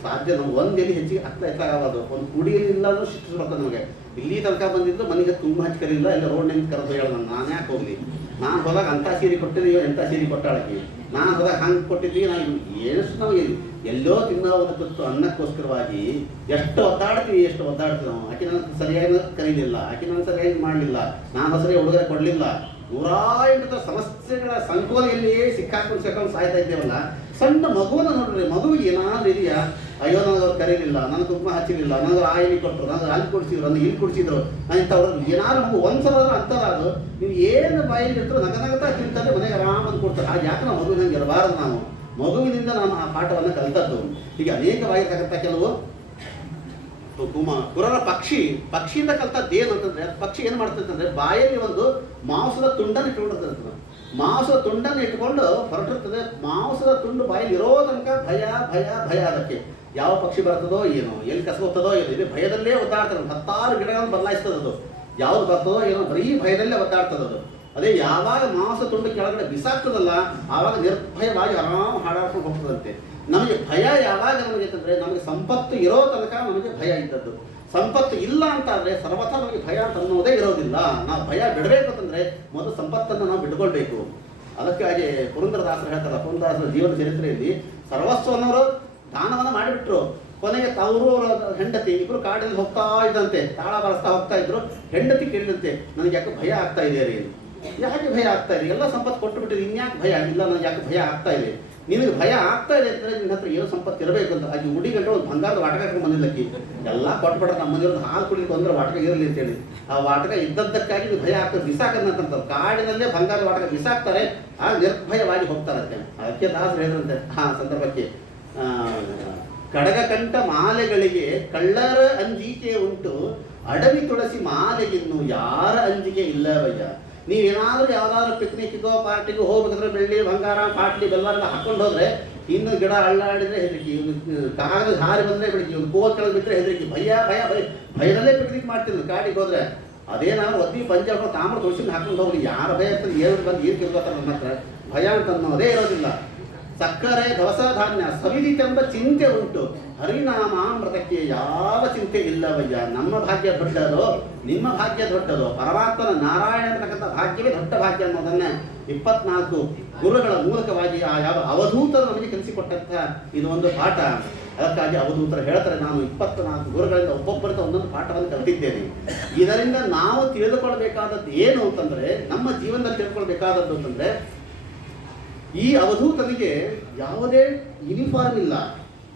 ಸಾಧ್ಯ. ನಾವು ಒಂದೇನು ಹೆಚ್ಚಿಗೆ ಎತ್ತಾಗಬಾರ್ದು. ಒಂದು ಕುಡಿಯಲ್ಲಿ ಇಲ್ಲ ಅಂದ್ರೂ ಶಿಕ್ಷೆ ಬರ್ತದೆ ನಮಗೆ. ಇಲ್ಲಿ ತನಕ ಬಂದಿದ್ದು ಮನೆಗೆ ತುಂಬ ಹಚ್ಕರಿಲ್ಲ, ಇಲ್ಲ ರೋಡ್ ನಿಂತು ಕರೆದು ಹೇಳ ನಾನು ಯಾಕೆ ಹೋಗ್ಲಿ, ನಾನು ಹೋದಾಗ ಅಂಥ ಸೀರೆ ಕೊಟ್ಟಿದ್ದೀವಿ, ಎಂಥ ಸೀರೆ ಕೊಟ್ಟಾಳಕ್ಕೆ, ನಾನು ಹೋದಾಗ ಹಂಗೆ ಕೊಟ್ಟಿದ್ದೀವಿ. ನಾವು ಎಷ್ಟು ನಾವು ಎಲ್ಲೋ ತಿನ್ನೋ ಒಂದು ತುತ್ತು ಅನ್ನಕ್ಕೋಸ್ಕರವಾಗಿ ಎಷ್ಟು ಒದ್ದಾಡ್ತೀವಿ ನಾವು. ಆಕೆ ನನಗೆ ಸರಿಯಾಗಿ ಕರೀಲಿಲ್ಲ, ಆಕೆ ನನಗೆ ಸರಿಯಾಗಿ ಮಾಡಲಿಲ್ಲ, ನಾನು ಸರಿಯಾಗಿ ಹುಡುಗರೆ ಕೊಡಲಿಲ್ಲ, 108 ಸಮಸ್ಯೆಗಳ ಸಂಕೋಲೆಯಲ್ಲಿಯೇ ಸಿಕ್ಕಾಕೊಂಡು ಸಾಯ್ತಾ ಇದ್ದೇವಲ್ಲ. ಸಣ್ಣ ಮಗುವನ್ನು ನೋಡ್ರಿ, ಮಗುವಿಗೆ ಏನಾದ್ರು ಇದೆಯಾ? ಅಯ್ಯೋ ನನಗೆ ಅವ್ರು ಕರೀಲಿಲ್ಲ, ನನಗೆ ಕುಂಕುಮ ಹಚ್ಚಲಿಲ್ಲ, ನನಗೆ ಆ ಎಲ್ಲಿ ಕೊಟ್ಟರು, ನನಗೆ ಅಲ್ಲಿ ಕುಡಿಸಿದ್ರು, ನನಗೆ ಇಲ್ಲಿ ಕುಡಿಸಿದ್ರು, ನಾನು ಇಂಥವ್ರು ಏನಾದ್ರು ಮಗು ಒಂದ್ಸಲ ಅಂಥದ್ದಾದ್ರು ನೀವು ಏನು ಬಾಯಲ್ಲಿ ಇರ್ತರೋ ನಗನಗತಾ ತಿಂತಾರೆ, ಮನೆಗೆ ಆರಾಮಂದು ಕೊಡ್ತಾರೆ. ಹಾಗೆ ಯಾಕೆ ನಾವು ಮಗುವಿನಂಗೆ ಇರಬಾರದು. ನಾವು ಮಗುವಿನಿಂದ ನಾನು ಆ ಪಾಠವನ್ನು ಕಲಿತದ್ದು. ಹೀಗೆ ಅನೇಕವಾಗಿರ್ತಕ್ಕಂಥ ಕೆಲವು ಕುರರ ಪಕ್ಷಿಯಿಂದ ಕಲ್ತದ್ದು ಏನು ಅಂತಂದ್ರೆ, ಪಕ್ಷಿ ಏನು ಮಾಡ್ತಂದ್ರೆ ಬಾಯಲ್ಲಿ ಒಂದು ಮಾಂಸದ ತುಂಡನ್ನು ಇಟ್ಕೊಂಡಿರ್ತದೆ. ಮಾಂಸದ ತುಂಡನ್ನು ಇಟ್ಕೊಂಡು ಹೊರಟಿರ್ತದೆ. ಮಾಂಸದ ತುಂಡು ಬಾಯಲ್ಲಿ ಇರೋ ತನಕ ಭಯ ಭಯ ಭಯ. ಅದಕ್ಕೆ ಯಾವ ಪಕ್ಷಿ ಬರ್ತದೋ ಏನೋ, ಎಲ್ಲಿ ಕಸಗೋಗ್ತದೋ ಏನೋ, ಇದು ಭಯದಲ್ಲೇ ಒದ್ದಾಡ್ತದೆ. 10 ಗಿಡಗಳನ್ನು ಬದಲಾಯಿಸ್ತದೆ ಅದು. ಯಾವ್ದು ಬರ್ತದೋ ಏನೋ, ಬರೀ ಭಯದಲ್ಲೇ ಒದ್ದಾಡ್ತದೆ ಅದು. ಅದೇ ಯಾವಾಗ ಮಾಂಸ ತುಂಡು ಕೆಳಗಡೆ ಬಿಸಾಕ್ತದಲ್ಲ, ಆವಾಗ ನಿರ್ಭಯವಾಗಿ ಆರಾಮ ಹಾಡಾಡ್ಕೊಂಡು ಹೋಗ್ತದಂತೆ. ನಮಗೆ ಭಯ ಯಾವಾಗ ನಮಗೆ ಅಂತಂದ್ರೆ, ನಮಗೆ ಸಂಪತ್ತು ಇರೋ ತನಕ ನಮಗೆ ಭಯ ಇದ್ದದ್ದು. ಸಂಪತ್ತು ಇಲ್ಲ ಅಂತಾದ್ರೆ ಸರ್ವಥ ನಮಗೆ ಭಯ ಅಂತ ಅನ್ನೋದೇ ಇರೋದಿಲ್ಲ. ನಾವು ಭಯ ಬಿಡಬೇಕು ಅಂತಂದ್ರೆ ಮೊದಲು ಸಂಪತ್ತನ್ನು ನಾವು ಬಿಟ್ಕೊಳ್ಬೇಕು. ಅದಕ್ಕಾಗಿ ಪುರಂದರದಾಸರು ಹೇಳ್ತಾರೆ, ಪುರಂದರದಾಸರ ಜೀವನ ಚರಿತ್ರೆಯಲ್ಲಿ ಸರ್ವಸ್ವನವರು ದಾನವನ್ನು ಮಾಡಿಬಿಟ್ರು. ಕೊನೆಗೆ ಅವರು ಅವರ ಹೆಂಡತಿ ಇಬ್ಬರು ಕಾಡಿನಲ್ಲಿ ಹೋಗ್ತಾ ಇದ್ದಂತೆ, ತಾಳ ಬಳಸ್ತಾ ಹೋಗ್ತಾ ಇದ್ರು. ಹೆಂಡತಿ ಕೇಳಿದಂತೆ, ನನಗೆ ಯಾಕೆ ಭಯ ಆಗ್ತಾ ಇದೆ ರೀ. ಯಾಕೆ ಭಯ ಆಗ್ತಾ ಇದೆ? ಎಲ್ಲ ಸಂಪತ್ತು ಕೊಟ್ಟು ಬಿಟ್ಟಿದೆ, ಇನ್ಯಾಕೆ ಭಯ ಇಲ್ಲ, ನನಗೆ ಯಾಕೆ ಭಯ ಆಗ್ತಾ ಇದೆ? ನಿನಗೆ ಭಯ ಆಗ್ತಾ ಇದೆ ಅಂತಂದ್ರೆ ನಿನ್ನ ಹತ್ರ ಏನೋ ಸಂಪತ್ತು ಇರಬೇಕು ಅಂತ. ಆಕೆ ಹುಡುಗಂటే ಒಂದು ಬಂಗಾರದ ವಾಟಕ ಹಾಕೊಂಡು ಬಂದಿಲ್ಲಕ್ಕಿ. ಎಲ್ಲ ಕೊಟ್ಬಿಟ್ರೆ ನಮ್ಮ ಮನೆಯವ್ರದ್ದು ಹಾಲು ಕುಡಿಲಿಕ್ಕೆ ಬಂದ್ರೆ ವಾಟಕ ಇರಲಿ ಅಂತೇಳಿ. ಆ ವಾಟಕ ಇದ್ದದ್ದಕ್ಕಾಗಿ ನೀವು ಭಯ ಆಗ್ತದೆ, ಬಿಸಾಕದಂತ ಕಾಡಿನಲ್ಲೇ ಬಂಗಾರದ ವಾಟಕ ಬಿಸಾಕ್ತಾರೆ. ಆ ನಿರ್ಭಯವಾಗಿ ಹೋಗ್ತಾರಂತೆ. ಅದಕ್ಕೆ ದಾಸರು ಹೇಳಿದಂತೆ ಆ ಸಂದರ್ಭಕ್ಕೆ, ಕಡಗ ಕಂಠ ಮಾಲೆಗಳಿಗೆ ಕಳ್ಳರ ಅಂಜಿಕೆ ಉಂಟು, ಅಡವಿ ತುಳಸಿ ಮಾಲೆಗಿನ್ನು ಯಾರ ಅಂಜಿಕೆ ಇಲ್ಲವಯ್ಯ. ನೀವೇನಾದ್ರೂ ಯಾವ್ದಾದ್ರು ಪಿಕ್ನಿಕ್ಗೋ ಪಾರ್ಟಿಗೋ ಹೋಗ್ಬೇಕಂದ್ರೆ ಬೆಳ್ಳಿ ಬಂಗಾರ ಪಾಟ್ಲಿ ಬೆಲ್ಲ ಹಾಕೊಂಡು ಹೋದ್ರೆ, ಇನ್ನು ಗಿಡ ಅಳ್ಳಾಡಿದ್ರೆ ಹೆದರಿಕೆ, ಕಾಗದ ಹಾರಿ ಬಂದ್ರೆ ಬೆಳಿಗ್ಗೆ, ಒಂದು ಕೋಲ್ ಕೆಳಗೆ ಬಿಟ್ಟರೆ ಹೆದರಿಕೆ, ಭಯ ಭಯ ಭಯ ಭಯದಲ್ಲೇ ಪಿಕ್ನಿಕ್ ಮಾಡ್ತಿದ್ರು ಕಾಡಿಗೆ ಹೋದ್ರೆ. ಅದೇ ನಾವು ಒದ್ದಿ ಪಂಚ ಹಾಕೊಂಡು ತಾಮ್ರ ತುಳಸಿನ ಹಾಕೊಂಡು ಹೋಗ್ಲಿ, ಯಾರ ಭಯ ಇರ್ತದೆ, ಏನು ಬಂದು ಏನು ತಿಳ್ಕೊತಾರೆ ನಮ್ಮ ಹತ್ರ. ಭಯ ಅಂತ ಅನ್ನೋದೇ ಇರೋದಿಲ್ಲ. ಸಕ್ಕರೆ ದವಸ ಧಾನ್ಯ ಸವಿದಿತೆಂಬ ಚಿಂತೆ ಉಂಟು, ಹರಿನಾಮಾಮೃತಕ್ಕೆ ಯಾವ ಚಿಂತೆ ಇಲ್ಲವಯ್ಯ. ನಮ್ಮ ಭಾಗ್ಯ ದೊಡ್ಡದೋ, ನಿಮ್ಮ ಭಾಗ್ಯ ದೊಡ್ಡದೋ, ಪರಮಾತ್ಮನ ನಾರಾಯಣ ಅಂತಕ್ಕಂಥ ಭಾಗ್ಯವೇ ದೊಡ್ಡ ಭಾಗ್ಯ ಅನ್ನೋದನ್ನ 24 ಗುರುಗಳ ಮೂಲಕವಾಗಿ ಆ ಯಾವ ಅವಧೂತರು ನಮಗೆ ಕಲಿಸಿಕೊಟ್ಟಂತಹ ಇದು ಒಂದು ಪಾಠ. ಅದಕ್ಕಾಗಿ ಅವಧೂತರು ಹೇಳ್ತಾರೆ, ನಾನು 24 ಗುರುಗಳಿಂದ ಒಬ್ಬೊಬ್ಬರಿಂದ ಒಂದೊಂದು ಪಾಠವನ್ನು ಕಲಿತಿದ್ದೇನೆ. ಇದರಿಂದ ನಾವು ತಿಳಿದುಕೊಳ್ಬೇಕಾದದ್ದು ಏನು ಅಂತಂದ್ರೆ, ನಮ್ಮ ಜೀವನದಲ್ಲಿ ತಿಳ್ಕೊಳ್ಬೇಕಾದದ್ದು ಅಂತಂದ್ರೆ, ಈ ಅವಧೂತನಿಗೆ ಯಾವುದೇ ಯೂನಿಫಾರ್ಮ್ ಇಲ್ಲ,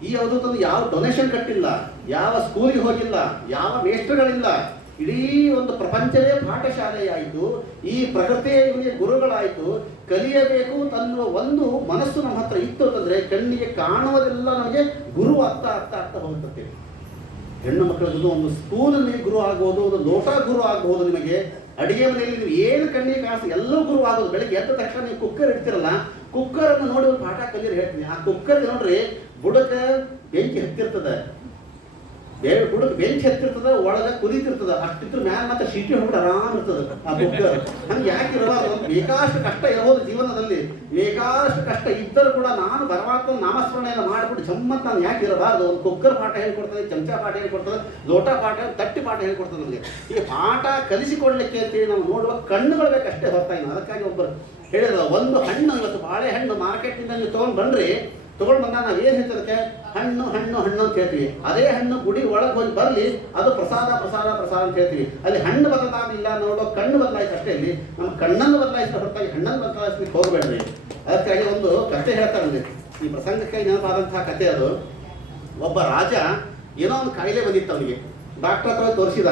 ಈ ಅವಧೂತನಿಗೆ ಯಾವ ಡೊನೇಷನ್ ಕಟ್ಟಿಲ್ಲ, ಯಾವ ಸ್ಕೂಲಿಗೆ ಹೋಗಿಲ್ಲ, ಯಾವ ಮೇಷ್ಟ್ರುಗಳಿಲ್ಲ. ಇಡೀ ಒಂದು ಪ್ರಪಂಚವೇ ಪಾಠಶಾಲೆಯಾಯಿತು, ಈ ಪ್ರಕೃತಿಯೇ ಇವನಿಗೆ ಗುರುಗಳಾಯಿತು. ಕಲಿಯಬೇಕು ಅಂತನ್ನುವ ಒಂದು ಮನಸ್ಸು ನಮ್ಮ ಹತ್ರ ಇತ್ತು ಅಂತಂದ್ರೆ, ಕಣ್ಣಿಗೆ ಕಾಣುವುದೆಲ್ಲ ನಮಗೆ ಗುರು ಆಗ್ತಾ ಆಗ್ತಾ ಆಗ್ತಾ ಹೋಗುತ್ತದೆ. ಹೆಣ್ಣು ಮಕ್ಕಳಿಗೂ ಒಂದು ಸ್ಪೂನಲ್ಲಿ ಗುರು ಆಗ್ಬೋದು, ಒಂದು ಲೋಟ ಗುರು ಆಗ್ಬೋದು ನಿಮಗೆ. ಅಡಿಗೆ ಮನೆಯಲ್ಲಿ ನೀವು ಏನು ಕಣ್ಣಿಗೆ ಕಾಣಿಸ್ತು ಎಲ್ಲವೂ ಗುರು ಆಗೋದು. ಬೆಳಿಗ್ಗೆ ಎದ್ದ ತಕ್ಷಣ ನೀವು ಕುಕ್ಕರ್ ಇಡ್ತಿರಲ್ಲ, ಕುಕ್ಕರನ್ನು ನೋಡಿ ಒಂದು ಪಾಠ ಕಲಿಯರು ಹೇಳ್ತೀನಿ. ಆ ಕುಕ್ಕರ್ಗೆ ನೋಡ್ರಿ ಬುಡಕ ಬೆಂಕಿ ಹತ್ತಿರ್ತದೆ, ಬುಡಕ್ ಬೆಂಕಿ ಹತ್ತಿರ್ತದ, ಒಳಗೆ ಕುದೀತಿರ್ತದ, ಅಷ್ಟಿದ್ರ ಮ್ಯಾಲ ಮತ್ತೆ ಶೀಟಿ ಹೊಡ್ಬಿಟ್ಟು ಆರಾಮ್ ಇರ್ತದೆ ಆ ಕುಕ್ಕರ್. ಹಂಗೆ ಯಾಕೆ ಇರಬಾರ್ದು? ಬೇಕಾಷ್ಟು ಕಷ್ಟ ಇರಬಹುದು ಜೀವನದಲ್ಲಿ, ಬೇಕಾಷ್ಟು ಕಷ್ಟ ಇದ್ದರೂ ಕೂಡ ನಾನು ಪರಮಾತ್ಮ ನಾಮಸ್ಮರಣೆಯನ್ನು ಮಾಡಿಬಿಟ್ಟು ಜಮ್ಮತ್ ನಾನು ಯಾಕೆ ಇರಬಾರ್ದು? ಒಂದು ಕುಕ್ಕರ್ ಪಾಠ ಹೇಳ್ಕೊಡ್ತದೆ, ಚಮಚ ಪಾಠ ಹೇಳ್ಕೊಡ್ತದೆ, ಲೋಟ ಪಾಠ, ತಟ್ಟಿ ಪಾಠ ಹೇಳ್ಕೊಡ್ತದೆ ನಮಗೆ. ಈ ಪಾಠ ಕಲಿಸಿಕೊಡ್ಲಿಕ್ಕೆ ಅಂತೇಳಿ ನಾವು ನೋಡುವ ಕಣ್ಣುಗಳು ಬೇಕಷ್ಟೇ ಹೊರತಾಗಿ. ಅದಕ್ಕಾಗಿ ಒಬ್ಬರು ಹೇಳಿದ್ರು, ಒಂದು ಹಣ್ಣು ಇವತ್ತು ಬಾಳೆಹಣ್ಣು ಮಾರ್ಕೆಟ್ನಿಂದ ನೀವು ತೊಗೊಂಡು ಬಂದಾಗ ನಾವು ಏನು ಹೇಳ್ತದಕ್ಕೆ ಹಣ್ಣು ಹಣ್ಣು ಹಣ್ಣು ಅಂತ ಹೇಳ್ತೀವಿ. ಅದೇ ಹಣ್ಣು ಗುಡಿ ಒಳಗೆ ಹೋಗಿ ಬರಲಿ, ಅದು ಪ್ರಸಾದ ಪ್ರಸಾದ ಪ್ರಸಾದ ಅಂತ ಹೇಳ್ತೀವಿ. ಅಲ್ಲಿ ಹಣ್ಣು ಬದಲಾಗಲಿಲ್ಲ, ನೋಡೋ ಕಣ್ಣು ಬದಲಾಯಿಸಿ ಅಷ್ಟೇ. ಇಲ್ಲಿ ನಮ್ಮ ಕಣ್ಣನ್ನು ಬದಲಾಯಿಸಿದ ಹೊರತಾಗಿ ಹಣ್ಣನ್ನು ಬದಲಾಯಿಸ್ಲಿಕ್ಕೆ ಹೋಗಬೇಡ್ರಿ. ಅದಕ್ಕಾಗಿ ಒಂದು ಕತೆ ಹೇಳ್ತಾರೆ, ಈ ಪ್ರಸಂಗಕ್ಕೆ ನೆನಪಾದಂತಹ ಕತೆ ಅದು. ಒಬ್ಬ ರಾಜ ಏನೋ ಒಂದು ಕಾಯಿಲೆ ಬಂದಿತ್ತು ಅವನಿಗೆ, ಡಾಕ್ಟರ್ ಹತ್ರ ತೋರಿಸಿದ.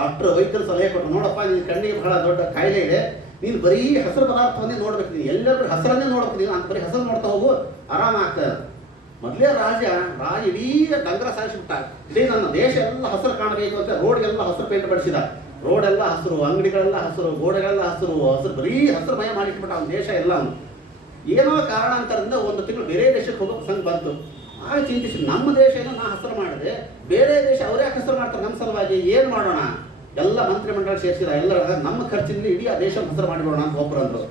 ಡಾಕ್ಟರ್ ವೈದ್ಯರು ಸಲಹೆ ಕೊಟ್ಟರು, ನೋಡಪ್ಪ ನಿನ್ನ ಕಣ್ಣಿಗೆ ಬಹಳ ದೊಡ್ಡ ಕಾಯಿಲೆ ಇದೆ, ನೀನು ಬರೀ ಹಸಿರು ಪದಾರ್ಥವನ್ನೇ ನೋಡ್ಬೇಕು, ನೀನು ಎಲ್ಲರೂ ಹಸಿರನ್ನೇ ನೋಡ್ಬೇಕು, ನೀನು ಅಂತ ಬರೀ ಹಸಿರು ನೋಡ್ತಾ ಹೋಗು, ಆರಾಮ ಆಗ್ತದೆ. ಮೊದಲೇ ರಾಜ ಇಡೀ ಡಂಗರ ಸಾಯಿಸಿಬಿಟ್ಟ. ಇಡೀ ನನ್ನ ದೇಶ ಎಲ್ಲ ಹಸಿರು ಕಾಣಬೇಕು ಅಂತ ರೋಡ್ಗೆಲ್ಲ ಹಸಿರು ಪೇಂಟ್ ಬಡಿಸಿದ. ರೋಡೆಲ್ಲ ಹಸಿರು, ಅಂಗಡಿಗಳೆಲ್ಲ ಹಸಿರು, ಗೋಡೆಗಳೆಲ್ಲ ಹಸಿರು, ಬರೀ ಹಸಿರು ಮಯ ಮಾಡಿಟ್ಬಿಟ್ಟ ಅವನ ದೇಶ ಎಲ್ಲ. ಏನೋ ಕಾರಣಾಂತರದಿಂದ ಒಂದು ತಿಂಗಳು ಬೇರೆ ದೇಶಕ್ಕೆ ಹೋಗೋ ಪ್ರಸಂಗ ಬಂತು. ಆಗ ಚಿಂತಿಸಿ, ನಮ್ಮ ದೇಶ ಏನೋ ನಾ ಹಸಿರು ಮಾಡಿದೆ, ಬೇರೆ ದೇಶ ಅವರೇ ಹಸಿರು ಮಾಡ್ತಾರೆ ನಮ್ಮ ಸಲುವಾಗಿ, ಏನು ಮಾಡೋಣ? ಎಲ್ಲ ಮಂತ್ರಿಮಂಡಲ ಸೇರಿಸಿದ, ಎಲ್ಲರ ನಮ್ಮ ಖರ್ಚಿನಲ್ಲಿ ಇಡೀ ಆ ದೇಶ ಹಸಿರು ಮಾಡಿಬಿಡೋಣ ಅಂತ ಒಬ್ಬರು ಅಂದರು.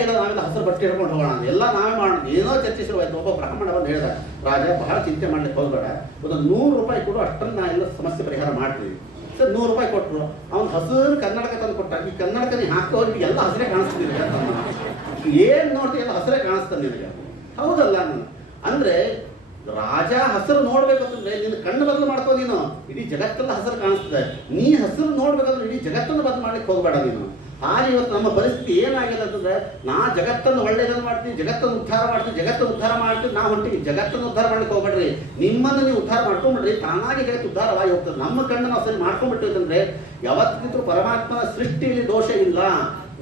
ಇಲ್ಲ ನಾವೆಲ್ಲ ಹಸಿರು ಬಟ್ಟೆ ಹಿಡ್ಕೊಂಡು ಹೋಗೋಣ, ಎಲ್ಲ ನಾವೇ ಮಾಡೋಣ, ಏನೋ ಚರ್ಚಿಸಿರುವಾಯ್ತು. ಒಬ್ಬ ಬ್ರಾಹ್ಮಣ ಬಂದು ಹೇಳಿದ, ರಾಜ ಬಹಳ ಚಿಂತೆ ಮಾಡ್ಲಿಕ್ಕೆ ಹೋಗಬೇಡ, ಒಂದು 100 ರೂಪಾಯಿ ಕೊಡು, ಅಷ್ಟರಲ್ಲಿ ನಾ ಎಲ್ಲ ಸಮಸ್ಯೆ ಪರಿಹಾರ ಮಾಡ್ತೀವಿ. ಸರ್ 100 ರೂಪಾಯಿ ಕೊಟ್ಟರು. ಅವ್ನು ಹಸಿರು ಕನ್ನಡಕ ತಂದು ಕೊಟ್ಟ. ಈ ಕನ್ನಡಕ ನೀ ಹಾಕೋರಿಗೆ ಎಲ್ಲ ಹಸಿರೇ ಕಾಣಿಸ್ತಿದ್ದೀರಿ, ಏನು ನೋಡ್ತೀವಿ ಎಲ್ಲ ಹಸಿರೇ ಕಾಣಿಸ್ತಾನೆ ನಿನಗೆ, ಹೌದಲ್ಲ? ಅಂದರೆ ರಾಜ ಹಸಿರು ನೋಡ್ಬೇಕಂತಂದ್ರೆ ನಿನ್ನ ಕಣ್ಣು ಬದಲು ಮಾಡ್ಕೋ, ನೀನು ಇಡೀ ಜಗತ್ತೆಲ್ಲ ಹಸಿರು ಕಾಣಿಸ್ತದೆ. ನೀ ಹಸಿರು ನೋಡ್ಬೇಕಂದ್ರೆ ಇಡೀ ಜಗತ್ತನ್ನು ಬದಲು ಮಾಡ್ಲಿಕ್ಕೆ ಹೋಗಬೇಡ ನೀನು. ಹಾಗೆ ಇವತ್ತು ನಮ್ಮ ಪರಿಸ್ಥಿತಿ ಏನಾಗಿದೆ ಅಂತಂದ್ರೆ, ನಾ ಜಗತ್ತನ್ನು ಒಳ್ಳೆಯದನ್ನು ಮಾಡ್ತೀನಿ, ಜಗತ್ತನ್ನು ಉದ್ಧಾರ ಮಾಡ್ತೀನಿ, ನಾ ಹೊಂಟಿವಿ. ಜಗತ್ತನ್ನು ಉದ್ಧಾರ ಮಾಡ್ಲಿಕ್ಕೆ ಹೋಗ್ಬೇಡ್ರಿ, ನಿಮ್ಮನ್ನು ನೀವು ಉದ್ಧಾರ ಮಾಡ್ಕೊಂಡ್ಬಿಡ್ರಿ, ತಾನಾಗಿ ಜಗತ್ತು ಉದ್ಧಾರವಾಗಿ ಹೋಗ್ತದೆ. ನಮ್ಮ ಕಣ್ಣು ನಾವು ಸರಿ ಮಾಡ್ಕೊಂಡ್ಬಿಟ್ಟಿರ್ತಂದ್ರೆ ಯಾವತ್ತಿದ್ರೂ ಪರಮಾತ್ಮನ ಸೃಷ್ಟಿಯಲ್ಲಿ ದೋಷ ಇಲ್ಲ,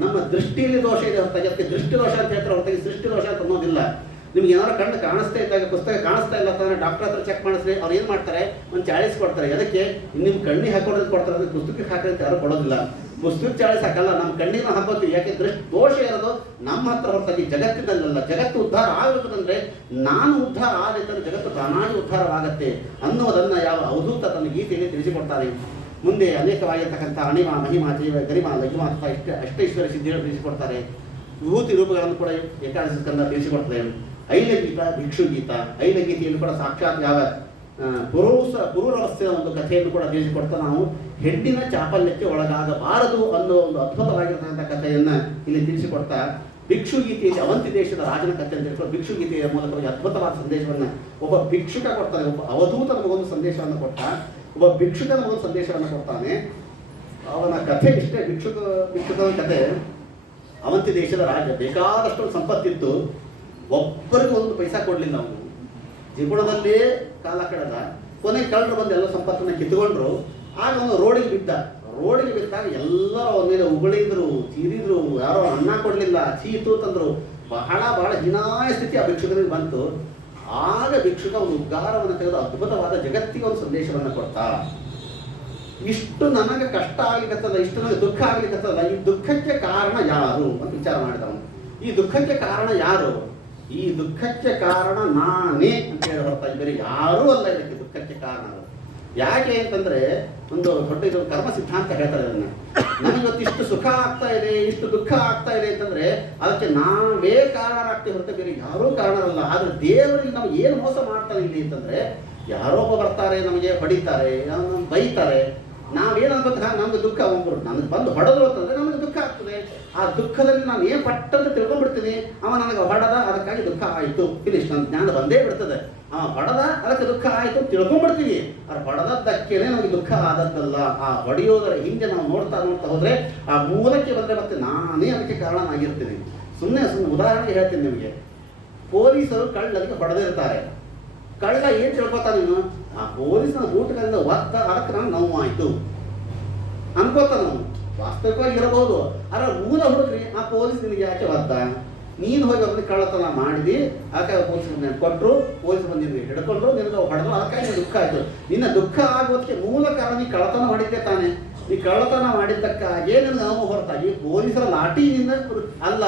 ನಮ್ಮ ದೃಷ್ಟಿಯಲ್ಲಿ ದೋಷ ಇದೆ ಹೊರತಾಗಿ. ಅದಕ್ಕೆ ದೃಷ್ಟಿ ದೋಷ ಅಂತ ಹೇಳ್ತಾರೆ ಹೊರತಾಗಿ ಸೃಷ್ಟಿ ದೋಷ ಅಂತ ಅನ್ನೋದಿಲ್ಲ. ನಿಮ್ಗೆ ಏನಾದ್ರು ಕಣ್ಣು ಕಾಣಿಸ್ತಾ ಇದ್ದಾಗ ಪುಸ್ತಕ ಕಾಣಿಸ್ತಾ ಇಲ್ಲ ಅಂತಂದ್ರೆ ಡಾಕ್ಟರ್ ಹತ್ರ ಚೆಕ್ ಮಾಡಿಸ್ರಿ, ಅವ್ರು ಏನು ಮಾಡ್ತಾರೆ, ಒಂದು 40 ಕೊಡ್ತಾರೆ. ಅದಕ್ಕೆ ನಿಮ್ಮ ಕಣ್ಣಿಗೆ ಹಾಕೋದು ಕೊಡ್ತಾರೆ, ಅದಕ್ಕೆ ಪುಸ್ತಕಕ್ಕೆ ಹಾಕಿ ಅಂತ ಯಾರು ಕೊಡೋದಿಲ್ಲ. ಪುಸ್ತಕ 40 ಹಾಕಲ್ಲ, ನಮ್ಮ ಕಣ್ಣಿನ ಹಾಕೋತೀವಿ. ಯಾಕೆ? ದೃಷ್ಟಿ ದೋಷ ಇರೋದು ನಮ್ಮ ಹತ್ರ ಹೊರತಾಗಿ ಜಗತ್ತಿನಲ್ಲ. ಜಗತ್ತು ಉದ್ಧಾರ ಆಗಬೇಕಂದ್ರೆ ನಾನು ಉದ್ಧಾರ ಆಗಬೇಕಂದ್ರೆ ಜಗತ್ತು ತಾನಾಗಿ ಉದ್ಧಾರವಾಗತ್ತೆ ಅನ್ನೋದನ್ನು ಯಾವ ಅವಧೂತ ತನ್ನ ಗೀತೆಯಲ್ಲಿ ತಿಳಿಸಿಕೊಡ್ತಾರೆ. ಮುಂದೆ ಅನೇಕವಾಗಿರ್ತಕ್ಕಂಥ ಅಣಿಮ, ಮಹಿಮಾ, ಜೀವ, ಗರಿಮ, ಲಘಿಮ ಅಂತ ಅಷ್ಟೈಶ್ವರ್ಯ ಸಿದ್ಧಿಗಳು ತಿಳಿಸಿಕೊಡ್ತಾರೆ. ವಿಭೂತಿ ರೂಪಗಳನ್ನು ಕೂಡ ಏಕಾದಶಿ ಸ್ಕಂದ ತಿಳಿಸಿಕೊಡ್ತಾರೆ. ಐಲಗೀತ, ಭಿಕ್ಷುಗೀತ, ಐಲಗೀತೆಯನ್ನು ಕೂಡ ಸಾಕ್ಷಾತ್ ಯಾವ ಪುರೂರವಸ್ಥೆಯ ಒಂದು ಕಥೆಯನ್ನು ಕೂಡ ತಿಳಿಸಿಕೊಡ್ತಾ ನಾವು ಹೆಣ್ಣಿನ ಚಾಪಲ್ಯಕ್ಕೆ ಒಳಗಾಗಬಾರದು ಅನ್ನೋ ಒಂದು ಅದ್ಭುತವಾಗಿರ್ತಕ್ಕಂಥ ಕಥೆಯನ್ನು ಇಲ್ಲಿ ತಿಳಿಸಿಕೊಡ್ತಾ, ಭಿಕ್ಷುಗೀತೆಯಲ್ಲಿ ಅವಂತಿ ದೇಶದ ರಾಜನ ಕಥೆ ಅಂತ ಹೇಳ್ಕೊಂಡು ಭಿಕ್ಷುಗೀತೆಯ ಮೂಲಕ ಅದ್ಭುತವಾದ ಸಂದೇಶವನ್ನು ಒಬ್ಬ ಭಿಕ್ಷುಕ ಕೊಡ್ತಾನೆ. ಒಬ್ಬ ಅವಧೂತ ನಮಗೊಂದು ಸಂದೇಶವನ್ನು ಕೊಟ್ಟ, ಒಬ್ಬ ಭಿಕ್ಷುಕ ನಮಗೊಂದು ಸಂದೇಶವನ್ನು ಕೊಡ್ತಾನೆ. ಅವನ ಕಥೆ ಇಷ್ಟೇ, ಭಿಕ್ಷುಕನ ಕಥೆ. ಅವಂತಿ ದೇಶದ ರಾಜ, ಬೇಕಾದಷ್ಟು ಸಂಪತ್ತಿತ್ತು, ಒಬ್ಬರಿಗೂ ಒಂದು ಪೈಸಾ ಕೊಡಲಿಲ್ಲ. ಅವನು ಜೀವನದಲ್ಲೇ ಕಾಲ ಕಳೆದ. ಕೊನೆಗೆ ಕಳ್ಳರು ಬಂದು ಎಲ್ಲ ಸಂಪತ್ತನ್ನು ಕಿತ್ತುಕೊಂಡ್ರು. ಆಗ ಅವನು ರೋಡಿಗೆ ಬಿದ್ದಾಗ ಎಲ್ಲರೂ ಅವನ ಮೇಲೆ ಉಗುಳಿದ್ರು, ಚೀರಿದ್ರು, ಯಾರೋ ಅನ್ನ ಕೊಡಲಿಲ್ಲ, ಚೀತು ತಂದರು. ಬಹಳ ಹೀನಾಯ ಸ್ಥಿತಿ ಆ ಭಿಕ್ಷುಕನಿಗೆ ಬಂತು. ಆಗ ಭಿಕ್ಷುಕ ಒಂದು ಉದ್ಗಾರವನ್ನು ತೆಗೆದು ಅದ್ಭುತವಾದ ಜಗತ್ತಿಗೆ ಒಂದು ಸಂದೇಶವನ್ನು ಕೊಡ್ತಾ, ಇಷ್ಟು ನನಗೆ ಕಷ್ಟ ಆಗ್ಲಿಕ್ಕತ್ತದ, ಇಷ್ಟು ನನಗೆ ದುಃಖ ಆಗ್ಲಿಕ್ಕತ್ತದ, ಈ ದುಃಖಕ್ಕೆ ಕಾರಣ ಯಾರು ಅಂತ ವಿಚಾರ ಮಾಡಿದವನು. ಈ ದುಃಖಕ್ಕೆ ಕಾರಣ ಯಾರು? ಈ ದುಃಖಕ್ಕೆ ಕಾರಣ ನಾನೇ ಅಂತ ಹೇಳಿ ಹೊರತಾಗಿ ಬೇರೆ ಯಾರೂ ಅಲ್ಲ ಇದಕ್ಕೆ ದುಃಖಕ್ಕೆ ಕಾರಣ. ಯಾಕೆ ಅಂತಂದ್ರೆ ಒಂದು ದೊಡ್ಡ ಇದು ಕರ್ಮ ಸಿದ್ಧಾಂತ ಹೇಳ್ತಾರೆ. ಅದನ್ನ ನಮಗಿವತ್ತು ಇಷ್ಟು ಸುಖ ಆಗ್ತಾ ಇದೆ, ಇಷ್ಟು ದುಃಖ ಆಗ್ತಾ ಇದೆ ಅಂತಂದ್ರೆ ಅದಕ್ಕೆ ನಾವೇ ಕಾರಣರಾಗ್ತೀವಿ ಹೊರತು ಬೇರೆ ಯಾರೂ ಕಾರಣರಲ್ಲ. ಆದ್ರೆ ದೇವರಿಗೆ ನಾವು ಏನು ಮೋಸ ಮಾಡ್ತಾರೆ ಇಲ್ಲಿ ಅಂತಂದ್ರೆ, ಯಾರೋ ಬರ್ತಾರೆ, ನಮಗೆ ಹೊಡಿತಾರೆ, ಬೈತಾರೆ, ನಾವೇನು ಅನ್ಬೇಕು, ನಮ್ಗೆ ದುಃಖ, ಒಬ್ಬರು ನನಗೆ ಬಂದು ಹೊಡೆದ್ರು ಅಂತಂದ್ರೆ ನಮಗೆ ದುಃಖ ಆಗ್ತದೆ. ಆ ದುಃಖದಲ್ಲಿ ನಾನು ಏನು ಪಟ್ಟಂತ ತಿಳ್ಕೊಂಡ್ಬಿಡ್ತೀನಿ, ಅವ ನನಗೆ ಹೊಡೆದ ಅದಕ್ಕಾಗಿ ದುಃಖ ಆಯಿತು, ಫಿನಿಶ್, ನನ್ನ ಜ್ಞಾನ ಬಂದೇ ಬಿಡ್ತದೆ. ಅವ ಹೊಡೆದ ಅದಕ್ಕೆ ದುಃಖ ಆಯಿತು ತಿಳ್ಕೊಂಡ್ಬಿಡ್ತೀವಿ. ಅದು ಹೊಡೆದದ್ದಕ್ಕೇನೆ ನಮಗೆ ದುಃಖ ಆದದ್ದಲ್ಲ. ಆ ಹೊಡೆಯೋದರ ಹಿಂದೆ ನಾವು ನೋಡ್ತಾ ಹೋದ್ರೆ ಆ ಮೂಲಕ್ಕೆ ಬಂದರೆ ಮತ್ತೆ ನಾನೇ ಅದಕ್ಕೆ ಕಾರಣನಾಗಿರ್ತೀನಿ. ಸುಮ್ಮನೆ ಉದಾಹರಣೆಗೆ ಹೇಳ್ತೀನಿ ನಿಮಗೆ. ಪೊಲೀಸರು ಕಳ್ಳರಿಗೆ ಹೊಡೆದಿರ್ತಾರೆ. ಕಳ್ಳ ಏನು ತಿಳ್ಕೊತಾನೆ, ನೀನು ಆ ಪೊಲೀಸನ ಬೂಟಗಳಿಂದ ಒತ್ತ ಅದಕ್ಕೆ ನಾನು ನೋವು ಆಯಿತು ಅನ್ಕೋತಾನ. ಅವನು ವಾಸ್ತವಿಕವಾಗಿ ಇರಬಹುದು, ಆದರೆ ಮೂಲ ಹುಡುಗ್ರಿ ಆ ಪೊಲೀಸ್ ನಿನಗೆ ಯಾಕೆ ಒದ್ದ, ನೀನು ಹೋಗಿ ಅವ್ರಿಗೆ ಕಳ್ಳತನ ಮಾಡಿದಿ, ಅದಕ್ಕಾಗಿ ಪೊಲೀಸ್ ಕೊಟ್ಟರು, ಪೊಲೀಸ್ ಬಂದು ನಿನಗೆ ಹಿಡ್ಕೊಂಡ್ರು, ನಿನಗೆ ಹೊಡೆದ್ರು, ಅದಕ್ಕಾಗಿ ದುಃಖ ಆಯಿತು. ನಿನ್ನ ದುಃಖ ಆಗೋದಕ್ಕೆ ಮೂಲ ಕಾರಣ ನೀ ಕಳ್ಳತನ ಮಾಡಿದ್ದೆ ತಾನೆ. ಈ ಕಳ್ಳತನ ಮಾಡಿದ್ದಕ್ಕಾಗೇ ನಿನಗೆ ನೋವು ಹೊರತಾಗಿ ಪೊಲೀಸರ ಲಾಠಿನಿಂದ ಅಲ್ಲ,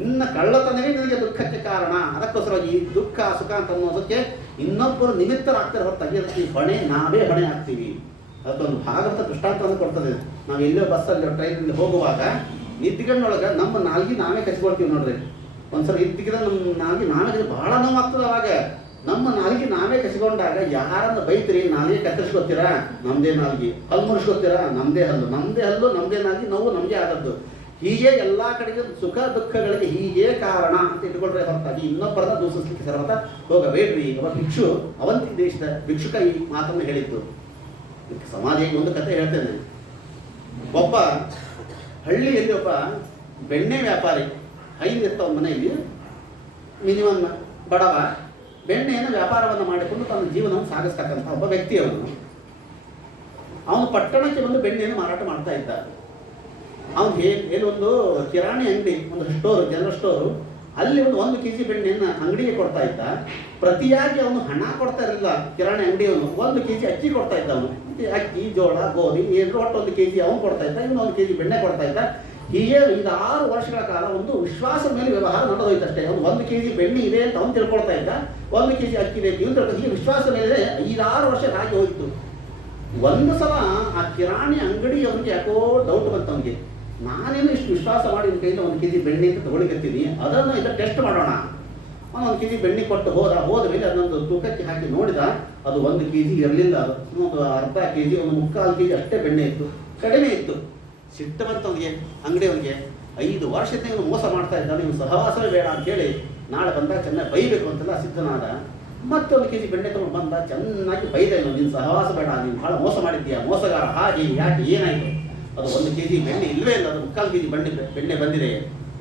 ನಿನ್ನ ಕಳ್ಳತನವೇ ನಿನಗೆ ದುಃಖಕ್ಕೆ ಕಾರಣ. ಅದಕ್ಕೋಸ್ಕರವಾಗಿ ಈ ದುಃಖ ಸುಖ ಅಂತ ಅನ್ನೋದಕ್ಕೆ ಇನ್ನೊಬ್ಬರು ನಿಮಿತ್ತರಾಗ್ತಾರೆ ಹೊರತಾಗಿ ಅದಕ್ಕೆ ಹೊಣೆ ನಾವೇ ಹೊಣೆ ಆಗ್ತೀವಿ. ಅದೊಂದು ಭಾಗವತ ದೃಷ್ಟಾಂತವನ್ನು ಕೊಡ್ತದೆ. ನಾವು ಎಲ್ಲೋ ಬಸ್ಸಲ್ಲಿ ಟ್ರೈನಲ್ಲಿ ಹೋಗುವಾಗ ನಿದ್ದಿಗಣ್ಣೊಳಗೆ ನಮ್ಮ ನಾಲ್ಗಿ ನಾವೇ ಕಚ್ಕೊಳ್ತೀವಿ ನೋಡ್ರಿ. ಒಂದ್ಸಲ ಇದ್ದಿದ್ರೆ ನಮ್ಮ ನಾಲ್ಗಿ ನಾವೇ ಬಹಳ ನೋವಾಗ್ತದೆ. ಅವಾಗ ನಮ್ಮ ನಾಲ್ಗಿ ನಾವೇ ಕಚ್ಕೊಂಡಾಗ ಯಾರನ್ನ ಬೈತ್ರಿ, ನಾಲ್ಗೆ ಕತ್ತರಿಸ್ಕೊತೀರಾ, ನಮ್ದೇ ನಾಲ್ಗಿ, ಹಲ್ಲು ಮುರಿಸ್ಕೊತೀರಾ, ನಮ್ದೇ ಹಲ್ಲು, ನಮ್ದೇ ನಾಲ್ಗಿ, ನೋವು ನಮ್ಗೆ ಆದದ್ದು. ಹೀಗೆ ಎಲ್ಲಾ ಕಡೆಗೆ ಸುಖ ದುಃಖಗಳಿಗೆ ಹೀಗೆ ಕಾರಣ ಅಂತ ಇಟ್ಕೊಂಡ್ರೆ ಹೊರತಾಗಿ ಇನ್ನೊಬ್ಬರನ್ನ ದೂಷಿಸ್ಲಿಕ್ಕೆ ಸರ್ವತ ಹೋಗಬೇಡ್ರಿ. ಒಬ್ಬ ಭಿಕ್ಷು ಅವಂತಿ ದೇಶದ ಭಿಕ್ಷುಕ ಈ ಮಾತನ್ನು ಹೇಳಿದ್ದು. ಸಮಾಧಿಗೆ ಒಂದು ಕಥೆ ಹೇಳ್ತೇನೆ. ಒಬ್ಬ ಹಳ್ಳಿಯಲ್ಲಿ ಒಬ್ಬ ಬೆಣ್ಣೆ ವ್ಯಾಪಾರಿ, 5 ಇರ್ತಾವ ಮನೆಯಲ್ಲಿ, ಮಿನಿಮಮ್ ಬಡವ, ಬೆಣ್ಣೆಯನ್ನು ವ್ಯಾಪಾರವನ್ನು ಮಾಡಿಕೊಂಡು ತನ್ನ ಜೀವನವನ್ನು ಸಾಗಿಸ್ತಕ್ಕಂಥ ಒಬ್ಬ ವ್ಯಕ್ತಿಯವನು. ಅವನು ಪಟ್ಟಣಕ್ಕೆ ಬಂದು ಬೆಣ್ಣೆಯನ್ನು ಮಾರಾಟ ಮಾಡ್ತಾ ಇದ್ದ. ಅವನು ಏನೊಂದು ಕಿರಾಣಿ ಅಂಗಡಿ, ಒಂದು ಸ್ಟೋರ್, ಜನರಲ್ ಸ್ಟೋರು, ಅಲ್ಲಿ ಒಂದು 1 kg ಬೆಣ್ಣೆಯನ್ನು ಅಂಗಡಿಗೆ ಕೊಡ್ತಾ ಇದ್ದ. ಪ್ರತಿಯಾಗಿ ಅವನು ಹಣ ಕೊಡ್ತಾ ಇರಲಿಲ್ಲ ಕಿರಾಣಿ ಅಂಗಡಿಯವನು. 1 kg ಅಕ್ಕಿ ಕೊಡ್ತಾ ಇದ್ದ. ಅವನು ಅಕ್ಕಿ, ಜೋಳ, ಗೋಧಿ ಏನಾದ್ರು ಒಟ್ಟು 1 kg ಅವನು ಕೊಡ್ತಾ ಇದ್ದ, ಇವನು 1 kg ಬೆಣ್ಣೆ ಕೊಡ್ತಾ ಇದ್ದ. ಹೀಗೆ 5-6 ವರ್ಷಗಳ ಕಾಲ ಒಂದು ವಿಶ್ವಾಸದ ಮೇಲೆ ವ್ಯವಹಾರ ನಡೆದೋಯ್ತಷ್ಟೇ. ಅವನು 1 kg ಬೆಣ್ಣೆ ಇದೆ ಅಂತ ಅವನು ತಿಳ್ಕೊಳ್ತಾ ಇದ್ದ, 1 kg ಅಕ್ಕಿ ಬೇಕು ಇವನು ತಿಳ್ಕೊಂಡು, ಹೀಗೆ ವಿಶ್ವಾಸದ ಮೇಲೆ 5-6 ವರ್ಷ ಹಾಗೆ ಹೋಯ್ತು. ಒಂದು ಸಲ ಆ ಕಿರಾಣಿ ಅಂಗಡಿ ಅವನಿಗೆ ಯಾಕೋ ಡೌಟ್ ಬಂತು. ಅವನಿಗೆ ನಾನೇನು ಇಷ್ಟು ವಿಶ್ವಾಸ ಮಾಡಿ ನಿಮ್ಮ ಕೈಯಿಂದ 1 kg ಬೆಣ್ಣೆ ಅಂತ ತಗೊಳ್ಳಿಕತ್ತೀನಿ, ಅದನ್ನು ಈಗ ಟೆಸ್ಟ್ ಮಾಡೋಣ. ಅವನು 1 kg ಬೆಣ್ಣೆ ಕೊಟ್ಟು ಹೋದ ಮೇಲೆ ಅದನ್ನೊಂದು ತೂಕಕ್ಕೆ ಹಾಕಿ ನೋಡಿದ. ಅದು 1 kg ಇರಲಿಲ್ಲ, ಒಂದು ಅರ್ಧ kg, ಒಂದು 3/4 kg ಅಷ್ಟೇ ಬೆಣ್ಣೆ ಇತ್ತು, ಕಡಿಮೆ ಇತ್ತು. ಸಿಟ್ಟು ಬಂತವನಿಗೆ, ಅಂಗಡಿಯವನಿಗೆ. 5 ವರ್ಷದಿಂದ ಇವನು ಮೋಸ ಮಾಡ್ತಾ ಇದ್ದಾನೆ, ಇವನು ಸಹವಾಸವೇ ಬೇಡ ಅಂತೇಳಿ ನಾಳೆ ಬಂದಾಗ ಚೆನ್ನಾಗಿ ಬೈಬೇಕು ಅಂತೆಲ್ಲ ಸಿದ್ಧನಾದ. ಮತ್ತೆ 1 kg ಬೆಣ್ಣೆ ತಗೊಂಡು ಬಂದ, ಚೆನ್ನಾಗಿ ಬೈದ. ನೀನು ಸಹವಾಸ ಬೇಡ, ನೀನು ಭಾಳ ಮೋಸ ಮಾಡಿದ್ದೀಯಾ, ಮೋಸಗಾರ, ಹಾಗೆ ಯಾಕೆ ಏನಾಯಿತು? ಅದು 1 kg ಬೆಣ್ಣೆ ಇಲ್ಲವೇ ಇಲ್ಲ, ಅದು 3/4 kg ಬೆಣ್ಣೆ ಬಂದಿದೆ.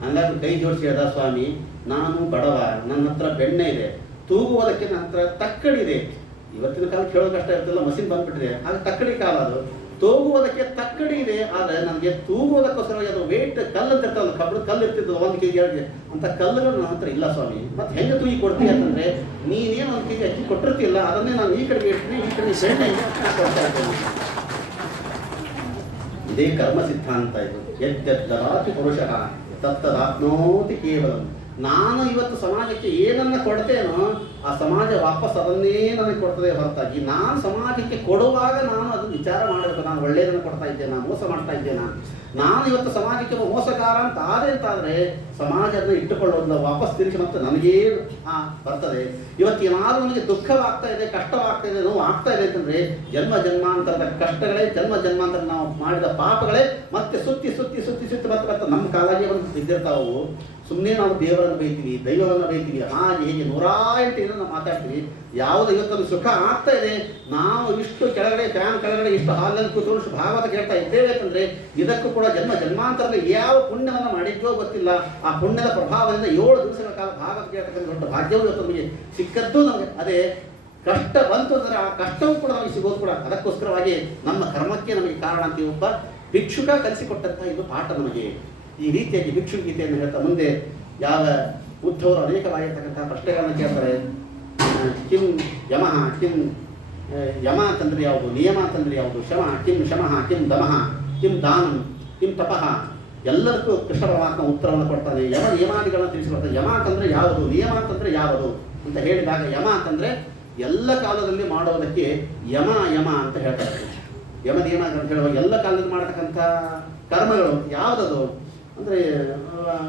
ಹಂಗಾಗಿ ಕೈ ಜೋಡಿಸಿ ಹೇಳ್ದ, ಸ್ವಾಮಿ ನಾನು ಬಡವ, ನನ್ನ ಹತ್ರ ಬೆಣ್ಣೆ ಇದೆ, ತೂಗುವುದಕ್ಕೆ ನನ್ನ ಹತ್ರ ತಕ್ಕಡಿದೆ. ಇವತ್ತಿನ ಕಾಲಕ್ಕೆ ಹೇಳೋ ಕಷ್ಟ ಇರ್ತಿಲ್ಲ, ಮಷಿನ್ ಬಂದ್ಬಿಟ್ಟಿದೆ, ಅದು ತಕ್ಕಡಿ ಕಾಲ. ಅದು ತೂಗುವುದಕ್ಕೆ ತಕ್ಕಡಿ ಇದೆ, ಆದರೆ ನನಗೆ ತೂಗುವುದಕ್ಕೋಸ್ಕರವಾಗಿ ಅದು ವೇಟ್ ಕಲ್ಲು ಅಂತ ಇರ್ತಲ್ಲ, ಕಬ್ಬು ಕಲ್ಲು ಇರ್ತಿದ್ದು 1 kg 2 kg ಅಂತ ಕಲ್ಲುಗಳು ನನ್ನ ಹತ್ರ ಇಲ್ಲ ಸ್ವಾಮಿ. ಮತ್ತೆ ಹೆಂಗೆ ತೂಗಿ ಕೊಡ್ತೀವಿ ಅಂತಂದರೆ, ನೀನೇನು 1 kg ಅಕ್ಕಿ ಕೊಟ್ಟಿರ್ತಿಲ್ಲ, ಅದನ್ನೇ ನಾನು ಈ ಕಡೆಗೆ ಇಡ್ತೀನಿ, ಈ ಕಡೆ ಬೆಣ್ಣೆ ಕೊಡ್ತಾ ಇದ್ದೇನೆ. ಇದೇ ಕರ್ಮ ಸಿದ್ಧಾಂತ ಇದು. ಯದ್ಯದರಾತಿ ಪುರುಷಃ ತತ್ತದಾಪ್ನೋತಿ ಕೇವಲಂ. ನಾನು ಇವತ್ತು ಸಮಾಜಕ್ಕೆ ಏನನ್ನ ಕೊಡ್ತೇನೋ ಆ ಸಮಾಜ ವಾಪಸ್ ಅದನ್ನೇ ನನಗೆ ಕೊಡ್ತದೆ ಹೊರತಾಗಿ ನಾನು ಸಮಾಜಕ್ಕೆ ಕೊಡುವಾಗ ನಾನು ಅದನ್ನು ವಿಚಾರ ಮಾಡಬೇಕು. ನಾನು ಒಳ್ಳೆಯದನ್ನು ಕೊಡ್ತಾ ಇದ್ದೇನಾ, ಮೋಸ ಮಾಡ್ತಾ ಇದ್ದೇನಾ? ನಾನು ಇವತ್ತು ಸಮಾಜಕ್ಕೆ ಮೋಸಗಾರ ಅಂತ ಆದೆ ಅಂತಾದರೆ ಸಮಾಜ ಅದನ್ನು ಇಟ್ಟುಕೊಳ್ಳೋದಿಲ್ಲ, ವಾಪಸ್ ತಿರುಗಿ ಮತ್ತೆ ನನಗೇ ಬರ್ತದೆ. ಇವತ್ತು ಏನಾದರೂ ನನಗೆ ದುಃಖವಾಗ್ತಾ ಇದೆ, ಕಷ್ಟವಾಗ್ತಾ ಇದೆ, ನೋವು ಆಗ್ತಾ ಇದೆ ಅಂತಂದರೆ ಜನ್ಮ ಜನ್ಮಾಂತರದ ಕಷ್ಟಗಳೇ, ಜನ್ಮ ಜನ್ಮಾಂತರ ನಾವು ಮಾಡಿದ ಪಾಪಗಳೇ ಮತ್ತೆ ಸುತ್ತಿ ಸುತ್ತಿ ಸುತ್ತಿ ಸುತ್ತಿ ಮತ್ತೆ ನಮ್ಮ ಕಾಲಾಗೆ ಬಂದು ಬಿದ್ದಿರ್ತಾವು. ಸುಮ್ಮನೆ ನಾವು ದೇವರನ್ನು ಬೈತೀವಿ, ದೈವವನ್ನು ಬೈತೀವಿ, ಹಾಗೆ ಹೀಗೆ 108 ಏನೋ ನಾವು ಮಾತಾಡ್ತೀವಿ. ಯಾವುದು ಇವತ್ತೊಂದು ಸುಖ ಆಗ್ತಾ ಇದೆ, ನಾವು ಇಷ್ಟು ಕೆಳಗಡೆ ಫ್ಯಾನ್ ಕೆಳಗಡೆ ಇಷ್ಟು ಹಾಲಲ್ಲಿ ಕೂತ್ಕೊಂಡು ಭಾಗವತ ಕೇಳ್ತಾ ಇದ್ದೇವೆ ಅಂತಂದರೆ ಇದಕ್ಕೂ ಕೂಡ ಜನ್ಮ ಜನ್ಮಾಂತರದಲ್ಲಿ ಯಾವ ಪುಣ್ಯವನ್ನು ಮಾಡಿದ್ವೋ ಗೊತ್ತಿಲ್ಲ. ಆ ಪುಣ್ಯದ ಪ್ರಭಾವದಿಂದ 7 ದಿವಸಗಳ ಕಾಲ ಭಾಗವತ ಕೇಳ್ತಕ್ಕಂಥ ದೊಡ್ಡ ಭಾಗ್ಯವೂ ಇವತ್ತು ನಮಗೆ ಸಿಕ್ಕದ್ದು. ನಮಗೆ ಅದೇ ಕಷ್ಟ ಬಂತು ಅಂದರೆ ಆ ಕಷ್ಟವೂ ಕೂಡ ನಮಗೆ ಸಿಗೋದು ಕೂಡ ಅದಕ್ಕೋಸ್ಕರವಾಗಿ ನಮ್ಮ ಕರ್ಮಕ್ಕೆ ನಮಗೆ ಕಾರಣ ಅಂತೀವಿ. ಒಬ್ಬ ಭಿಕ್ಷುಕ ಕಲಿಸಿಕೊಟ್ಟಂಥ ಇದು ಪಾಠ ನಮಗೆ. ಈ ರೀತಿಯಾಗಿ ಭಿಕ್ಷು ಗೀತೆಯನ್ನು ಹೇಳ್ತಾ ಮುಂದೆ ಯಾವ ಉದ್ಧವರು ಅನೇಕವಾಗಿರ್ತಕ್ಕಂಥ ಪ್ರಶ್ನೆಗಳನ್ನು ಕೇಳ್ತಾರೆ. ಕಿಂ ಯಮಃ, ಕಿಂ ಯಮ ಅಂತಂದ್ರೆ ಯಾವುದು, ನಿಯಮ ಅಂತಂದ್ರೆ ಯಾವುದು, ಶಮ ಕಿಂ ಶಮಃ, ಕಿಂ ದಮಃ, ಕಿಂ ದಾನಂ, ಕಿಂ ತಪಃ, ಎಲ್ಲದಕ್ಕೂ ಕೃಷ್ಣ ಪರಮಾತ್ಮ ಉತ್ತರವನ್ನು ಕೊಡ್ತಾನೆ. ಯಮ ನಿಯಮಾದಿಗಳನ್ನು ತಿಳಿಸಿಕೊಡ್ತಾನೆ. ಯಮ ಅಂತಂದ್ರೆ ಯಾವುದು, ನಿಯಮ ಅಂತಂದ್ರೆ ಯಾವುದು ಅಂತ ಹೇಳಿದಾಗ, ಯಮ ಅಂತಂದ್ರೆ ಎಲ್ಲ ಕಾಲದಲ್ಲಿ ಮಾಡೋದಕ್ಕೆ ಯಮ ಯಮ ಅಂತ ಹೇಳ್ತಾರೆ. ಯಮ ನಿಯಮ ಅಂತ ಹೇಳುವಾಗ ಎಲ್ಲ ಕಾಲದಲ್ಲಿ ಮಾಡತಕ್ಕಂಥ ಕರ್ಮಗಳು ಯಾವುದದು ಅಂದರೆ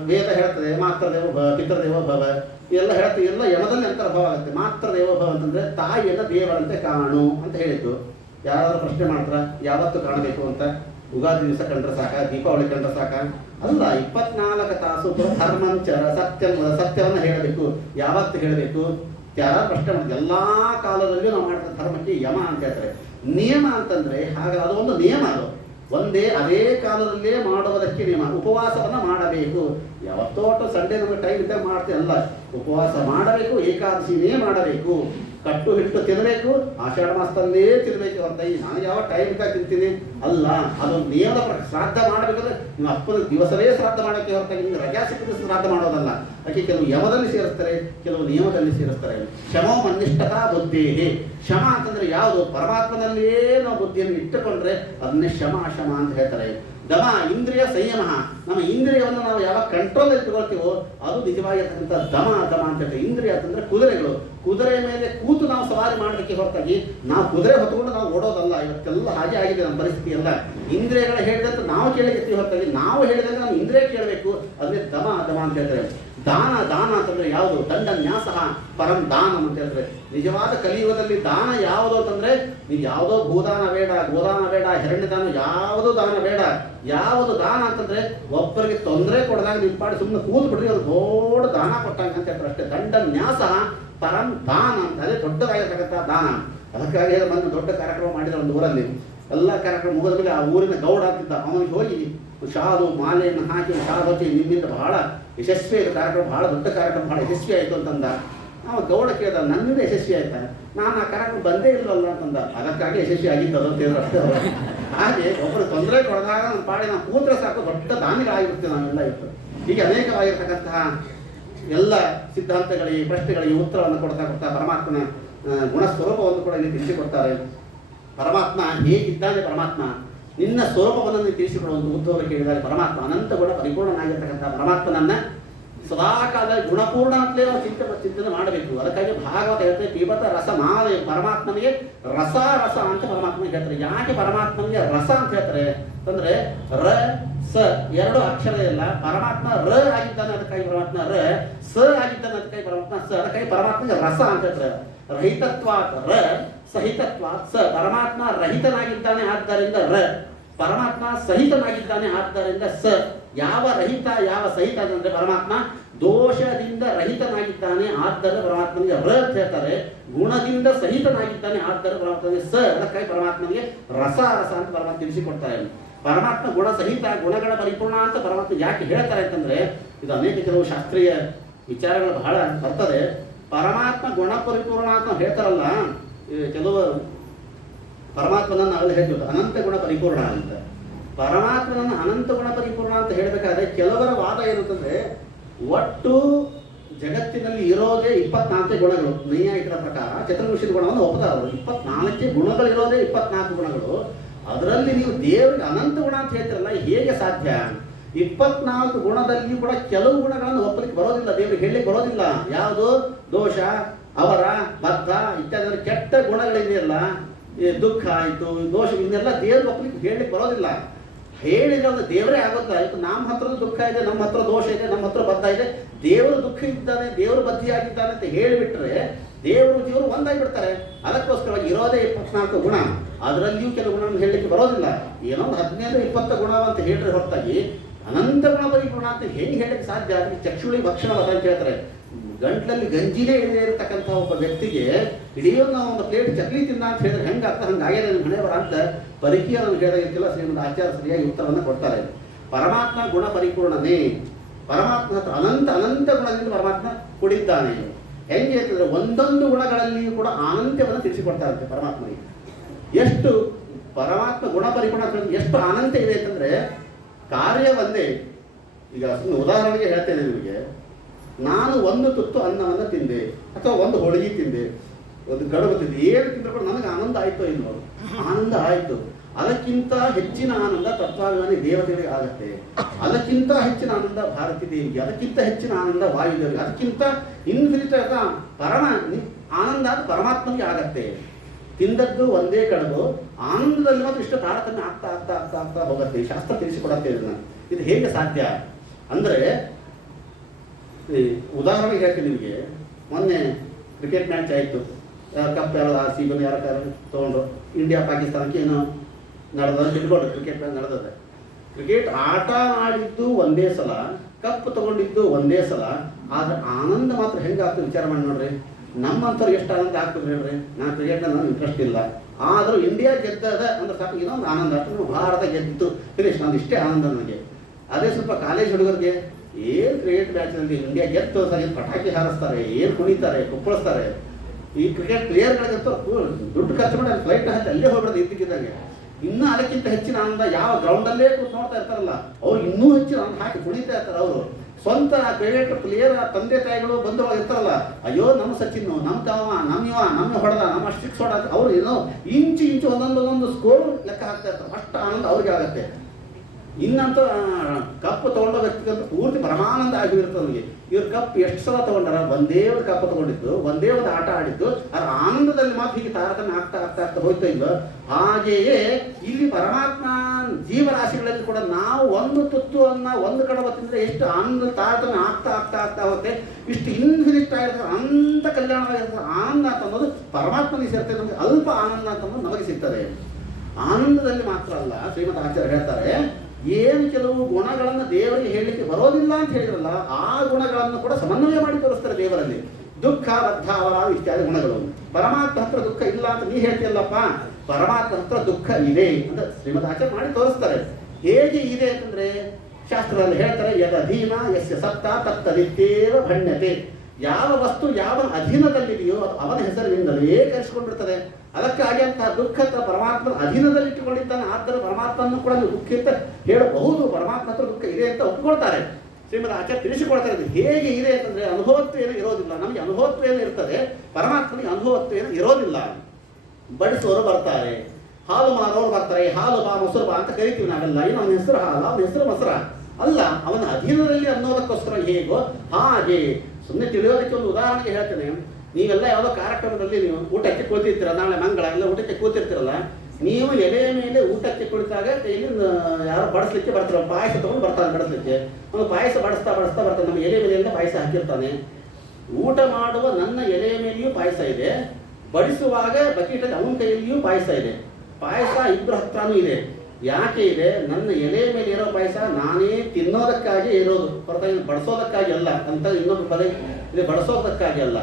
ವೇದ ಹೇಳ್ತದೆ ಮಾತೃದೇವೋ ಭವ, ಪಿತೃದೇವೋ ಭವ, ಎಲ್ಲ ಹೇಳ್ತದೆ. ಎಲ್ಲ ಯಮದಲ್ಲಿ ಅಂತರ್ಭವ ಆಗುತ್ತೆ. ಮಾತೃದೇವೋ ಭವ ಅಂತಂದರೆ ತಾಯಿಯನ್ನು ದೇವರಂತೆ ಕಾಣು ಅಂತ ಹೇಳಿದ್ದು. ಯಾರಾದರೂ ಪ್ರಶ್ನೆ ಮಾಡ್ತಾರ ಯಾವತ್ತು ಕಾಣಬೇಕು ಅಂತ? ಯುಗಾದಿ ದಿವಸ ಕಂಡ್ರೆ ಸಾಕ, ದೀಪಾವಳಿ ಕಂಡ್ರೆ ಸಾಕ? ಅಲ್ಲ, 24 ತಾಸು ಧರ್ಮಂಚರ ಸತ್ಯವನ್ನು ಹೇಳಬೇಕು. ಯಾವತ್ತು ಹೇಳಬೇಕು? ಯಾರು ಪ್ರಶ್ನೆ ಮಾಡ್ತಾರೆ. ಎಲ್ಲ ಕಾಲದಲ್ಲಿಯೂ ನಾವು ಮಾಡ್ತಾ ಧರ್ಮಕ್ಕೆ ಯಮ ಅಂತ ಹೇಳ್ತಾರೆ. ನಿಯಮ ಅಂತಂದರೆ ಹಾಗೆ ಅದು ಒಂದು ನಿಯಮ. ಅದು ಒಂದೇ ಅದೇ ಕಾಲದಲ್ಲೇ ಮಾಡುವುದಕ್ಕೆ ನಿಯಮ. ಉಪವಾಸವನ್ನು ಮಾಡಬೇಕು. ಯಾವತ್ತೋ ಸಂಡೇ ನಮಗೆ ಟೈಮ್ ಇದ್ದಾಗ ಮಾಡ್ತೀವಿ ಅಲ್ಲ, ಉಪವಾಸ ಮಾಡಬೇಕು, ಏಕಾದಶಿನೇ ಮಾಡಬೇಕು. ಕಟ್ಟು ಹಿಟ್ಟು ತಿನ್ನಬೇಕು, ಆಷಾಢ ಮಾಸದಲ್ಲೇ ತಿನ್ನಬೇಕು ಹೊರತಾಗಿ ನಾನು ಯಾವ ಟೈಮ್ಗೆ ತಿಂತೀನಿ ಅಲ್ಲ. ಅದೊಂದು ನಿಯಮದ ಶ್ರಾದ್ದ ಮಾಡಬೇಕಾದ್ರೆ ನೀವು ಅಪ್ಪನ ದಿವಸವೇ ಶ್ರಾದ್ದ ಮಾಡೋಕ್ಕೆ ಹೊರತಾಗಿ ನಿಮ್ಗೆ ರಜಾ ಸಿಕ್ಕಿದ ಶ್ರಾದ್ದ ಮಾಡೋದಲ್ಲ. ಅದಕ್ಕೆ ಕೆಲವು ಯಮದಲ್ಲಿ ಸೇರಿಸ್ತಾರೆ, ಕೆಲವು ನಿಯಮದಲ್ಲಿ ಸೇರಿಸ್ತಾರೆ. ಶಮೋ ಮನ್ನಿಷ್ಠತಾ ಬುದ್ಧಿ. ಶಮ ಅಂತಂದ್ರೆ ಯಾವುದು? ಪರಮಾತ್ಮನಲ್ಲಿಯೇ ನಾವು ಬುದ್ಧಿಯನ್ನು ಇಟ್ಟುಕೊಂಡ್ರೆ ಅದನ್ನೇ ಶಮ ಅಂತ ಹೇಳ್ತಾರೆ. ದಮ ಇಂದ್ರಿಯ ಸಂಯಮ. ನಮ್ಮ ಇಂದ್ರಿಯವನ್ನು ನಾವು ಯಾವಾಗ ಕಂಟ್ರೋಲ್ ಇಟ್ಕೊಳ್ತೀವೋ ಅದು ನಿಜವಾಗಿರ್ತಕ್ಕಂಥ ದಮ ಅಂತ ಹೇಳ್ತೀವಿ. ಇಂದ್ರಿಯ ಅಂತಂದ್ರೆ ಕುದುರೆಗಳು. ಕುದುರೆ ಮೇಲೆ ಕೂತು ನಾವು ಸವಾರಿ ಮಾಡಲಿಕ್ಕೆ ಹೊರತಾಗಿ ನಾವು ಕುದುರೆ ಹೊತ್ಕೊಂಡು ನಾವು ಓಡೋದಲ್ಲ. ಇವತ್ತೆಲ್ಲ ಹಾಗೆ ಆಗಿದೆ ನಮ್ಮ ಪರಿಸ್ಥಿತಿ ಎಲ್ಲ. ಇಂದ್ರಿಯಗಳ ಹೇಳಿದಂತೆ ನಾವು ಕೇಳಲಿಕ್ಕೆ ಹೊರತಾಗಿ ನಾವು ಹೇಳಿದಂಗೆ ನಾವು ಇಂದ್ರಿಯ ಕೇಳಬೇಕು. ಅದೇ ದಮ ಅಂತ ಹೇಳ್ತಾರೆ. ದಾನ ಅಂತಂದ್ರೆ ಯಾವುದು? ದಂಡ ನ್ಯಾಸ ಪರಂ ದಾನ ಅಂತ ಹೇಳಿದ್ರೆ ನಿಜವಾದ ಕಲಿಯುಗದಲ್ಲಿ ದಾನ ಯಾವುದು ಅಂತಂದ್ರೆ ನೀವು ಯಾವುದೋ ಭೂದಾನ ಬೇಡ, ಗೋದಾನ ಬೇಡ, ಹಿರಣ್ಯ ದಾನ ಯಾವುದೋ ದಾನ ಬೇಡ. ಯಾವುದು ದಾನ ಅಂತಂದ್ರೆ ಒಬ್ಬರಿಗೆ ತೊಂದರೆ ಕೊಡದಾಗ ನಿಂಪಾಡಿ ಸುಮ್ಮನೆ ಕೂತು ಬಿಡ್ರಿ, ಅದು ದೊಡ್ಡ ದಾನ ಕೊಟ್ಟಂಗೆ ಅಂತ ಹೇಳ್ತಾರೆ ಅಷ್ಟೇ. ದಂಡ ನ್ಯಾಸ ಪರಂ ದಾನ ಅಂತ, ಅದೇ ದೊಡ್ಡದಾಗಿರ್ತಕ್ಕಂಥ ದಾನ. ಅದಕ್ಕಾಗಿ ಬಂದು ದೊಡ್ಡ ಕಾರ್ಯಕ್ರಮ ಮಾಡಿದ್ರೆ ಒಂದು ಊರಲ್ಲಿ. ಎಲ್ಲ ಕಾರ್ಯಕ್ರಮ ಮುಗಿದ ಮೇಲೆ ಆ ಊರಿನ ಗೌಡ ಅಂತಿದ್ದ, ಅವನಿಗೆ ಹೋಗಿ ಶಾಲು ಮಾಲೆಯನ್ನು ಹಾಕಿ ಶಾಲೋತಿ ನಿಮ್ಮಿಂದ ಬಹಳ ಯಶಸ್ವಿ ಆಯಿತು ಕಾರ್ಯಕ್ರಮ, ಬಹಳ ದೊಡ್ಡ ಕಾರ್ಯಕ್ರಮ, ಬಹಳ ಯಶಸ್ವಿ ಆಯಿತು ಅಂತಂದ. ಅವ ಗೌಡ ಕೇಳ್ದ, ನನ್ನಿಂದ ಯಶಸ್ವಿ ಆಯ್ತಾ? ನಾನು ಆ ಕಾರ್ಯಕ್ರಮ ಬಂದೇ ಇಲ್ಲವಲ್ಲ ಅಂತಂದ. ಅದಕ್ಕಾಗಿ ಯಶಸ್ವಿ ಆಗಿತ್ತು ಅಂತ ಹೇಳಿದ್ರು ಅಷ್ಟೇ. ಹಾಗೆ ಒಬ್ಬರು ತೊಂದರೆ ಕೊಡದಾಗ ನಮ್ಮ ಪಾಡಿ ನಾವು ಕೂತ್ರೆ ಸಾಕು ದೊಡ್ಡ ದಾನಿಗಳಾಗಿರ್ತೀವಿ ನಾವೆಲ್ಲ ಇತ್ತು. ಹೀಗೆ ಅನೇಕವಾಗಿರ್ತಕ್ಕಂತಹ ಎಲ್ಲ ಸಿದ್ಧಾಂತಗಳಿಗೆ ಪ್ರಶ್ನೆಗಳಿಗೆ ಉತ್ತರವನ್ನು ಕೊಡ್ತಾ ಪರಮಾತ್ಮನ ಗುಣಸ್ವರೂಪವನ್ನು ಕೂಡ ಇಲ್ಲಿ ತಿಳಿಸಿಕೊಡ್ತಾರೆ. ಪರಮಾತ್ಮ ಹೇಗಿದ್ದಾನೆ? ಪರಮಾತ್ಮ ನಿನ್ನ ಸ್ವರೂಪವನ್ನು ತಿಳಿಸಿಕೊಡುವಂಥ ಉದ್ಯೋಗ ಕೇಳಿದಾಗ ಪರಮಾತ್ಮ ಅನಂತ ಗುಣ ಪರಿಪೂರ್ಣನಾಗಿರ್ತಕ್ಕಂಥ ಪರಮಾತ್ಮನನ್ನ ಸದಾಕಾಲ ಗುಣಪೂರ್ಣ ಅಂತಲೇ ನಾವು ಚಿಂತನೆ ಮಾಡಬೇಕು. ಅದಕ್ಕಾಗಿ ಭಾಗವತ ಹೇಳ್ತಾರೆ, ಪೀಬತ ರಸ ಮಾದ. ಪರಮಾತ್ಮನಿಗೆ ರಸ ಅಂತ ಪರಮಾತ್ಮನಿಗೆ ಹೇಳ್ತಾರೆ. ಯಾಕೆ ಪರಮಾತ್ಮನಿಗೆ ರಸ ಅಂತ ಹೇಳ್ತಾರೆ ಅಂತಂದ್ರೆ ರ ಸ ಎರಡು ಅಕ್ಷರ ಇಲ್ಲ. ಪರಮಾತ್ಮ ರ ಆಗಿದ್ದಾನೆ, ಅದಕ್ಕಾಗಿ ಪರಮಾತ್ಮ ರ. ಸ ಆಗಿದ್ದಾನೆ, ಅದಕ್ಕಾಗಿ ಪರಮಾತ್ಮ ಸ. ಅದಕ್ಕಾಗಿ ಪರಮಾತ್ಮನಿಗೆ ರಸ ಅಂತ ಹೇಳ್ತಾರೆ. ರಹಿತತ್ವಾತ್ ರ, ಸಹಿತತ್ವಾತ್ ಸ. ಪರಮಾತ್ಮ ರಹಿತನಾಗಿದ್ದಾನೆ, ಆದ್ದರಿಂದ ರ. ಪರಮಾತ್ಮ ಸಹಿತನಾಗಿದ್ದಾನೆ, ಆದ್ದರಿಂದ ಸ. ಯಾವ ರಹಿತ ಯಾವ ಸಹಿತ ಅಂದ್ರೆ ಪರಮಾತ್ಮ ದೋಷದಿಂದ ರಹಿತನಾಗಿದ್ದಾನೆ, ಆದ್ದರಿಂದ ಪರಮಾತ್ಮನಿಗೆ ರ ಅಂತ ಹೇಳ್ತಾರೆ. ಗುಣದಿಂದ ಸಹಿತನಾಗಿದ್ದಾನೆ, ಆದ್ದರಿಂದ ಪರಮಾತ್ಮನಿಗೆ ಸ. ಅದಕ್ಕಾಗಿ ಪರಮಾತ್ಮನಿಗೆ ರಸ ಅಂತ ಪರಮಾತ್ಮ ತಿಳಿಸಿಕೊಡ್ತಾರೆ. ಪರಮಾತ್ಮ ಗುಣ ಸಹಿತ, ಗುಣಗಳ ಪರಿಪೂರ್ಣ ಅಂತ ಪರಮಾತ್ಮ ಯಾಕೆ ಹೇಳ್ತಾರೆ ಅಂತಂದ್ರೆ, ಇದು ಅನೇಕ ಕೆಲವು ಶಾಸ್ತ್ರೀಯ ವಿಚಾರಗಳು ಬಹಳ ಬರ್ತದೆ. ಪರಮಾತ್ಮ ಗುಣ ಪರಿಪೂರ್ಣ ಅಂತ ಹೇಳ್ತಾರಲ್ಲ, ಕೆಲವು ಪರಮಾತ್ಮನನ್ನು ಅಲ್ಲಿ ಹೇಳ್ತೀವಿ ಅನಂತ ಗುಣ ಪರಿಪೂರ್ಣ ಅಂತ. ಪರಮಾತ್ಮನನ್ನು ಅನಂತ ಗುಣ ಪರಿಪೂರ್ಣ ಅಂತ ಹೇಳಬೇಕಾದ್ರೆ ಕೆಲವರ ವಾದ ಏನಂತಂದ್ರೆ, ಒಟ್ಟು ಜಗತ್ತಿನಲ್ಲಿ ಇರೋದೇ 24 ಗುಣಗಳು. ನೈಯಾಯಿಕರ ಪ್ರಕಾರ ಚತುರ್ವಿಂಶತಿ ಗುಣವನ್ನು ಒಪ್ಪುತ್ತಾರೆ ಅವರು. 24 ಗುಣಗಳು ಇರೋದೇ 24 ಗುಣಗಳು. ಅದರಲ್ಲಿ ನೀವು ದೇವರಿಗೆ ಅನಂತ ಗುಣ ಅಂತ ಹೇಳ್ತಿರಲ್ಲ, ಹೇಗೆ ಸಾಧ್ಯ? 24 ಗುಣದಲ್ಲಿ ಕೂಡ ಕೆಲವು ಗುಣಗಳನ್ನು ಒಪ್ಪಲಿಕ್ಕೆ ಬರೋದಿಲ್ಲ, ದೇವರಿಗೆ ಹೇಳಲಿಕ್ಕೆ ಬರೋದಿಲ್ಲ. ಯಾವುದು? ದೋಷ, ಅವರ, ಬದ್ಧ ಇತ್ಯಾದಿ ಕೆಟ್ಟ ಗುಣಗಳಿದೆಯಲ್ಲ, ದುಃಖ ಆಯಿತು, ದೋಷ, ಇದನ್ನೆಲ್ಲ ದೇವ್ರಿಗೆ ಒಪ್ಪಲಿಕ್ಕೆ ಹೇಳಲಿಕ್ಕೆ ಬರೋದಿಲ್ಲ. ಹೇಳಿದ್ರೆ ಒಂದು ದೇವರೇ ಆಗುತ್ತೆ. ಆಯಿತು, ನಮ್ಮ ಹತ್ರ ದುಃಖ ಇದೆ, ನಮ್ಮ ಹತ್ರ ದೋಷ ಇದೆ, ನಮ್ಮ ಹತ್ರ ಬದ್ಧ ಇದೆ, ದೇವರು ದುಃಖ ಇದ್ದಾನೆ, ದೇವರು ಬದ್ಧಿಯಾಗಿದ್ದಾನೆ ಅಂತ ಹೇಳಿಬಿಟ್ರೆ ದೇವರು ಒಂದಾಗಿಬಿಡ್ತಾರೆ. ಅದಕ್ಕೋಸ್ಕರವಾಗಿ ಇರೋದೇ 24 ಗುಣ. ಅದರಲ್ಲಿಯೂ ಕೆಲವು ಗುಣವನ್ನು ಹೇಳಲಿಕ್ಕೆ ಬರೋದಿಲ್ಲ. ಏನೋ 15-20 ಗುಣ ಅಂತ ಹೇಳಿದ್ರೆ ಹೊರತಾಗಿ ಅನಂತ ಗುಣ ಪರಿಪೂರ್ಣ ಅಂತ ಹೇಗೆ ಹೇಳಲಿಕ್ಕೆ ಸಾಧ್ಯ? ಅದಕ್ಕೆ ಚಕ್ಷುಳಿ ಭಕ್ಷಣ ಬದ ಅಂತ ಹೇಳ್ತಾರೆ. ಗಂಟ್ಲಲ್ಲಿ ಗಂಜಿನೇ ಇಲ್ಲದೆ ಇರತಕ್ಕಂಥ ಒಬ್ಬ ವ್ಯಕ್ತಿಗೆ ಇಡೀ ಒಂದು ಪ್ಲೇಟ್ ಚಕ್ಲಿ ತಿಂದ ಅಂತ ಹೇಳಿದ್ರೆ ಹೆಂಗೆ ಅರ್ಥ? ಹಂಗಾಗಿದೆ ನನ್ನ ಮನೆ ಬರ ಅಂತ ಪರಿಕೀಯರನ್ನು ಹೇಳಿದಾಗಿರ್ತಿಲ್ಲ. ಶ್ರೀಮಂತ ಆಚಾರ್ಯ ಸರಿಯಾಗಿ ಉತ್ತರವನ್ನು ಕೊಡ್ತಾರೆ. ಪರಮಾತ್ಮ ಗುಣ ಪರಿಪೂರ್ಣನೇ. ಪರಮಾತ್ಮ ಹತ್ರ ಅನಂತ ಗುಣದಿಂದ ಪರಮಾತ್ಮ ಕೂಡಿದ್ದಾನೆ. ಹೆಂಗೆ ಅಂತಂದ್ರೆ ಒಂದೊಂದು ಗುಣಗಳಲ್ಲಿಯೂ ಕೂಡ ಅನಂತ್ಯವನ್ನು ತಿಳಿಸಿಕೊಡ್ತಾರಂತೆ ಪರಮಾತ್ಮನಿಗೆ. ಎಷ್ಟು ಪರಮಾತ್ಮ ಗುಣ ಪರಿಪೂರ್ಣ ಎಷ್ಟು ಅನಂತ ಇದೆ ಅಂತಂದ್ರೆ, ಕಾರ್ಯ ಒಂದೇ. ಈಗ ಉದಾಹರಣೆಗೆ ಹೇಳ್ತೇನೆ ನಿಮಗೆ, ನಾನು ಒಂದು ತುತ್ತು ಅನ್ನವನ್ನು ತಿಂದೆ ಅಥವಾ ಒಂದು ಹೋಳಿಗೆ ತಿಂದೆ, ಒಂದು ಕಡುಬು ತಿಂದೆ, ಏನು ತಿಂದ್ರೆ ಕೂಡ ನನಗೆ ಆನಂದ ಆಯಿತೋ ಇಲ್ವೋ? ಆನಂದ ಆಯಿತು. ಅದಕ್ಕಿಂತ ಹೆಚ್ಚಿನ ಆನಂದ ತತ್ವಾಭಿಮಾನಿ ದೇವತೆಗಳಿಗೆ ಆಗುತ್ತೆ. ಅದಕ್ಕಿಂತ ಹೆಚ್ಚಿನ ಆನಂದ ಭಾರತೀ ದೇವಿಗೆ, ಅದಕ್ಕಿಂತ ಹೆಚ್ಚಿನ ಆನಂದ ವಾಯುದೇವಿಗೆ, ಅದಕ್ಕಿಂತ ಇನ್ಫಿನಿಟ್ ಪರಮ ಆನಂದ ಅದು ಪರಮಾತ್ಮನಿಗೆ ಆಗತ್ತೆ. ತಿಂದದ್ದು ಒಂದೇ ಕಡುಬು, ಆನಂದದಲ್ಲಿ ಮಾತ್ರ ಇಷ್ಟು ತಾರತಮ್ಯ ಆಗ್ತಾ ಆಗ್ತಾ ಆಗ್ತಾ ಆಗ್ತಾ ಹೋಗುತ್ತೆ. ಶಾಸ್ತ್ರ ತಿಳಿಸಿಕೊಡತ್ತೆ ಇದನ್ನ. ಇದು ಹೇಗೆ ಸಾಧ್ಯ ಅಂದರೆ, ಉದಾಹರಣೆಗೆ ಹೇಳ್ತೀನಿ ನಿಮಗೆ. ಮೊನ್ನೆ ಕ್ರಿಕೆಟ್ ಮ್ಯಾಚ್ ಆಯಿತು, ಕಪ್ ಯಾರು RCB ಯಾರು ತೊಗೊಂಡ್ರು, ಇಂಡಿಯಾ ಪಾಕಿಸ್ತಾನಕ್ಕೆ ಏನೋ ನಡೆದ ಇಟ್ಕೊಂಡು ಕ್ರಿಕೆಟ್ ಮ್ಯಾಚ್ ನಡೆದದೆ. ಕ್ರಿಕೆಟ್ ಆಟ ಆಡಿದ್ದು ಒಂದೇ ಸಲ, ಕಪ್ ತಗೊಂಡಿದ್ದು ಒಂದೇ ಸಲ, ಆದರೆ ಆನಂದ ಮಾತ್ರ ಹೆಂಗೆ ಆಗ್ತದೆ ವಿಚಾರ ಮಾಡಿ ನೋಡ್ರಿ. ನಮ್ಮಂಥವ್ರು ಎಷ್ಟು ಆನಂದ ಆಗ್ತದೆ ಹೇಳ್ರಿ. ನಾನು ಕ್ರಿಕೆಟ್ನ ನನಗೆ ಇಂಟ್ರೆಸ್ಟ್ ಇಲ್ಲ, ಆದರೂ ಇಂಡಿಯಾ ಗೆದ್ದದ ಅಂದ್ರೆ ಸಾಕು ಇನ್ನೊಂದು ಆನಂದ. ಭಾರತ ಗೆದ್ದು ಫಿನಿಶ್, ನಂದು ಇಷ್ಟೇ ಆನಂದ ನನಗೆ. ಅದೇ ಸ್ವಲ್ಪ ಕಾಲೇಜ್ ಹುಡುಗರಿಗೆ ಏನು ಕ್ರಿಕೆಟ್ ಮ್ಯಾಚ್ನಲ್ಲಿ ಇಂಡಿಯಾ ಗೆದ್ದು ಸಹ ಪಟಾಕಿ ಹಾರಿಸ್ತಾರೆ, ಏನು ಕುಣಿತಾರೆ, ಕುಪ್ಪಳಿಸ್ತಾರೆ, ಈ ಕ್ರಿಕೆಟ್ ಪ್ಲೇಯರ್ಗಳಿಗಂತೂ ದುಡ್ಡು ಖರ್ಚು ಮಾಡಿ ಫ್ಲೈಟ್ ಹತ್ತಿ ಅಲ್ಲೇ ಹೋಗ್ಬಿಡೋದು ಇದ್ದಕ್ಕಿದ್ದಂಗೆ. ಇನ್ನೂ ಅದಕ್ಕಿಂತ ಹೆಚ್ಚಿನ ಆನಂದ ಯಾವ ಗ್ರೌಂಡಲ್ಲೇ ಕೂತು ನೋಡ್ತಾ ಇರ್ತಾರಲ್ಲ ಅವ್ರು ಇನ್ನೂ ಹೆಚ್ಚಿನ ಆನಂದ ಹಾಕಿ ಕುಣಿತಾ ಇರ್ತಾರೆ. ಅವರು ಸ್ವಂತ ಕ್ರಿಕೆಟ್ ಪ್ಲೇಯರ್ ತಂದೆ ತಾಯಿಗಳು ಬಂಧುಗಳು ಇರ್ತಾರಲ್ಲ, ಅಯ್ಯೋ ನಮ್ಮ ಸಚಿನ್, ನಮ್ಮ ತಾವ, ನಮ್ಮ ಹೊಡೆದ, ನಮ್ಮ ಸಿಕ್ಸ್ ಹೊಡೆದ, ಅವರು ಏನೋ ಇಂಚು ಒಂದೊಂದು ಸ್ಕೋರ್ ಲೆಕ್ಕ ಹಾಕ್ತಾ ಇರ್ತಾರೆ. ಅಷ್ಟು ಆನಂದ ಅವ್ರಿಗೆ ಆಗುತ್ತೆ. ಇನ್ನಂತೂ ಕಪ್ಪು ತಗೊಂಡ ವ್ಯಕ್ತಿಗಂತೂ ಪೂರ್ತಿ ಪರಮಾನಂದ ಆಗಿರುತ್ತೆ ಅವನಿಗೆ. ಇವ್ರ ಕಪ್ ಎಷ್ಟು ಸಲ ತಗೊಂಡಾರ, ಒಂದೇ ಒಂದು ಕಪ್ ತಗೊಂಡಿದ್ದು, ಒಂದೇ ಒಂದು ಆಟ ಆಡಿದ್ದು, ಅದರ ಆನಂದದಲ್ಲಿ ಮಾತ್ರ ಹೀಗೆ ತಾರತಮ್ಯ ಆಗ್ತಾ ಹೋಯ್ತಾ ಇಲ್ಲ. ಹಾಗೆಯೇ ಇಲ್ಲಿ ಪರಮಾತ್ಮ ಜೀವರಾಶಿಗಳಲ್ಲಿ ಕೂಡ ನಾವು ಒಂದು ತುತ್ತು ಅನ್ನ ಒಂದು ಕಡವ ತಿಂದರೆ ಎಷ್ಟು ಆನಂದ ತಾರತಮ್ಯ ಆಗ್ತಾ ಹೋಗುತ್ತೆ. ಇಷ್ಟು ಇನ್ಫಿನಿಟ್ ಆಗಿರ್ತದೆ, ಅಂತ ಕಲ್ಯಾಣವಾಗಿರ್ತದೆ. ಆನಂದ ಅಂತ ಅನ್ನೋದು ಪರಮಾತ್ಮನಿಗೆ ಸೇರ್ತದೆ. ನಮಗೆ ಅಲ್ಪ ಆನಂದ ಅಂತ ಅನ್ನೋದು ನಮಗೆ ಸಿಗ್ತದೆ. ಆನಂದದಲ್ಲಿ ಮಾತ್ರ ಅಲ್ಲ, ಶ್ರೀಮದ್ ಆಚಾರ್ಯ ಹೇಳ್ತಾರೆ, ಏನು ಕೆಲವು ಗುಣಗಳನ್ನು ದೇವರಿಗೆ ಹೇಳಲಿಕ್ಕೆ ಬರೋದಿಲ್ಲ ಅಂತ ಹೇಳಿದ್ರಲ್ಲ, ಆ ಗುಣಗಳನ್ನು ಕೂಡ ಸಮನ್ವಯ ಮಾಡಿ ತೋರಿಸ್ತಾರೆ ದೇವರಲ್ಲಿ. ದುಃಖ, ಬದ್ಧ, ಅವರಾದ ಇತ್ಯಾದಿ ಗುಣಗಳು. ಪರಮಾತ್ಮ ಹತ್ರ ದುಃಖ ಇಲ್ಲ ಅಂತ ನೀ ಹೇಳ್ತೀಯಲ್ಲಪ್ಪ, ಪರಮಾತ್ಮ ಹತ್ರ ದುಃಖ ಇದೆ ಅಂತ ಶ್ರೀಮದ್ ಆಚಾರ್ಯ ಮಾಡಿ ತೋರಿಸ್ತಾರೆ. ಹೇಗೆ ಇದೆ ಅಂತಂದ್ರೆ ಶಾಸ್ತ್ರದಲ್ಲಿ ಹೇಳ್ತಾರೆ, ಯದಧೀನ ಯಸ್ಯ ಸತ್ತ ತತ್ತದಿತ್ತೇವ ಭಣ್ಯತೆ. ಯಾವ ವಸ್ತು ಯಾವ ಅಧೀನದಲ್ಲಿದೆಯೋ ಅವನ ಹೆಸರಿನಿಂದಲೇ ಕರೆಸಿಕೊಂಡಿರ್ತದೆ. ಅದಕ್ಕಾಗಿ ಅಂತಹ ದುಃಖ ಪರಮಾತ್ಮನ ಅಧೀನದಲ್ಲಿ ಇಟ್ಟುಕೊಂಡಿದ್ದಾನೆ. ಆದರೆ ಪರಮಾತ್ಮನನ್ನು ಕೂಡ ನೀವು ದುಃಖ ಅಂತ ಹೇಳಬಹುದು. ಪರಮಾತ್ಮ ಹತ್ರ ದುಃಖ ಇದೆ ಅಂತ ಒಪ್ಪಿಕೊಳ್ತಾರೆ. ಶ್ರೀಮದ್ ಆಚಾರ್ಯ ತಿಳಿಸಿಕೊಳ್ತಾರೆ. ಇದು ಹೇಗೆ ಇದೆ ಅಂತಂದ್ರೆ ಅನುಭವತ್ವ ಏನು ಇರೋದಿಲ್ಲ. ನಮಗೆ ಅನುಭವತ್ವ ಏನು ಇರ್ತದೆ, ಪರಮಾತ್ಮನಿಗೆ ಅನುಭವತ್ವ ಏನು ಇರೋದಿಲ್ಲ. ಬಡಿಸೋರು ಬರ್ತಾರೆ, ಹಾಲು ಮಾರೋರು ಬರ್ತಾರೆ, ಹಾಲು ಬಾ ಮೊಸರು ಬಾ ಅಂತ ಕರಿತೀವಿ ನಾವೆಲ್ಲ. ಏನು ಅವನ ಹೆಸರು ಹಾಲು, ಅವನ ಹೆಸರು ಮೊಸರ ಅಲ್ಲ, ಅವನ ಅಧೀನದಲ್ಲಿ ಅನ್ನೋದಕ್ಕೋಸ್ಕರ ಹೇಗೋ ಹಾಗೆ. ಸುಮ್ಮನೆ ತಿಳಿಯೋದಕ್ಕೆ ಒಂದು ಉದಾಹರಣೆಗೆ ಹೇಳ್ತೇನೆ. ನೀವೆಲ್ಲ ಯಾವುದೋ ಕಾರ್ಯಕ್ರಮದಲ್ಲಿ ನೀವು ಊಟಕ್ಕೆ ಕೂತಿರ್ತೀರ, ನಾಳೆ ಮಂಗಳ ಎಲ್ಲ ಊಟಕ್ಕೆ ಕೂತಿರ್ತೀರಲ್ಲ, ನೀವು ಎಲೆಯ ಮೇಲೆ ಊಟಕ್ಕೆ ಕುಳಿತಾಗ ಕೈಲಿ ಯಾರೋ ಬಡಿಸ್ಲಿಕ್ಕೆ ಬರ್ತಾರೆ, ಪಾಯಸ ತಗೊಂಡು ಬರ್ತಾನೆ ಬಡಿಸ್ಲಿಕ್ಕೆ. ಅವನು ಪಾಯಸ ಬಡಿಸ್ತಾ ಬರ್ತಾನೆ. ನಮ್ಮ ಎಲೆ ಮೇಲೆಯಿಂದ ಪಾಯಸ ಹಾಕಿರ್ತಾನೆ. ಊಟ ಮಾಡುವ ನನ್ನ ಎಲೆಯ ಮೇಲೆಯೂ ಪಾಯಸ ಇದೆ, ಬಡಿಸುವಾಗ ಬಕೆಟಲ್ಲಿ ಅವನ ಕೈಯಲ್ಲಿಯೂ ಪಾಯಸ ಇದೆ. ಪಾಯಸ ಇಬ್ಬರ ಹತ್ರನೂ ಇದೆ. ಯಾಕೆ ಇದೆ? ನನ್ನ ಎಲೆ ಮೇಲೆ ಇರೋ ಪಾಯಸ ನಾನೇ ತಿನ್ನೋದಕ್ಕಾಗಿ ಇರೋದು, ಹೊರತಾಗಿ ಬಡಿಸೋದಕ್ಕಾಗಿ ಅಲ್ಲ ಅಂತ. ಇನ್ನೊಬ್ಬರು ಪದ ಇದೆ, ಬಡಿಸೋದಕ್ಕಾಗಿ ಅಲ್ಲ,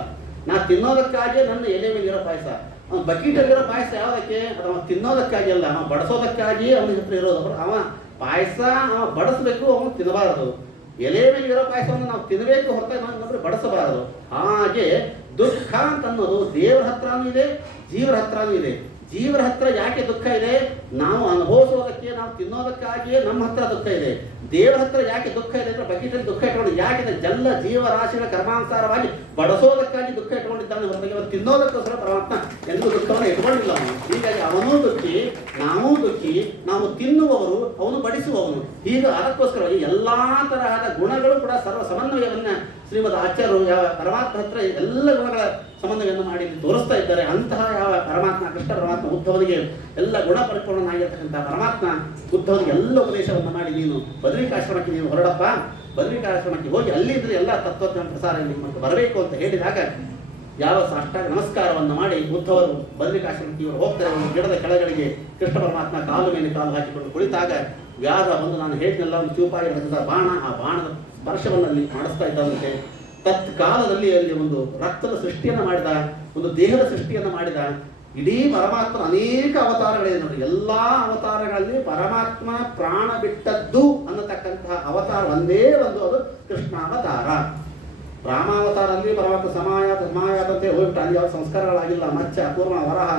ನಾ ತಿನ್ನೋದಕ್ಕಾಗಿ ನನ್ನ ಎಲೆ ಮೇಲೆ ಇರೋ ಪಾಯಸ. ಅವನ ಬಕೀಟಲ್ಲಿರೋ ಪಾಯಸ ಯಾವುದಕ್ಕೆ? ಅದು ಅವನು ತಿನ್ನೋದಕ್ಕಾಗಿ ಅಲ್ಲ, ಅವನು ಬಡಿಸೋದಕ್ಕಾಗಿ ಅವನ ಹತ್ರ ಇರೋದು. ಅವ ಪಾಯಸ ಅವ ಬಡಿಸ್ಬೇಕು, ಅವನು ತಿನ್ನಬಾರದು. ಎಲೆ ಮೇಲೆ ಇರೋ ಪಾಯಸವನ್ನು ನಾವು ತಿನ್ನಬೇಕು, ಹೊರತಾಗಿ ನಾವು ಬಡಿಸಬಾರದು. ಹಾಗೆ ದುಃಖ ಅಂತ ಅನ್ನೋದು ದೇವರ ಹತ್ರನೂ ಇದೆ, ಜೀವರ ಹತ್ರನೂ ಇದೆ. ಜೀವರ ಹತ್ರ ಯಾಕೆ ದುಃಖ ಇದೆ? ನಾವು ಅನುಭವಿಸೋದಕ್ಕೆ, ನಾವು ತಿನ್ನೋದಕ್ಕಾಗಿಯೇ ನಮ್ಮ ಹತ್ರ ದುಃಖ ಇದೆ. ದೇವರ ಹತ್ರ ಯಾಕೆ ದುಃಖ ಇದೆ ಅಂದ್ರೆ ಬಕೀಟಲ್ಲಿ ದುಃಖ ಇಟ್ಕೊಂಡು ಯಾಕೆ ಜಲ್ಲ ಜೀವರಾಶಿಗಳ ಕರ್ಮಾನುಸಾರವಾಗಿ ಬಡಿಸೋದಕ್ಕಾಗಿ ದುಃಖ ಇಟ್ಕೊಂಡಿದ್ದಾನೆ, ಹೊರತಾಗಿ ಅವನು ತಿನ್ನೋದಕ್ಕೋಸ್ಕರ ಪರಮಾತ್ಮ ಎಂದು ದುಃಖವನ್ನು ಇಟ್ಕೊಂಡಿಲ್ಲ ಅವನು. ಹೀಗಾಗಿ ಅವನೂ ದುಃಖಿ, ನಾವೂ ದುಃಖಿ. ನಾವು ತಿನ್ನುವವರು, ಅವನು ಬಡಿಸುವವನು. ಹೀಗೆ ಅದಕ್ಕೋಸ್ಕರ ಎಲ್ಲಾ ತರಹದ ಗುಣಗಳು ಕೂಡ ಸರ್ವ ಸಮನ್ವಯವನ್ನ ಶ್ರೀಮದ್ ಆಚಾರ್ಯರು ಯಾವ ಪರಮಾತ್ಮ ಹತ್ರ ಎಲ್ಲ ಗುಣಗಳ ಸಮನ್ವಯವನ್ನು ಮಾಡಿ ತೋರಿಸ್ತಾ ಇದ್ದಾರೆ. ಅಂತಹ ಯಾವ ಪರಮಾತ್ಮ, ಕೃಷ್ಣ ಪರಮಾತ್ಮ ಉದ್ಧವನಿಗೆ ಎಲ್ಲ ಗುಣ ಪರಿಪೂರ್ಣನಾಗಿರ್ತಕ್ಕಂಥ ಪರಮಾತ್ಮ ಉದ್ಧವನಿಗೆ ಎಲ್ಲ ಉಪದೇಶವನ್ನು ಮಾಡಿ, ನೀನು ಬದರಿಕಾಶ್ರಮಕ್ಕೆ ನೀನು ಹೊರಡಪ್ಪ, ಬದರಿಕಾಶ್ರಮಕ್ಕೆ ಹೋಗಿ ಅಲ್ಲಿದ್ರೆ ಎಲ್ಲ ತತ್ವಜ್ಞಾನ ಪ್ರಸಾರ ಮತ್ತು ಬರಬೇಕು ಅಂತ ಹೇಳಿದಾಗ ಯಾವ ಸಾಷ್ಟಾಂಗ ನಮಸ್ಕಾರವನ್ನು ಮಾಡಿ ಉದ್ಧವರು ಬದರಿಕಾಶ್ರಮಕ್ಕೆ ಇವರು ಹೋಗ್ತಾರೆ. ಒಂದು ಗಿಡದ ಕೆಳಗಡೆಗೆ ಕೃಷ್ಣ ಪರಮಾತ್ಮ ಕಾಲು ಮೇಲೆ ಕಾಲು ಹಾಕಿಕೊಂಡು ಕುಳಿತಾಗ ವ್ಯಾಧ ಬಂದು, ನಾನು ಹೇಳಿದ್ನೆಲ್ಲ ಒಂದು ಚೂಪಾಗಿರತಕ್ಕಂಥ ಬಾಣ, ಆ ಬಾಣದ ಸ್ಪರ್ಶವನ್ನು ಅಲ್ಲಿ ಮಾಡಿಸ್ತಾ ಇದ್ದಾವಂತೆ. ತತ್ಕಾಲದಲ್ಲಿ ಅಲ್ಲಿ ಒಂದು ರಕ್ತದ ಸೃಷ್ಟಿಯನ್ನು ಮಾಡಿದ, ಒಂದು ದೇಹದ ಸೃಷ್ಟಿಯನ್ನು ಮಾಡಿದ. ಇಡೀ ಪರಮಾತ್ಮನ ಅನೇಕ ಅವತಾರಗಳಿದೆ ನೋಡಿ. ಎಲ್ಲಾ ಅವತಾರಗಳಲ್ಲಿ ಪರಮಾತ್ಮ ಪ್ರಾಣ ಬಿಟ್ಟದ್ದು ಅನ್ನತಕ್ಕಂತಹ ಅವತಾರ ಒಂದೇ ಒಂದು, ಅದು ಕೃಷ್ಣಾವತಾರ. ರಾಮಾವತಾರಲ್ಲಿ ಪರಮಾತ್ಮ ಸಮಾಯಾತ ಅಂತ ಹೋಗ್ಬಿಟ್ಟು ಅಲ್ಲಿ ಯಾವ ಸಂಸ್ಕಾರಗಳಾಗಿಲ್ಲ. ಮಚ್ಚ, ಕೂರ್ಮ, ವರಹ,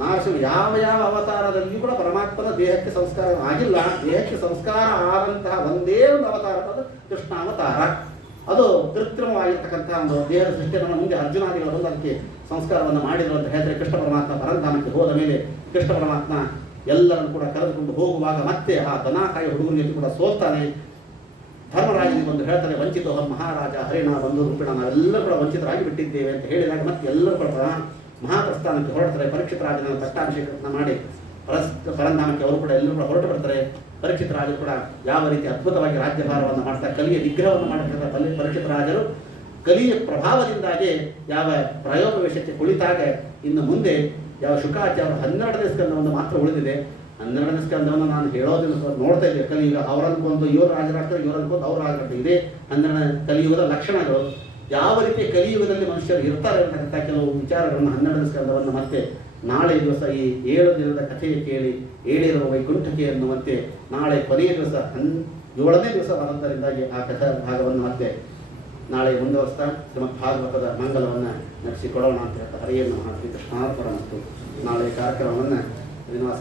ನರಸಿಂಹ ಯಾವ ಅವತಾರದಲ್ಲಿಯೂ ಕೂಡ ಪರಮಾತ್ಮನ ದೇಹಕ್ಕೆ ಸಂಸ್ಕಾರ ಆಗಿಲ್ಲ. ದೇಹಕ್ಕೆ ಸಂಸ್ಕಾರ ಆದಂತಹ ಒಂದೇ ಒಂದು ಅವತಾರ, ಅದು ಕೃಷ್ಣಾವತಾರ. ಅದು ಕೃತ್ರಿಮವಾಗಿರ್ತಕ್ಕಂಥ ಒಂದು ದೇಹದ ಸೃಷ್ಟಿಯನ್ನು ಮುಂದೆ ಅರ್ಜುನಾದಿಗಳು ಬಂದು ಅದಕ್ಕೆ ಸಂಸ್ಕಾರವನ್ನು ಮಾಡಿದರು ಅಂತ ಹೇಳಿದ್ರೆ, ಕೃಷ್ಣ ಪರಮಾತ್ಮ ಪರಂಧಾಮಕ್ಕೆ ಹೋದ ಮೇಲೆ ಕೃಷ್ಣ ಪರಮಾತ್ಮ ಎಲ್ಲರನ್ನು ಕೂಡ ಕರೆದುಕೊಂಡು ಹೋಗುವಾಗ ಮತ್ತೆ ಆ ದನಾಕಾಯಿ ಹುಡುಗನಿಗೆ ಕೂಡ ಸೋಲ್ತಾನೆ. ಧರ್ಮರಾಜನಿಗೆ ಬಂದು ಹೇಳ್ತಾನೆ, ವಂಚಿತೋಹಂ ಮಹಾರಾಜ ಹರಿಣ ಬಂಧು ರೂಪಿಣ, ನಾವೆಲ್ಲರೂ ಕೂಡ ವಂಚಿತರಾಗಿ ಬಿಟ್ಟಿದ್ದೇವೆ ಅಂತ ಹೇಳಿದಾಗ ಮತ್ತೆ ಎಲ್ಲರೂ ಕೂಡ ಮಹಾಪ್ರಸ್ಥಾನಕ್ಕೆ ಹೊರಡ್ತಾರೆ. ಪರೀಕ್ಷಿತ ರಾಜನ ಪಟ್ಟಾಭಿಷೇಕವನ್ನು ಮಾಡಿ ಪರಂಧಾಮಕ್ಕೆ ಅವರು ಕೂಡ ಎಲ್ಲರೂ ಕೂಡ ಹೊರಟು ಬರ್ತಾರೆ. ಪರೀಕ್ಷಿತ ರಾಜರು ಕೂಡ ಯಾವ ರೀತಿ ಅದ್ಭುತವಾಗಿ ರಾಜ್ಯಭಾರವನ್ನು ಮಾಡ್ತಾರೆ, ಕಲಿಯ ನಿಗ್ರಹವನ್ನು ಮಾಡಿರ್ತಾರೆ ಪರೀಕ್ಷಿತ ರಾಜರು. ಕಲಿಯ ಪ್ರಭಾವದಿಂದಾಗಿ ಯಾವ ಪ್ರಯೋಗ ವಿಷಯಕ್ಕೆ ಕುಳಿತಾಗ ಇನ್ನು ಮುಂದೆ ಯಾವ ಶುಕಾಚಾರ್ಯ 12ನೇ ಸ್ಕಂದವನ್ನು ಮಾತ್ರ ಉಳಿದಿದೆ. 12ನೇ ಸ್ಕಂದವನ್ನು ನಾನು ಹೇಳೋದನ್ನು ನೋಡ್ತಾ ಇದ್ದೆ. ಕಲಿಯುಗ ಅವರನ್ಕೊಂದು ಇವರು ರಾಜರಾಗ್ತಾರೆ, ಇವರನ್ಕೊಂದು ಅವರು ರಾಜರಾಗ್ತಾರೆ. ಇದೇ 12ನೇ ಕಲಿಯುಗದ ಲಕ್ಷಣಗಳು. ಯಾವ ರೀತಿ ಕಲಿಯುಗದಲ್ಲಿ ಮನುಷ್ಯರು ಇರ್ತಾರೆ ಅಂತಕ್ಕಂಥ ಕೆಲವು ವಿಚಾರಗಳನ್ನು 12ನೇ ಸ್ಕಂದವನ್ನು ಮತ್ತೆ ನಾಳೆ ದಿವಸ ಈ 7 ದಿನದ ಕಥೆಯ ಕೇಳಿ ಏಳಿರುವ ವೈಕುಂಠಕ್ಕೆ ಎನ್ನುವಂತೆ ನಾಳೆ ಕೊನೆಯ ದಿವಸ 7ನೇ ದಿವಸ ಬರೋದರಿಂದಾಗಿ ಆ ಕಥಾ ಭಾಗವನ್ನು ಮತ್ತೆ ನಾಳೆ ಮುಂದುವರಿಸ್ತಾ ಶ್ರೀಮದ್ ಭಾಗವತದ ಮಂಗಲವನ್ನು ನಡೆಸಿಕೊಡೋಣ ಅಂತ ಹೇಳ್ತಾ ಹರಿಯನ್ನು ಶ್ರೀ ಕೃಷ್ಣಾರ್ಪಣ ಮತ್ತು ನಾಳೆ ಕಾರ್ಯಕ್ರಮವನ್ನು ಶ್ರೀನಿವಾಸ